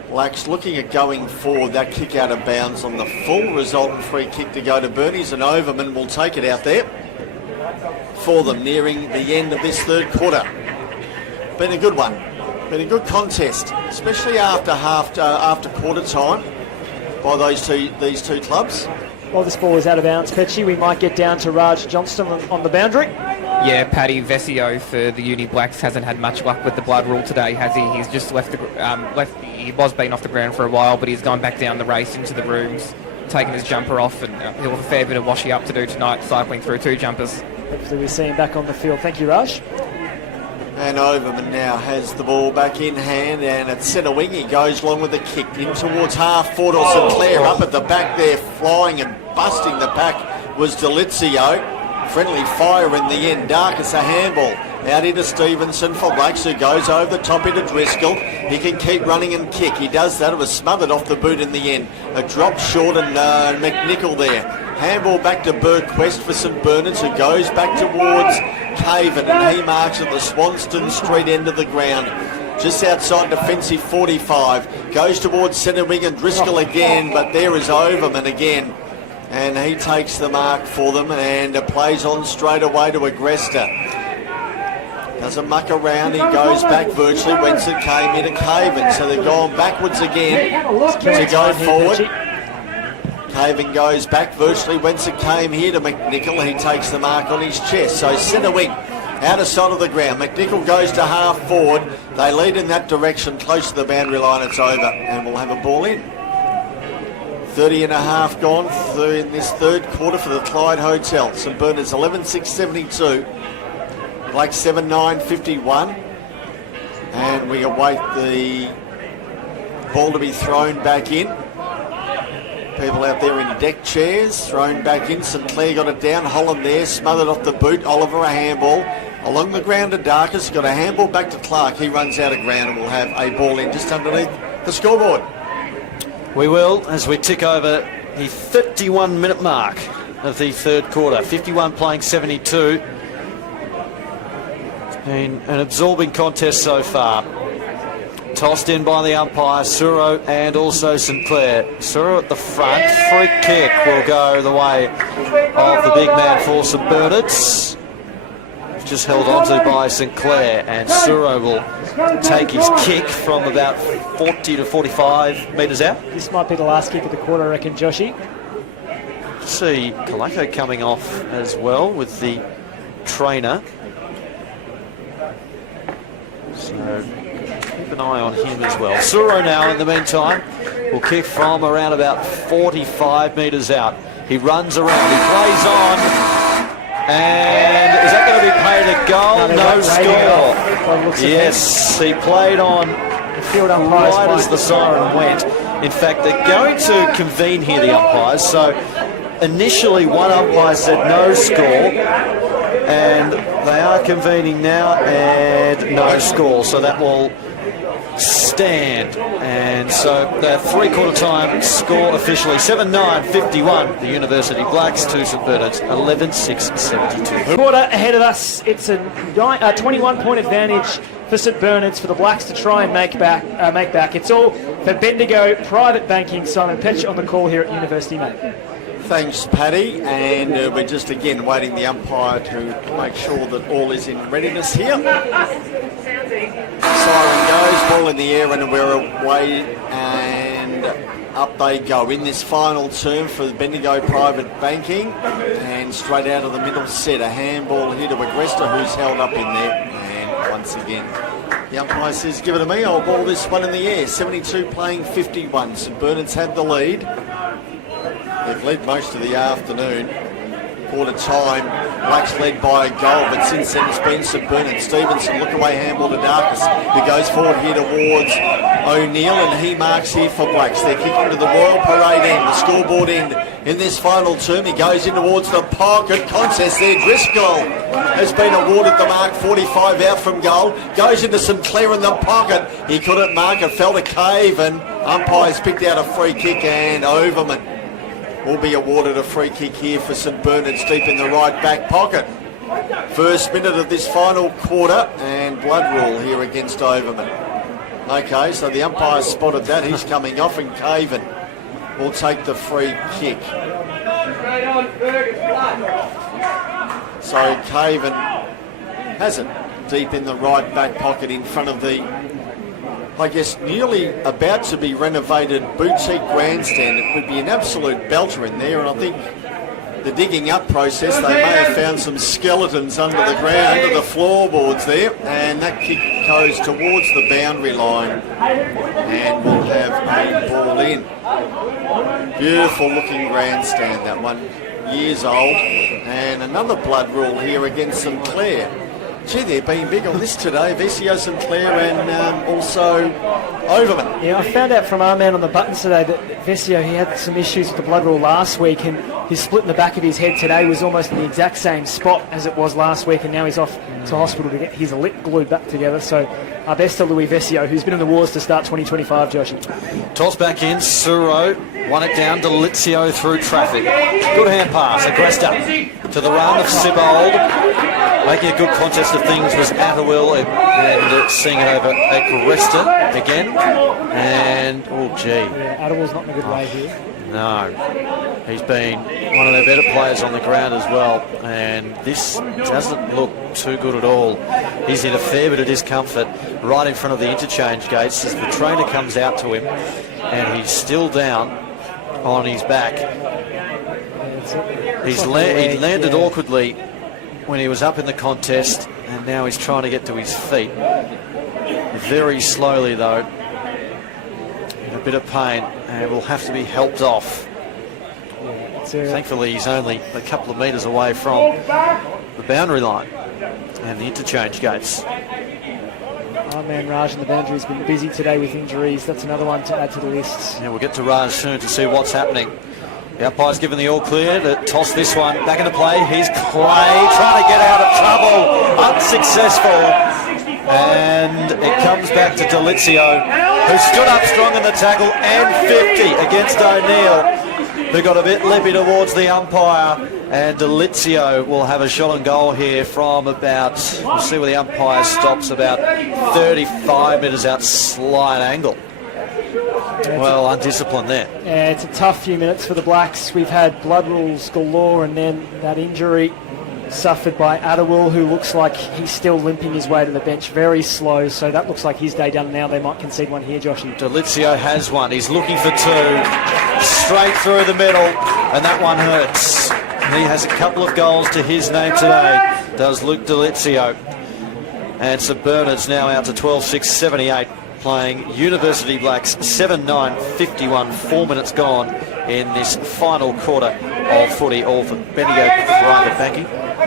Blacks looking at going forward. That kick out of bounds on the full resultant free kick to go to Bernies, and Overman will take it out there for them nearing the end of this third quarter. Been a good one. Been a good contest, especially after quarter time by these two clubs. While this ball is out of bounds, Petchy, we might get down to Raj Johnston on the boundary. Yeah, Paddy Vesio for the Uni Blacks hasn't had much luck with the blood rule today, has he? He's just left. He was being off the ground for a while, but he's gone back down the race into the rooms, taken his jumper off, and he'll have a fair bit of washing up to do tonight, cycling through two jumpers. Hopefully we see him back on the field. Thank you, Raj. And Overman now has the ball back in hand, and at centre wing he goes along with the kick in towards half forward. Or St Clair up at the back there, flying and busting the pack was Delizio. Friendly fire in the end. Darkus a handball out into Stevenson for Blacks, who goes over the top into Driscoll. He can keep running and kick. He does that. It was smothered off the boot in the end. A drop short, and McNichol there. Handball back to Burquest for St Bernard's, who goes back towards Caven, and he marks at the Swanston Street end of the ground. Just outside defensive 45. Goes towards centre wing and Driscoll again, but there is Overman again. And he takes the mark for them and plays on straight away to Agresta. Doesn't muck around, he goes back virtually whence it came into Caven. So they're going backwards again to go forward. Caven goes back virtually whence it came here to McNichol. He takes the mark on his chest. So centre wing, out of sight of the ground. McNichol goes to half forward. They lead in that direction, close to the boundary line. It's over, and we'll have a ball in. 30 and a half gone in this third quarter for the Clyde Hotel. St Bernard's 11-6-72. Blake 7-9-51. And we await the ball to be thrown back in. People out there in deck chairs, thrown back in. St Clair got it down. Holland there, smothered off the boot. Oliver a handball. Along the ground to Darkus. Got a handball back to Clark. He runs out of ground and will have a ball in just underneath the scoreboard. We will, as we tick over the 31-minute mark of the third quarter. 51 playing 72. It's been an absorbing contest so far. Tossed in by the umpire, Suro and also St Clair. Suro at the front. Free kick will go the way of the big man for St Bernard's. Just held onto by St Clair, and Suro will take his kick from about 40 to 45 metres out. This might be the last kick of the quarter, I reckon, Joshy. See Kalako coming off as well with the trainer. So keep an eye on him as well. Suro now, in the meantime, will kick from around about 45 metres out. He runs around, he plays on. And is that going to be paid a goal? No score. Yes, he played on right as the siren went. In fact, they're going to convene here, the umpires. So initially one umpire said no score, and they are convening now, and no score. So that will stand. And so the three-quarter time score officially 7-9-51. The University Blacks to St Bernard's 11-6-72. Quarter ahead of us. It's a 21-point advantage for St Bernard's for the Blacks to try and make back. It's all for Bendigo Private Banking. Simon Petch on the call here at University, mate. Thanks, Paddy. And we're just again waiting the umpire to make sure that all is in readiness here. Siren goes, ball in the air, and we're away, and up they go in this final term for the Bendigo Private Banking. And straight out of the middle set, a handball here to Agresta, who's held up in there. And once again, the umpire says, give it to me, I'll ball this one in the air. 72 playing 51. St Bernard's had the lead. They've led most of the afternoon. Quarter time, Blacks led by a goal, but since then it's been St Bernard. Stevenson, look away handball to Darkus, who goes forward here towards O'Neill, and he marks here for Blacks. They're kicking to the Royal Parade end, the scoreboard end in this final term. He goes in towards the pocket contest there. Driscoll has been awarded the mark, 45 out from goal. Goes into St Clair in the pocket. He couldn't mark it, fell to Cave, and umpires picked out a free kick, and Overman will be awarded a free kick here for St Bernard's deep in the right back pocket. First minute of this final quarter, and blood rule here against Overman. Okay, so the umpire spotted that. He's coming off, and Caven will take the free kick. So Caven has it deep in the right back pocket in front of the, I guess, nearly about to be renovated boutique grandstand. It would be an absolute belter in there, and I think the digging up process, they may have found some skeletons under the ground, under the floorboards there, and that kick goes towards the boundary line, and we'll have a ball in. Beautiful looking grandstand, that one, years old, and another blood rule here against St Clair. Gee, they're being big on this today. Vesio, St Clair, and also Overman. Yeah, I found out from our man on the buttons today that Vesio, he had some issues with the blood rule last week, and his split in the back of his head today was almost in the exact same spot as it was last week, and now he's off to hospital to get his lip glued back together. So our best to Louis Vesio, who's been in the wars to start 2025, Joshy. Toss back in, Suro won it down to Lizio through traffic. Good hand pass, Agresta to the run of Sibold. Making a good contest of things was Atterwill, and seeing it over Agresta again. And, oh gee. Yeah, Atterwill's not in a good way here. No. He's been one of their better players on the ground as well, and this doesn't look too good at all. He's in a fair bit of discomfort right in front of the interchange gates as the trainer comes out to him, and he's still down on his back. He landed awkwardly when he was up in the contest, and now he's trying to get to his feet. Very slowly though. In a bit of pain and will have to be helped off. Thankfully, he's only a couple of metres away from the boundary line and the interchange gates. Our man Raj in the boundary has been busy today with injuries. That's another one to add to the list. Yeah, we'll get to Raj soon to see what's happening. The umpire's given the all clear to toss this one back into play. Here's Clay trying to get out of trouble. Unsuccessful. And it comes back to Delizio, who stood up strong in the tackle, and 50 against O'Neill, who got a bit lippy towards the umpire. And Delizio will have a shot on goal here from about, we'll see where the umpire stops, about 35 metres out, slight angle. Well, undisciplined there. Yeah, it's a tough few minutes for the Blacks. We've had blood rules galore, and then that injury suffered by Adderwill, who looks like he's still limping his way to the bench, very slow, so that looks like his day done now. They might concede one here, Joshy. Delizio has one. He's looking for two. Straight through the middle, and that one hurts. He has a couple of goals to his name today, does Luke Delizio. And St Bernard's now out to 12-6-78, playing University Blacks 7-9-51, 4 minutes gone in this final quarter of footy, all for Bendigo Private Banking.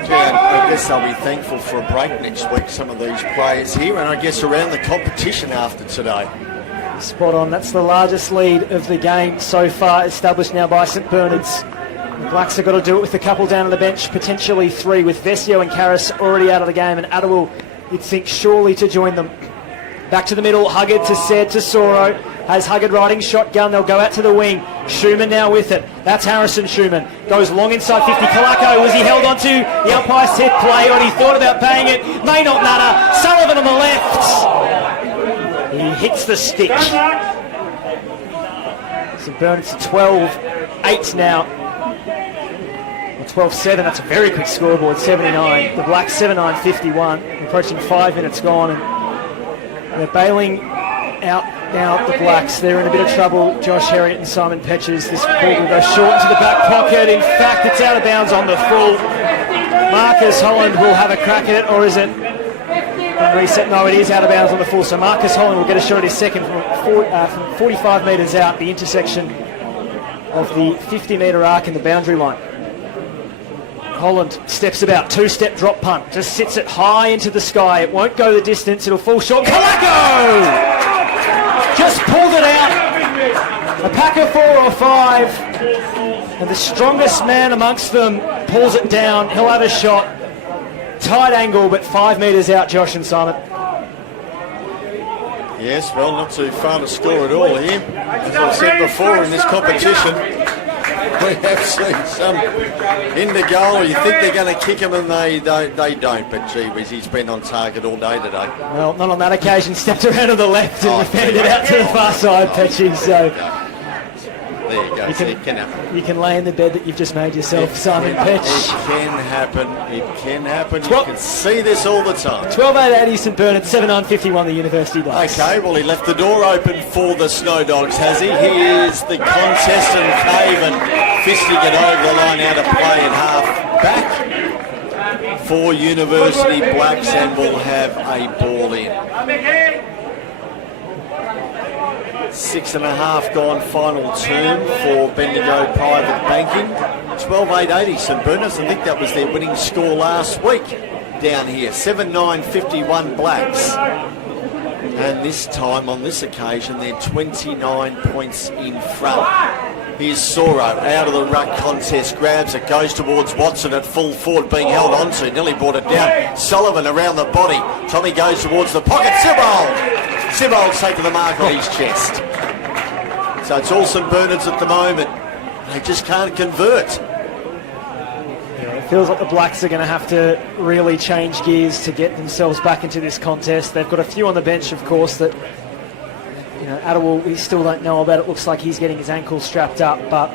Yeah, I guess they'll be thankful for a break next week, some of these players here, and I guess around the competition after today. Spot on. That's the largest lead of the game so far, established now by St Bernard's. The Blacks have got to do it with a couple down on the bench, potentially three, with Vesio and Karras already out of the game, and Adderwill, you'd think, surely to join them. Back to the middle, Huggard to Said to Soro. Has Huggard riding shotgun. They'll go out to the wing. Schumann now with it. That's Harrison Schumann. Goes long inside 50. Kalako, was he held onto? The umpire said play on. He thought about paying it. May not matter. Sullivan on the left. He hits the stick. St Bernard's 12-8 now. 12-7, that's a very quick scoreboard, 79. The Blacks 7-9-51, approaching 5 minutes gone, and they're bailing out now, the Blacks. They're in a bit of trouble. Josh Herriot and Simon Petches. This ball will go short into the back pocket. In fact, it's out of bounds on the full. Marcus Holland will have a crack at it, or is it reset? No, it is out of bounds on the full, so Marcus Holland will get a shot at his second from 45 metres out, the intersection of the 50-metre arc in the boundary line. Holland steps about, two-step drop punt, just sits it high into the sky. It won't go the distance, it'll fall short. Kalako! Just pulled it out. A pack of 4 or 5, and the strongest man amongst them pulls it down. He'll have a shot. Tight angle, but 5 metres out, Josh and Simon. Yes, well, not too far to score at all here. As I've said before in this competition, we have seen some in the goal. You think they're going to kick him, and they don't. But gee whiz, he's been on target all day today. Well, not on that occasion. Stepped around to the left and defended it out to the far side, Petchy. So there you go. It can happen. You can lay in the bed that you've just made yourself, Simon Petch. It can happen. It can happen. You can see this all the time. 12-8 St Bernard, 7-9-51 the University Blacks. Okay, well, he left the door open for the Snow Dogs, has he? Here's the contest, and Cave and Fisty get over the line out of play in half back for University Blacks, and will have a ball in. 6.5 gone final term for Bendigo Private Banking. 12-8-80 St Bernard's. I think that was their winning score last week down here. 7-9-51 Blacks. And this time, on this occasion, they're 29 points in front. Here's Soro out of the ruck contest, grabs it, goes towards Watson at full forward, being held onto, nearly brought it down. Sullivan around the body. Tommy goes towards the pocket. Sibold's taking the mark on his chest. So it's all St Bernard's at the moment. They just can't convert. It feels like the Blacks are going to have to really change gears to get themselves back into this contest. They've got a few on the bench, of course, that, you know, Adderwill, we still don't know about. It looks like he's getting his ankle strapped up, but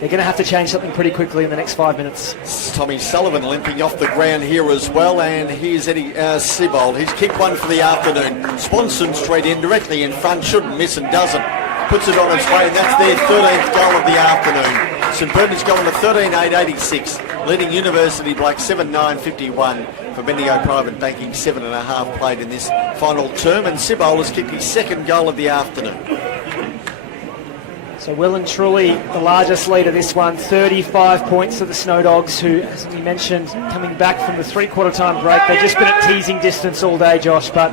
they're going to have to change something pretty quickly in the next 5 minutes. Tommy Sullivan limping off the ground here as well, and here's Eddie Sibold. He's kicked one for the afternoon. Swanson straight in, directly in front, shouldn't miss and doesn't. Puts it on its way, and that's their 13th goal of the afternoon. St Bernard's going to 13-8-86, leading University Blacks 7-9-51 for Bendigo Private Banking, 7.5 played in this final term, and Sibold has kicked his second goal of the afternoon. So well and truly the largest lead of this one, 35 points to the Snow Dogs, who, as we mentioned, coming back from the three-quarter time break, they've just been at teasing distance all day, Josh, but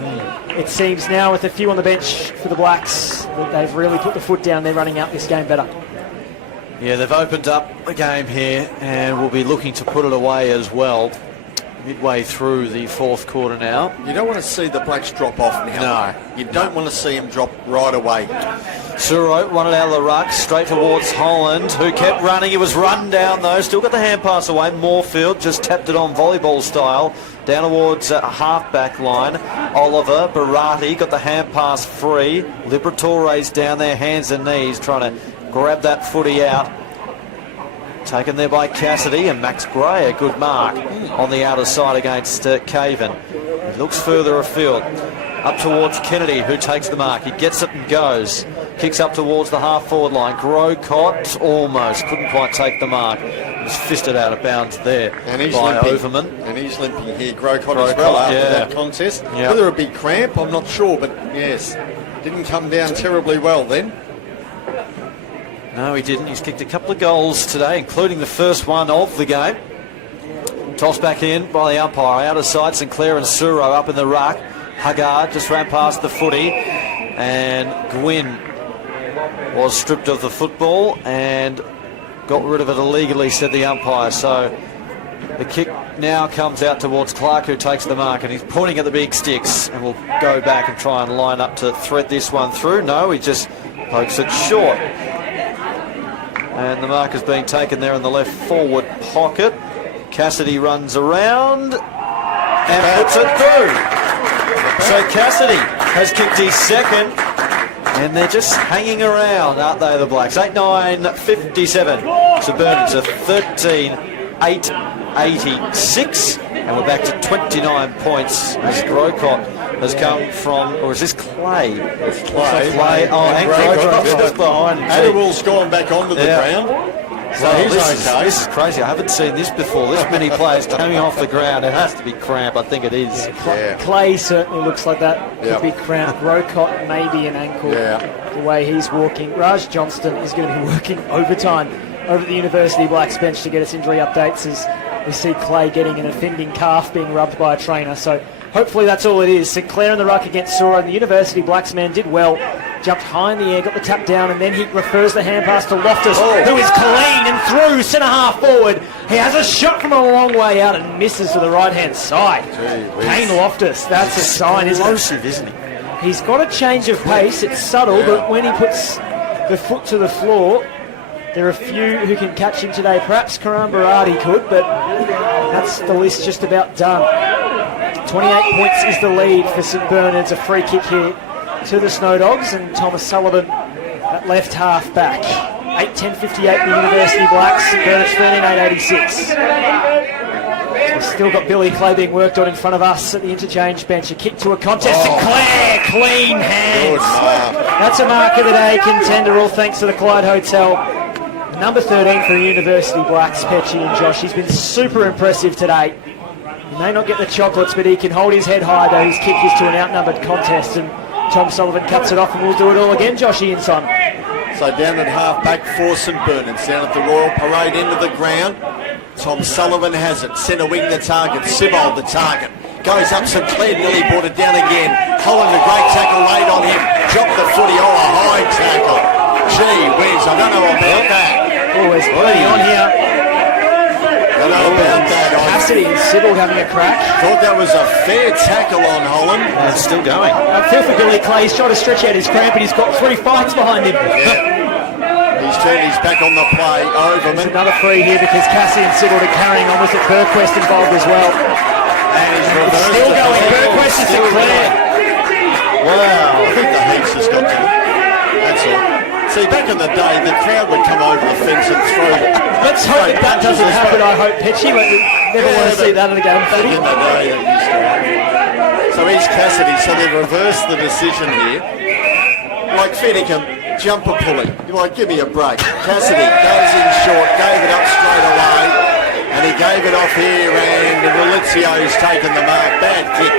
it seems now with a few on the bench for the Blacks that they've really put the foot down. They're running out this game better. Yeah, they've opened up the game here and will be looking to put it away as well. Midway through the fourth quarter now. You don't want to see the Blacks drop off now. No. You don't want to see them drop right away. Suro won it out of the ruck, straight towards Holland, who kept running. He was run down though, still got the hand pass away. Moorfield just tapped it on volleyball style, down towards a half-back line. Oliver, Barati got the hand pass free. Liberatore's down there, hands and knees, trying to grab that footy out. Taken there by Cassidy, and Max Gray, a good mark on the outer side against Caven. He looks further afield, up towards Kennedy, who takes the mark. He gets it and goes. Kicks up towards the half-forward line. Grocott almost couldn't quite take the mark. He was fisted out of bounds there by Overman. And he's limping here, Grocott as well, after that contest. Yep. Whether it be cramp, I'm not sure, but yes, didn't come down terribly well then. No, he didn't. He's kicked a couple of goals today, including the first one of the game. Tossed back in by the umpire. Out of sight, Sinclair and Suro up in the ruck. Haggard just ran past the footy. And Gwynn was stripped of the football and got rid of it illegally, said the umpire. So the kick now comes out towards Clark, who takes the mark, and he's pointing at the big sticks and will go back and try and line up to thread this one through. No, he just pokes it short. And the mark is being taken there in the left forward pocket. Cassidy runs around and puts it through. So Cassidy has kicked his second, and they're just hanging around, aren't they, the Blacks? 8-9-57. So Burnham's a 13-8-86, and we're back to 29 points as Grocott has come from, or is this Clay? It's Clay. Oh, and Grocott just behind him. Adderall's gone back onto the ground. So he's okay. This is crazy. I haven't seen this before. This many players coming off the ground. It has to be cramp. I think it is. Clay certainly looks like that could be cramp. Grocott maybe an ankle. The way he's walking. Raj Johnston is going to be working overtime over the University Blacks bench to get us injury updates as we see Clay getting an offending calf being rubbed by a trainer. So hopefully that's all it is. Sinclair in the ruck against Suro, and the University Blacks man did well. Jumped high in the air, got the tap down, and then he refers the hand pass to Loftus, who is clean and through centre half forward. He has a shot from a long way out and misses to the right-hand side. Kane Loftus, that's a sign, isn't it? Explosive, isn't he? He's got a change of pace. It's subtle, but when he puts the foot to the floor, there are a few who can catch him today. Perhaps Karan Barati could, but that's the list just about done. 28 points is the lead for St Bernard's. A free kick here to the Snow Dogs, and Thomas Sullivan at left half back. 8-10-58 the University Blacks. St Bernard's 13-8-86. We've still got Billy Clay being worked on in front of us at the interchange bench. A kick to a contest. Sinclair, clean hands. That's a mark of the day contender, all thanks to the Clyde Hotel. Number 13 for the University Blacks, Pecci and Josh. He's been super impressive today. He may not get the chocolates, but he can hold his head high, though. His kick is to an outnumbered contest, and Tom Sullivan cuts it off, and we'll do it all again, Joshy, in time. So down at half-back for St Bernard's, down at the Royal Parade, into the ground. Tom Sullivan has it. Centre wing the target. Sibold the target. Goes up, Sinclair nearly brought it down again. Holland, a great tackle laid on him. Dropped the footy. Oh, a high tackle. Gee whiz, I don't know about that. Always plenty on here. I don't know about that. Cassidy and Sibold having a crack. Thought that was a fair tackle on Holland. It's still going. I feel for Billy Clay. He's trying to stretch out his cramp, and he's got 3 fights behind him. He's turned his back on the play. There's Overman. another free here because Cassidy and Sibold are carrying on with it. Burquest involved as well. And he's reversed Still it. going. Burquest is Sinclair. Wow. I think the heat's just got to it. That's all. See, back in the day, the crowd would come over the fence and throw it. Let's hope that doesn't happen. I hope, Pecci. We never want to see that again. Back in the day, that used to happen. So here's Cassidy. So they've reversed the decision here. Like Fedicum, jumper pulling. You're like, give me a break. Cassidy goes in short, gave it up straight away, and he gave it off here, and Relizio's taken the mark. Bad kick.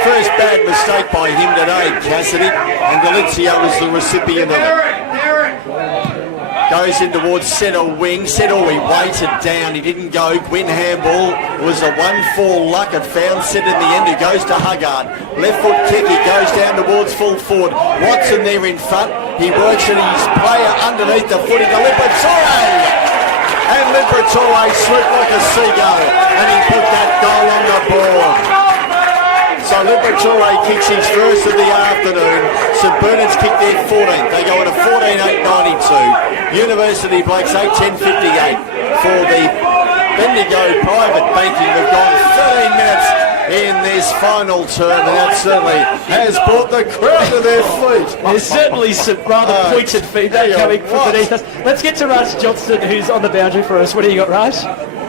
First bad mistake by him today, Cassidy, and Delizio was the recipient of it. Goes in towards centre wing. Settle, he waited down. He didn't go. Gwyn Handball was a 1-4 luck. It found Set in the end, who goes to Huggard. Left foot kick. He goes down towards full forward. Watson there in front. He works at his player underneath the footy to Liberatore. And Liberatore swooped like a seagull. And he put that goal on the board. So Liberatore kicks his first of the afternoon. St Bernard's kicked their 14th. They go at a 14-8-92. University Blacks 8-10-58 for the Bendigo Private Banking. They've gone 13 minutes in this final term, and that certainly has brought the crowd to their feet. There's certainly some rather pointed feedback coming from beneath us. Let's get to Raj Johnston, who's on the boundary for us. What do you got, Raj?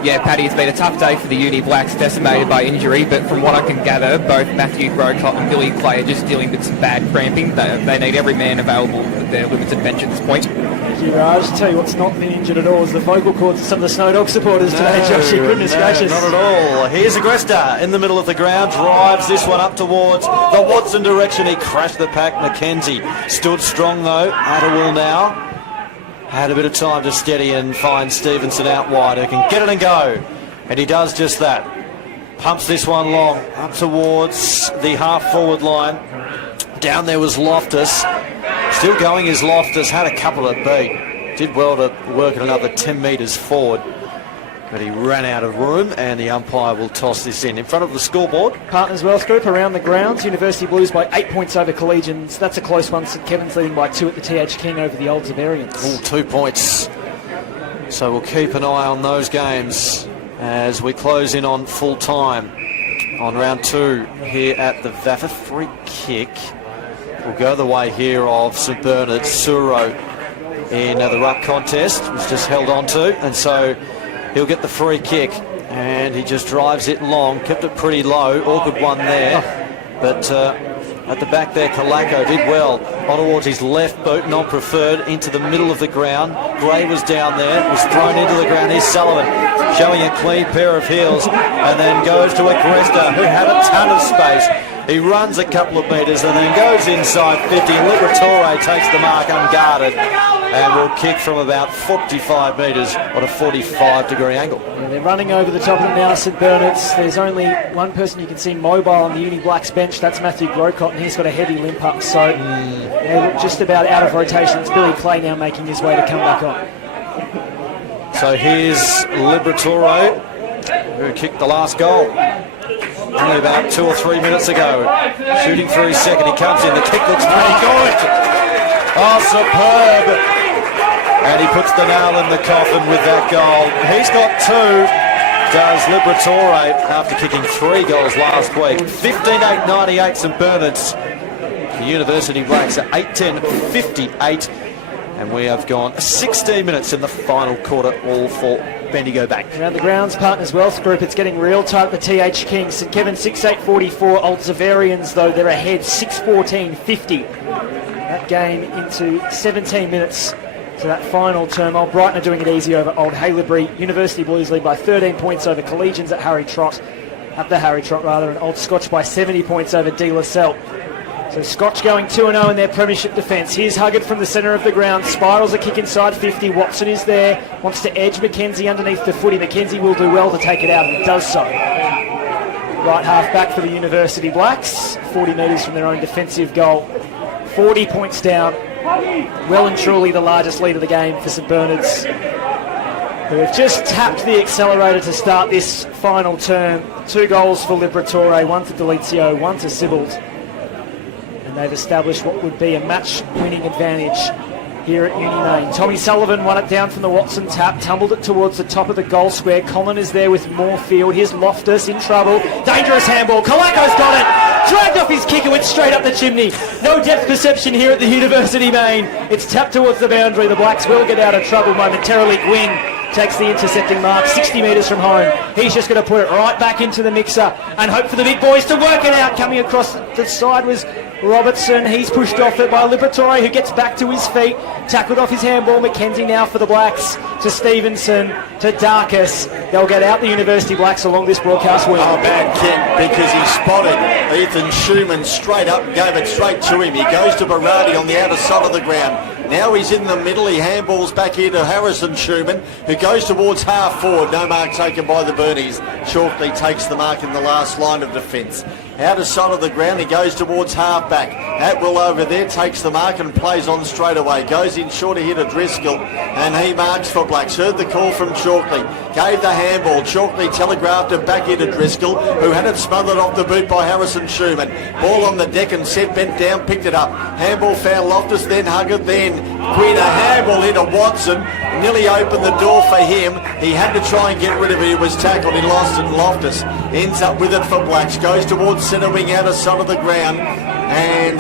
Yeah, Paddy, it's been a tough day for the Uni Blacks, decimated by injury, but from what I can gather, both Matthew Grocott and Billy Clay are just dealing with some bad cramping. They need every man available at their limited bench at this point. Thank you, Raj. Tell you what's not been injured at all is the vocal cords of some of the Snow Dog supporters today, Joshy. Goodness gracious. Not at all. Here's Agresta in the middle of the ground, drives this one up towards the Watson direction. He crashed the pack. Mackenzie stood strong though. Adderall now had a bit of time to steady and find Stevenson out wide, who can get it and go. And he does just that. Pumps this one long up towards the half-forward line. Down there was Loftus. Still going is Loftus. Had a couple of beat. Did well to work at another 10 metres forward. But he ran out of room, and the umpire will toss this in front of the scoreboard. Partners Wealth Group around the grounds. University Blues by 8 points over Collegians. That's a close one. St Kevin's leading by 2 at the TH King over the Old Zavarians. 2 points. So we'll keep an eye on those games as we close in on full time on round 2 here at the VAFA. Free kick will go the way here of St Bernard. Suro in the ruck contest was just held on to, and so he'll get the free kick, and he just drives it long, kept it pretty low. Awkward one there, but at the back there, Kalako did well. On towards his left boot, non-preferred, into the middle of the ground. Gray was down there, was thrown into the ground. Here's Sullivan showing a clean pair of heels, and then goes to Agresta, who had a ton of space. He runs a couple of metres and then goes inside 50. Liberatore takes the mark unguarded and will kick from about 45 metres on a 45-degree angle. Yeah, they're running over the top of it now, St Bernard's. There's only one person you can see mobile on the Uni Blacks bench. That's Matthew Grocott, and he's got a heavy limp up. So they're just about out of rotation. It's Billy Clay now making his way to come back on. So here's Liberatore, who kicked the last goal only about 2 or 3 minutes ago. Shooting for his second. He comes in. The kick looks pretty good. Oh, superb. And he puts the nail in the coffin with that goal. He's got 2. Does Liberatore, after kicking 3 goals last week. 15-8-98 St Bernard's. The University Blacks are 8-10-58. And we have gone 16 minutes in the final quarter, all for Bendigo Bank. Around the grounds, Partners Wealth Group, it's getting real tight at the TH King. St Kevin 6-8-44. Old Zavarians, though, they're ahead 6-14-50. That game into 17 minutes to that final term. Old Brighton are doing it easy over Old Haileybury. University Blues lead by 13 points over Collegians at the Harry Trot, and Old Scotch by 70 points over De La Salle. So Scotch going 2-0 in their premiership defence. Here's Huggard from the centre of the ground. Spirals a kick inside 50. Watson is there. Wants to edge Mackenzie underneath the footy. Mackenzie will do well to take it out, and does so. Right half back for the University Blacks. 40 metres from their own defensive goal. 40 points down. Well and truly the largest lead of the game for St Bernard's, who have just tapped the accelerator to start this final term. 2 goals for Liberatore, 1 for Delizio, 1 to Sibbald. They've established what would be a match-winning advantage here at Uni Main. Tommy Sullivan won it down from the Watson tap, tumbled it towards the top of the goal square. Colin is there with more field. Here's Loftus in trouble. Dangerous handball. Kalako's got it. Dragged off his kick and went straight up the chimney. No depth perception here at the University Main. It's tapped towards the boundary. The Blacks will get out of trouble momentarily. Gwyn takes the intercepting mark 60 metres from home. He's just going to put it right back into the mixer and hope for the big boys to work it out. Coming across the side was Robertson. He's pushed off it by Liberatore, who gets back to his feet. Tackled off his handball. Mackenzie now for the Blacks. To Stevenson. To Darkus. They'll get out the University Blacks along this broadcast week. Oh, bad kick because he spotted Ethan Schumann straight up and gave it straight to him. He goes to Berardi on the outer side of the ground. Now he's in the middle. He handballs back here to Harrison Schumann, who goes towards half forward. No mark taken by the Burnies. Chalkley takes the mark in the last line of defence. Out of sight of the ground, he goes towards half back. Atwell over there takes the mark and plays on straight away. Goes in short here to Driscoll, and he marks for Blacks. Heard the call from Chalkley. Gave the handball. Chalkley telegraphed it back here to Driscoll, who had it smothered off the boot by Harrison Schumann. Ball on the deck and set, bent down, picked it up. Handball found Loftus, then Huggett, then Quinn. A handball into Watson. Nearly opened the door for him. He had to try and get rid of it. He was tackled. He lost it. Loftus ends up with it for Blacks. Goes towards centre wing out of sight of the ground. And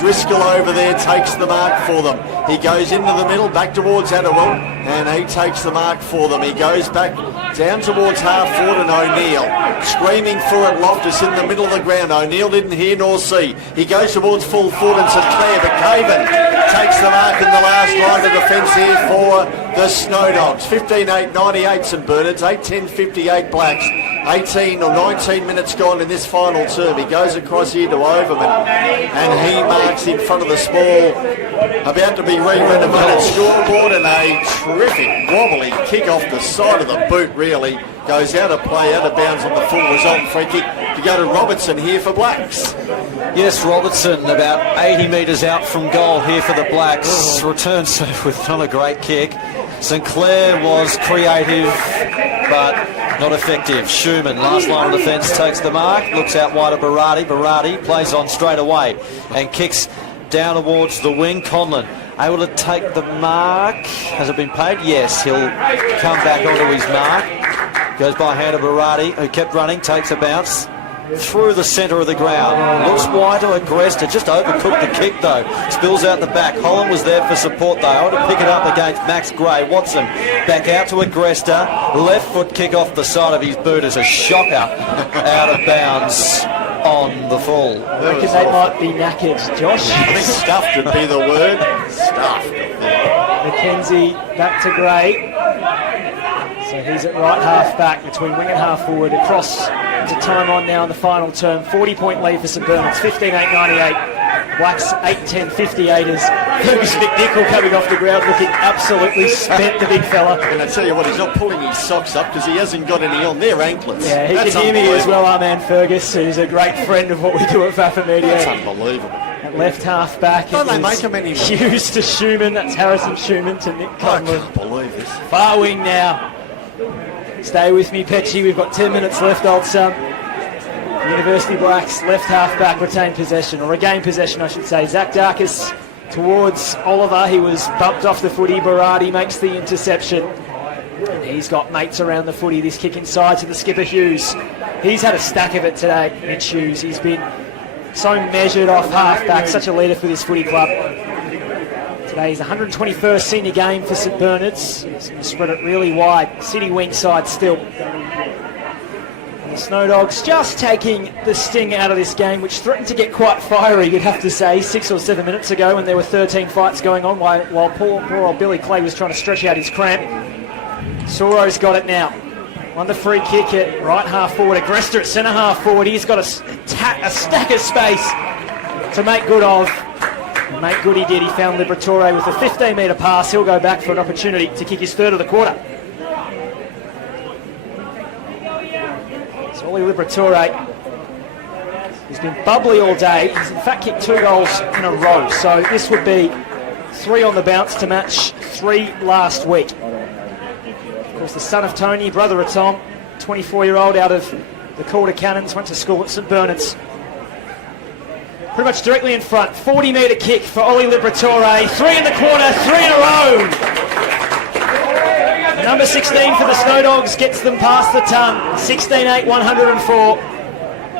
Driscoll over there takes the mark for them. He goes into the middle, back towards Attawell, and he takes the mark for them. He goes back down towards half forward and O'Neill. Screaming for it, Loftus in the middle of the ground. O'Neill didn't hear nor see. He goes towards full forward and St Clair, but Caven takes the mark in the last line of defence here for the Snow Dogs. 15-8-98 St Bernard's, 8-10-58 Blacks. 18 or 19 minutes gone in this final term. He goes across here to Overman and he marks in front of the small, about to be re-renovated scoreboard, and a terrific wobbly kick off the side of the boot really. Goes out of play, out of bounds on the full result free kick to go to Robertson here for Blacks. Yes, Robertson about 80 metres out from goal here for the Blacks. Returns with not a great kick. St Clair was creative but not effective. Schumann, last line of defence, takes the mark, looks out wide of Barati. Barati plays on straight away and kicks down towards the wing. Conlon able to take the mark. Has it been paid? Yes, he'll come back onto his mark. Goes by hand of Barati, who kept running, takes a bounce through the centre of the ground. Looks wide to Agresta, just overcooked the kick though. Spills out the back. Holland was there for support though. Able to pick it up against Max Gray. Watson back out to Agresta. Left foot kick off the side of his boot as a shocker out of bounds on the full. I reckon they might be knackered, Josh. I think stuffed would be the word. Stuffed. Mackenzie back to Gray. So he's at right half back between wing and half forward. Across to time on now in the final term. 40-point lead for St Bernard's, 15-8-98. Blacks 8-10-58 as Fergus McNichol coming off the ground looking absolutely spent, the big fella. And I tell you what, he's not pulling his socks up because he hasn't got any on. They're anklets. Yeah, he That's can hear me as well, our man Fergus, who's a great friend of what we do at Fafa Media. That's unbelievable. At left half back. Don't they make him anymore? Hughes to Schumann. That's Harrison Schumann to Nick I Conlon. can't believe this. Far wing now. Stay with me, Petchy. We've got 10 minutes left, old son. University Blacks, left half back, retain possession, or regain possession, I should say. Zach Darkus towards Oliver. He was bumped off the footy. Barati makes the interception. And he's got mates around the footy. This kick inside to the skipper, Hughes. He's had a stack of it today, Mitch Hughes. He's been so measured off half back, such a leader for this footy club. Today's 121st senior game for St Bernard's. He's going to spread it really wide. City wing side still. And the Snow Dogs just taking the sting out of this game, which threatened to get quite fiery, you'd have to say, 6 or 7 minutes ago when there were 13 fights going on while poor old Billy Clay was trying to stretch out his cramp. Soro's got it now. On the free kick at right half forward. Agresta at centre half forward. He's got a stack of space to make good of. And make good he did. He found Liberatore with a 15-metre pass. He'll go back for an opportunity to kick his third of the quarter. So Oli Liberatore has been bubbly all day. He's in fact kicked 2 goals in a row. So this would be 3 on the bounce to match 3 last week. Of course, the son of Tony, brother of Tom, 24-year-old out of the Calder Cannons, went to school at St Bernard's. Pretty much directly in front. 40-metre kick for Oli Liberatore. 3 in the corner, 3 in a row. Number 16 for the Snow Dogs gets them past the ton. 16-8, 104.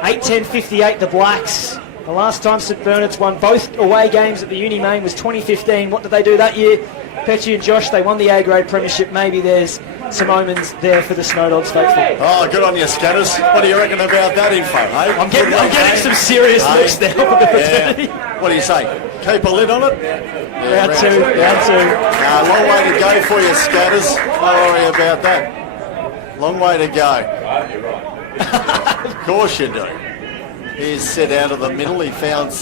8-10-58 the Blacks. The last time St Bernard's won both away games at the Uni Main was 2015. What did they do that year? Petchy and Josh, they won the A-grade premiership. Maybe there's some omens there for the Snow Dogs faithful. Oh, good on you, Scatters. What do you reckon about that info, eh? I'm getting some serious looks now for the fraternity. Yeah. What do you say? Keep a lid on it? Round two. Long way to go for you, Scatters. Don't worry about that. Long way to go. Of course you do. is set out of the middle. He found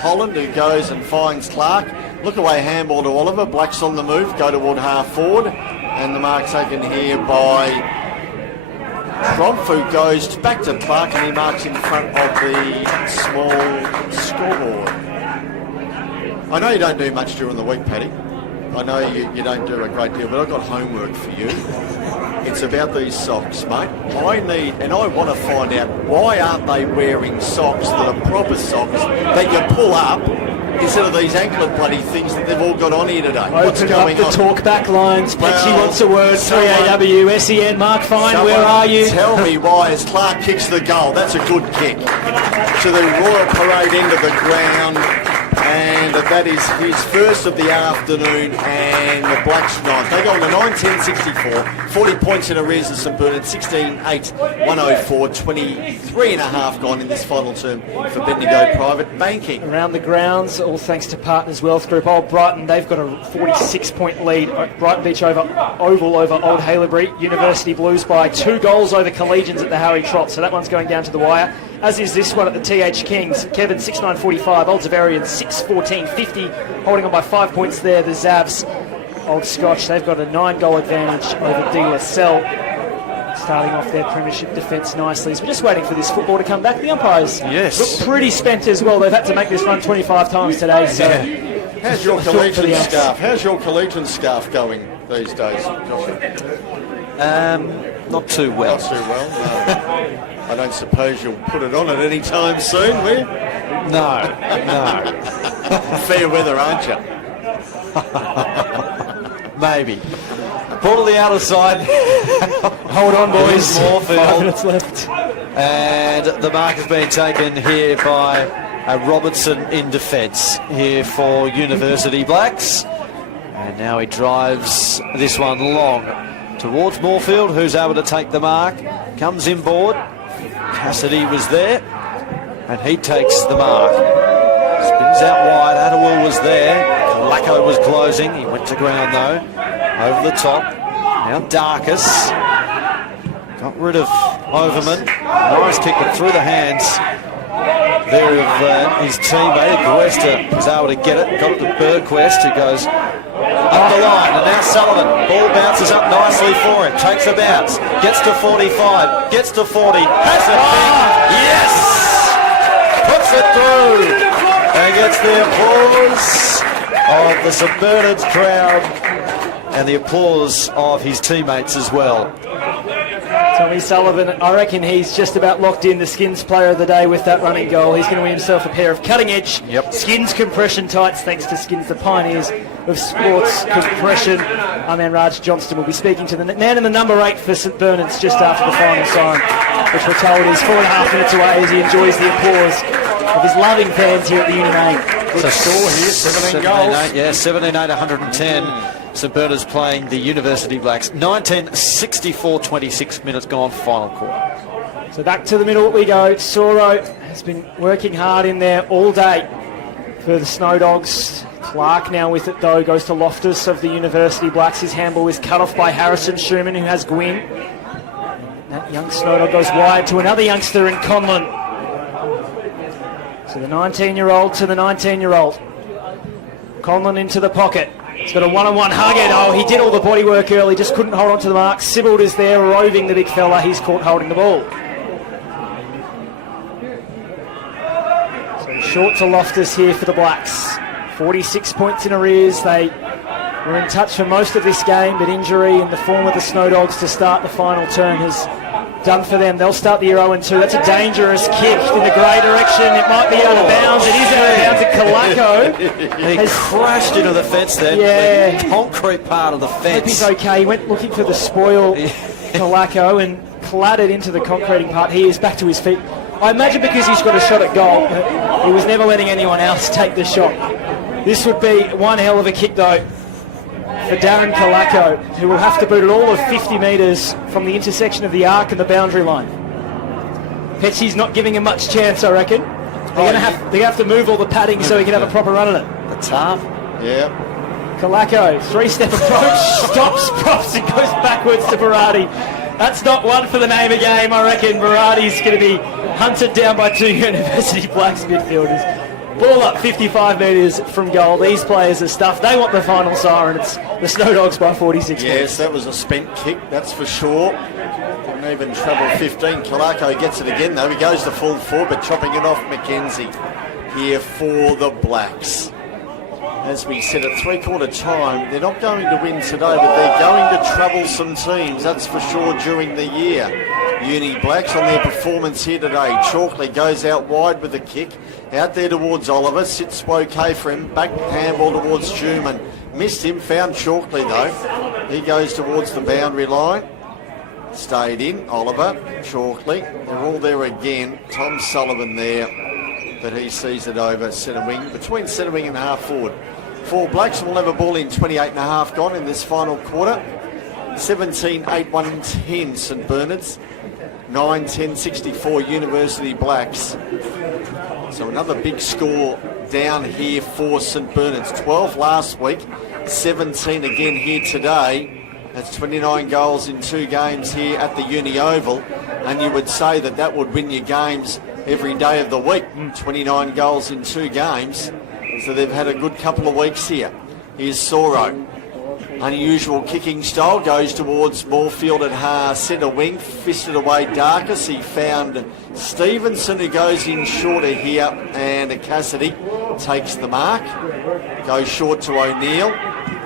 Holland, who goes and finds Clark. Look away handball to Oliver. Black's on the move, go toward half forward. And the mark taken here by Tromp, who goes back to Clark, and he marks in front of the small scoreboard. I know you don't do much during the week, Paddy. I know you don't do a great deal, but I've got homework for you. It's about these socks, mate. I want to find out, why aren't they wearing socks that are proper socks that you pull up instead of these anklet bloody things that they've all got on here today? What's Open going up the on? talk back lines. Petsy Well, wants a word. 3AW, SEN, Mark Fine, where are you? Tell me why, as Clark kicks the goal, that's a good kick. To the Royal Parade end of the ground. And that is his first of the afternoon, and the Blacks ninth. They go on to 9-10-64, 40 points in arrears of St Bernard, 16-8, 104, 23 and a half gone in this final term for Bendigo Private Banking. Around the grounds, all thanks to Partners Wealth Group. Old Brighton, they've got a 46-point lead. Brighton Beach Oval over Old Haileybury. University Blues by 2 goals over Collegians at the Harry Trot, so that one's going down to the wire. As is this one at the TH Kings. Kevin 6-9-45, Old Zavarian 6-14-50, holding on by 5 points there. The Zavs, Old Scotch, they've got a 9-goal advantage over De La Salle, starting off their premiership defence nicely. So we're just waiting for this football to come back. The umpires look pretty spent as well. They've had to make this run 25 times today. So How's your collegiate scarf? How's your collegiate scarf going these days, Joshua? Not too well. Not too well, no. I don't suppose you'll put it on at any time soon, will you? No. Fair weather, aren't you? Maybe. Ball to the outer side. hold on, boys. 5 Moorfield. minutes left. And the mark has been taken here by Robertson in defence here for University Blacks. And now he drives this one long towards Moorfield, who's able to take the mark. Comes inboard. Cassidy was there, and he takes the mark. Spins out wide. Attawell was there. Kalako was closing. He went to ground though. Over the top. Now Darkus. Got rid of Overman. Nice kick, but through the hands there of his teammate. Guesta was able to get it. Got it to Bergquist, who goes up the line, and now Sullivan. Ball bounces up nicely for him. Takes a bounce. Gets to 45. Gets to 40. Has it back. Yes! Puts it through. And gets the applause of the St Bernard's crowd and the applause of his teammates as well. Tommy Sullivan, I reckon he's just about locked in the Skins player of the day with that running goal. He's going to win himself a pair of cutting-edge Skins compression tights, thanks to Skins, the pioneers of sports compression. Our man Raj Johnston will be speaking to the man in the number 8 for St Bernard's just after the final siren, which we're told is 4.5 minutes away as he enjoys the applause of his loving fans here at the Uni Main. Good score here, 17 goals. 17-8, yeah, 17-8, 110. St Bernard's playing the University Blacks. 19-64, 26 minutes gone, final quarter. So back to the middle we go. Soro has been working hard in there all day for the Snow Dogs. Clark now with it though, goes to Loftus of the University Blacks. His handball is cut off by Harrison Schumann, who has Gwyn. That young Snow Dog goes wide to another youngster in Conlon. So the 19-year-old to the 19-year-old. Conlon into the pocket. He's got a one-on-one hug it. Oh, he did all the body work early, just couldn't hold on to the mark. Sibbald is there, roving the big fella. He's caught holding the ball. So short to Loftus here for the Blacks. 46 points in arrears. They were in touch for most of this game, but injury in the form of the Snow Dogs to start the final term has done for them. They'll start the year 0-2. That's a dangerous kick in the grey direction. It might be out of bounds. It is out of bounds. And Kalako He has crashed into the fence there. Yeah. The concrete part of the I hope fence. he's okay. He went looking for the spoil, Kalako, and clattered into the concreting part. He is back to his feet. I imagine because he's got a shot at goal, but he was never letting anyone else take the shot. This would be one hell of a kick, though, for Darren Kalako, who will have to boot it all of 50 metres from the intersection of the arc and the boundary line. Petsy's not giving him much chance, I reckon. They're going to have to move all the padding so he can have a proper run at it. The tarp. Yeah. Kalako, 3-step approach, stops, props, and goes backwards to Berardi. That's not one for the name of game. I reckon Berardi's going to be hunted down by two University Blacks midfielders. Ball up 55 metres from goal. These players are stuffed. They want the final siren. It's the Snow Dogs by 46 Yes, points. that was a spent kick, that's for sure. Didn't even travel 15. Kalako gets it again, though. He goes to full forward, but chopping it off Mackenzie here for the Blacks. As we said at three-quarter time, they're not going to win today, but they're going to trouble some teams, that's for sure, during the year. Uni Blacks on their performance here today. Chalkley goes out wide with the kick. Out there towards Oliver. Sits okay for him. Back handball towards Schumann. Missed him. Found Chalkley though. He goes towards the boundary line. Stayed in. Oliver. Chalkley. They're all there again. Tom Sullivan there. But he sees it over centre wing. Between centre wing and half forward. 4 Blacks will have a ball in 28 and a half gone in this final quarter. 17-8-1-10 St Bernard's. 9-10-64 University Blacks. So another big score down here for St Bernard's. 12 last week, 17 again here today. That's 29 goals in 2 games here at the Uni Oval. And you would say that that would win you games every day of the week. 29 goals in 2 games. So they've had a good couple of weeks here. Here's Soro. Unusual kicking style, goes towards Moorfield at centre wing, fisted away Darkus. He found Stevenson, who goes in shorter here, and Cassidy takes the mark. Goes short to O'Neill,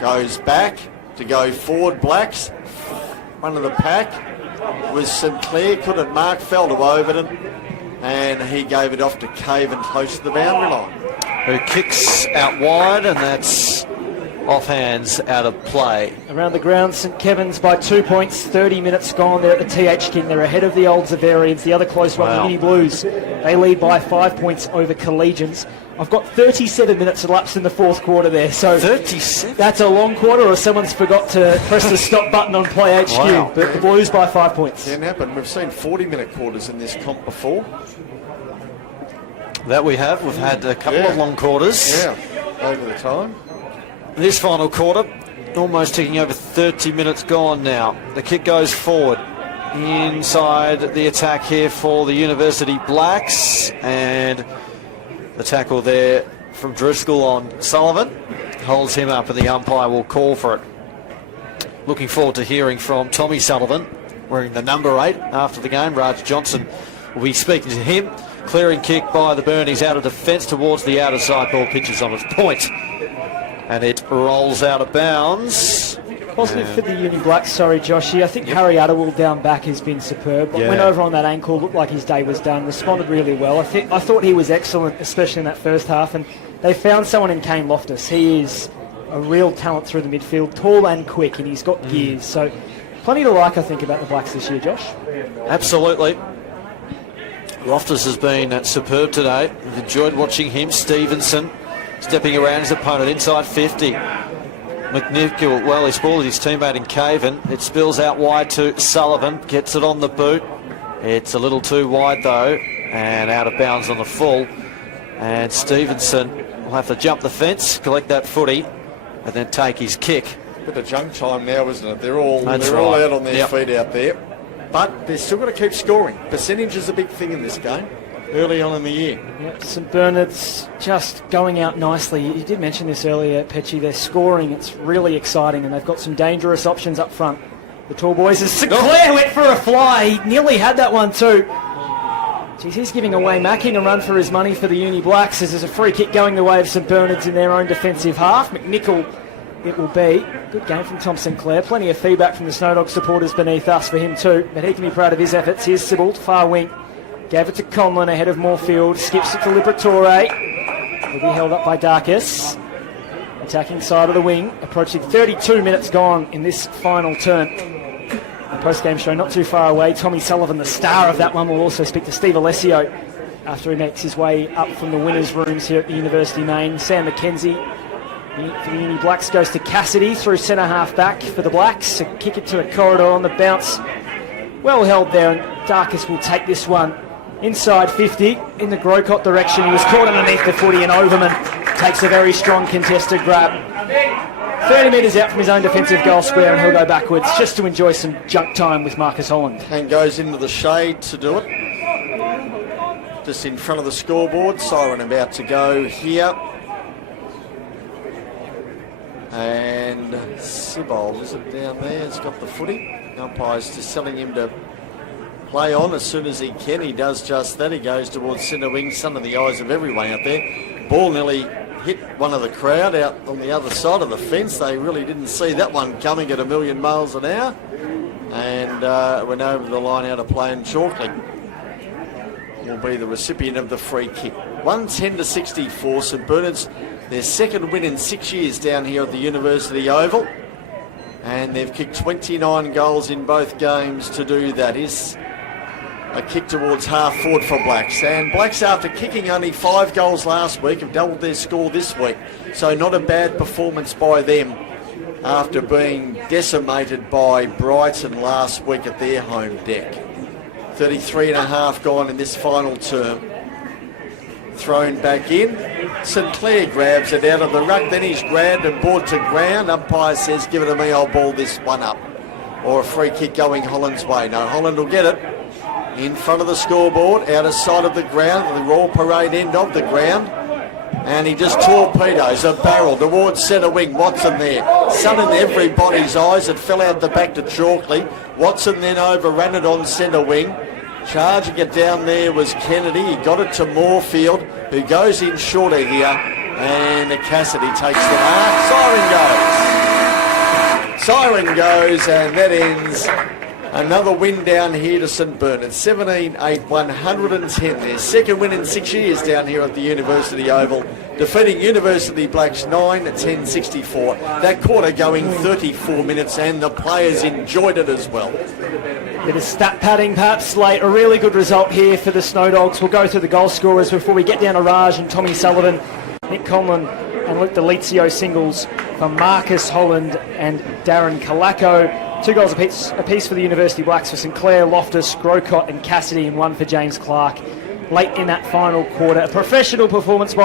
goes back to go forward. Blacks, one of the pack was St Clair, couldn't mark, fell to Overton, and he gave it off to Caven close to the boundary line. Who kicks out wide, and that's off hands, out of play. Around the ground, St Kevin's by 2 points, 30 minutes gone. They're at the TH King. They're ahead of the Old Zavarians, the other close one, the Uni Blues. They lead by 5 points over Collegians. I've got 37 minutes elapsed in the fourth quarter there, so 37? That's a long quarter, or someone's forgot to press the stop button on Play HQ. Wow. But the Blues by 5 points. Can happen. We've seen 40-minute quarters in this comp before. That we have. We've had a couple of long quarters. Yeah, over the time. This final quarter, almost ticking over 30 minutes gone now. The kick goes forward. Inside the attack here for the University Blacks. And the tackle there from Driscoll on Sullivan. Holds him up and the umpire will call for it. Looking forward to hearing from Tommy Sullivan, wearing the number 8 after the game. Raj Johnson will be speaking to him. Clearing kick by the Burnies out of defence towards the outer side. Ball pitches on its point. And it rolls out of bounds. Positive for the Uni Blacks, sorry Joshy. I think Harry Attawell down back has been superb. Yeah. Went over on that ankle, looked like his day was done, responded really well. I thought he was excellent, especially in that first half, and they found someone in Kane Loftus. He is a real talent through the midfield, tall and quick, and he's got gears. So plenty to like, I think, about the Blacks this year, Josh. Absolutely. Loftus has been superb today. We've enjoyed watching him. Stevenson stepping around his opponent inside 50. McNichol, well, he spoiled his teammate in Caven. It spills out wide to Sullivan. Gets it on the boot. It's a little too wide, though, and out of bounds on the full. And Stevenson will have to jump the fence, collect that footy, and then take his kick. Bit of junk time now, isn't it? They're all That's all right. out on their Yep. feet out there. But they're still got to keep scoring. Percentage is a big thing in this game, early on in the year. Yep, St Bernard's just going out nicely. You did mention this earlier, Petchy. They're scoring. It's really exciting, and they've got some dangerous options up front. The tall boys. As St Clair went for a fly. He nearly had that one too. Geez, he's giving away Mackin a run for his money for the Uni Blacks as there's a free kick going the way of St Bernard's in their own defensive half. McNichol it will be. Good game from Tom Sinclair. Plenty of feedback from the Snow Dog supporters beneath us for him too, but he can be proud of his efforts. Here's Sibbald, far wing. Gave it to Conlon ahead of Moorfield. Skips it to Liberatore. Will be held up by Darkus. Attacking side of the wing. Approaching 32 minutes gone in this final turn. The post-game show not too far away. Tommy Sullivan, the star of that one, will also speak to Steve Alessio after he makes his way up from the winners' rooms here at the University Main. Sam McKenzie for the Uni Blacks goes to Cassidy through centre half back for the Blacks. A kick it to a corridor on the bounce. Well held there, and Darkus will take this one inside 50 in the Grocott direction. He was caught underneath the footy, and Overman takes a very strong contested grab. 30 metres out from his own defensive goal square, and he'll go backwards just to enjoy some junk time with Marcus Holland. And goes into the shade to do it. Just in front of the scoreboard. Siren about to go here. And Sibold, is it down there? Has got the footy. Umpire's just telling him to play on as soon as he can. He does just that. He goes towards centre wing, under the eyes of everyone out there. Ball nearly hit one of the crowd out on the other side of the fence. They really didn't see that one coming at 1,000,000 miles an hour. And went over the line out of play, and Chalkley will be the recipient of the free kick. 110-64, St Bernard's, their second win in 6 years down here at the University Oval. And they've kicked 29 goals in both games to do that. Is a kick towards half forward for Blacks. And Blacks, after kicking only 5 goals last week, have doubled their score this week. So not a bad performance by them after being decimated by Brighton last week at their home deck. 33.5 gone in this final term. Thrown back in. St Clair grabs it out of the ruck, then he's grabbed and brought to ground. Umpire says, give it to me, I'll ball this one up. Or a free kick going Holland's way. No, Holland will get it. In front of the scoreboard, out of sight of the ground, the Royal Parade end of the ground. And he just torpedoes a barrel towards centre wing. Watson there. Sun in everybody's eyes. It fell out the back to Chalkley. Watson then overran it on centre wing. Charging it down there was Kennedy. He got it to Moorfield, who goes in shorter here. And Cassidy takes the mark. Siren goes, and that ends another win down here to St Bernard. 17-8, 110. Their second win in 6 years down here at the University Oval, defeating University Blacks 9-10-64. That quarter going 34 minutes, and the players enjoyed it as well. Bit of stat padding perhaps late. A really good result here for the Snow Dogs. We'll go through the goal scorers before we get down to Raj and Tommy Sullivan, Nick Conlon and Luke Delizio singles for Marcus Holland and Darren Kalako. 2 goals apiece for the University Blacks for St Clair, Loftus, Grocott and Cassidy, and 1 for James Clark. Late in that final quarter, a professional performance by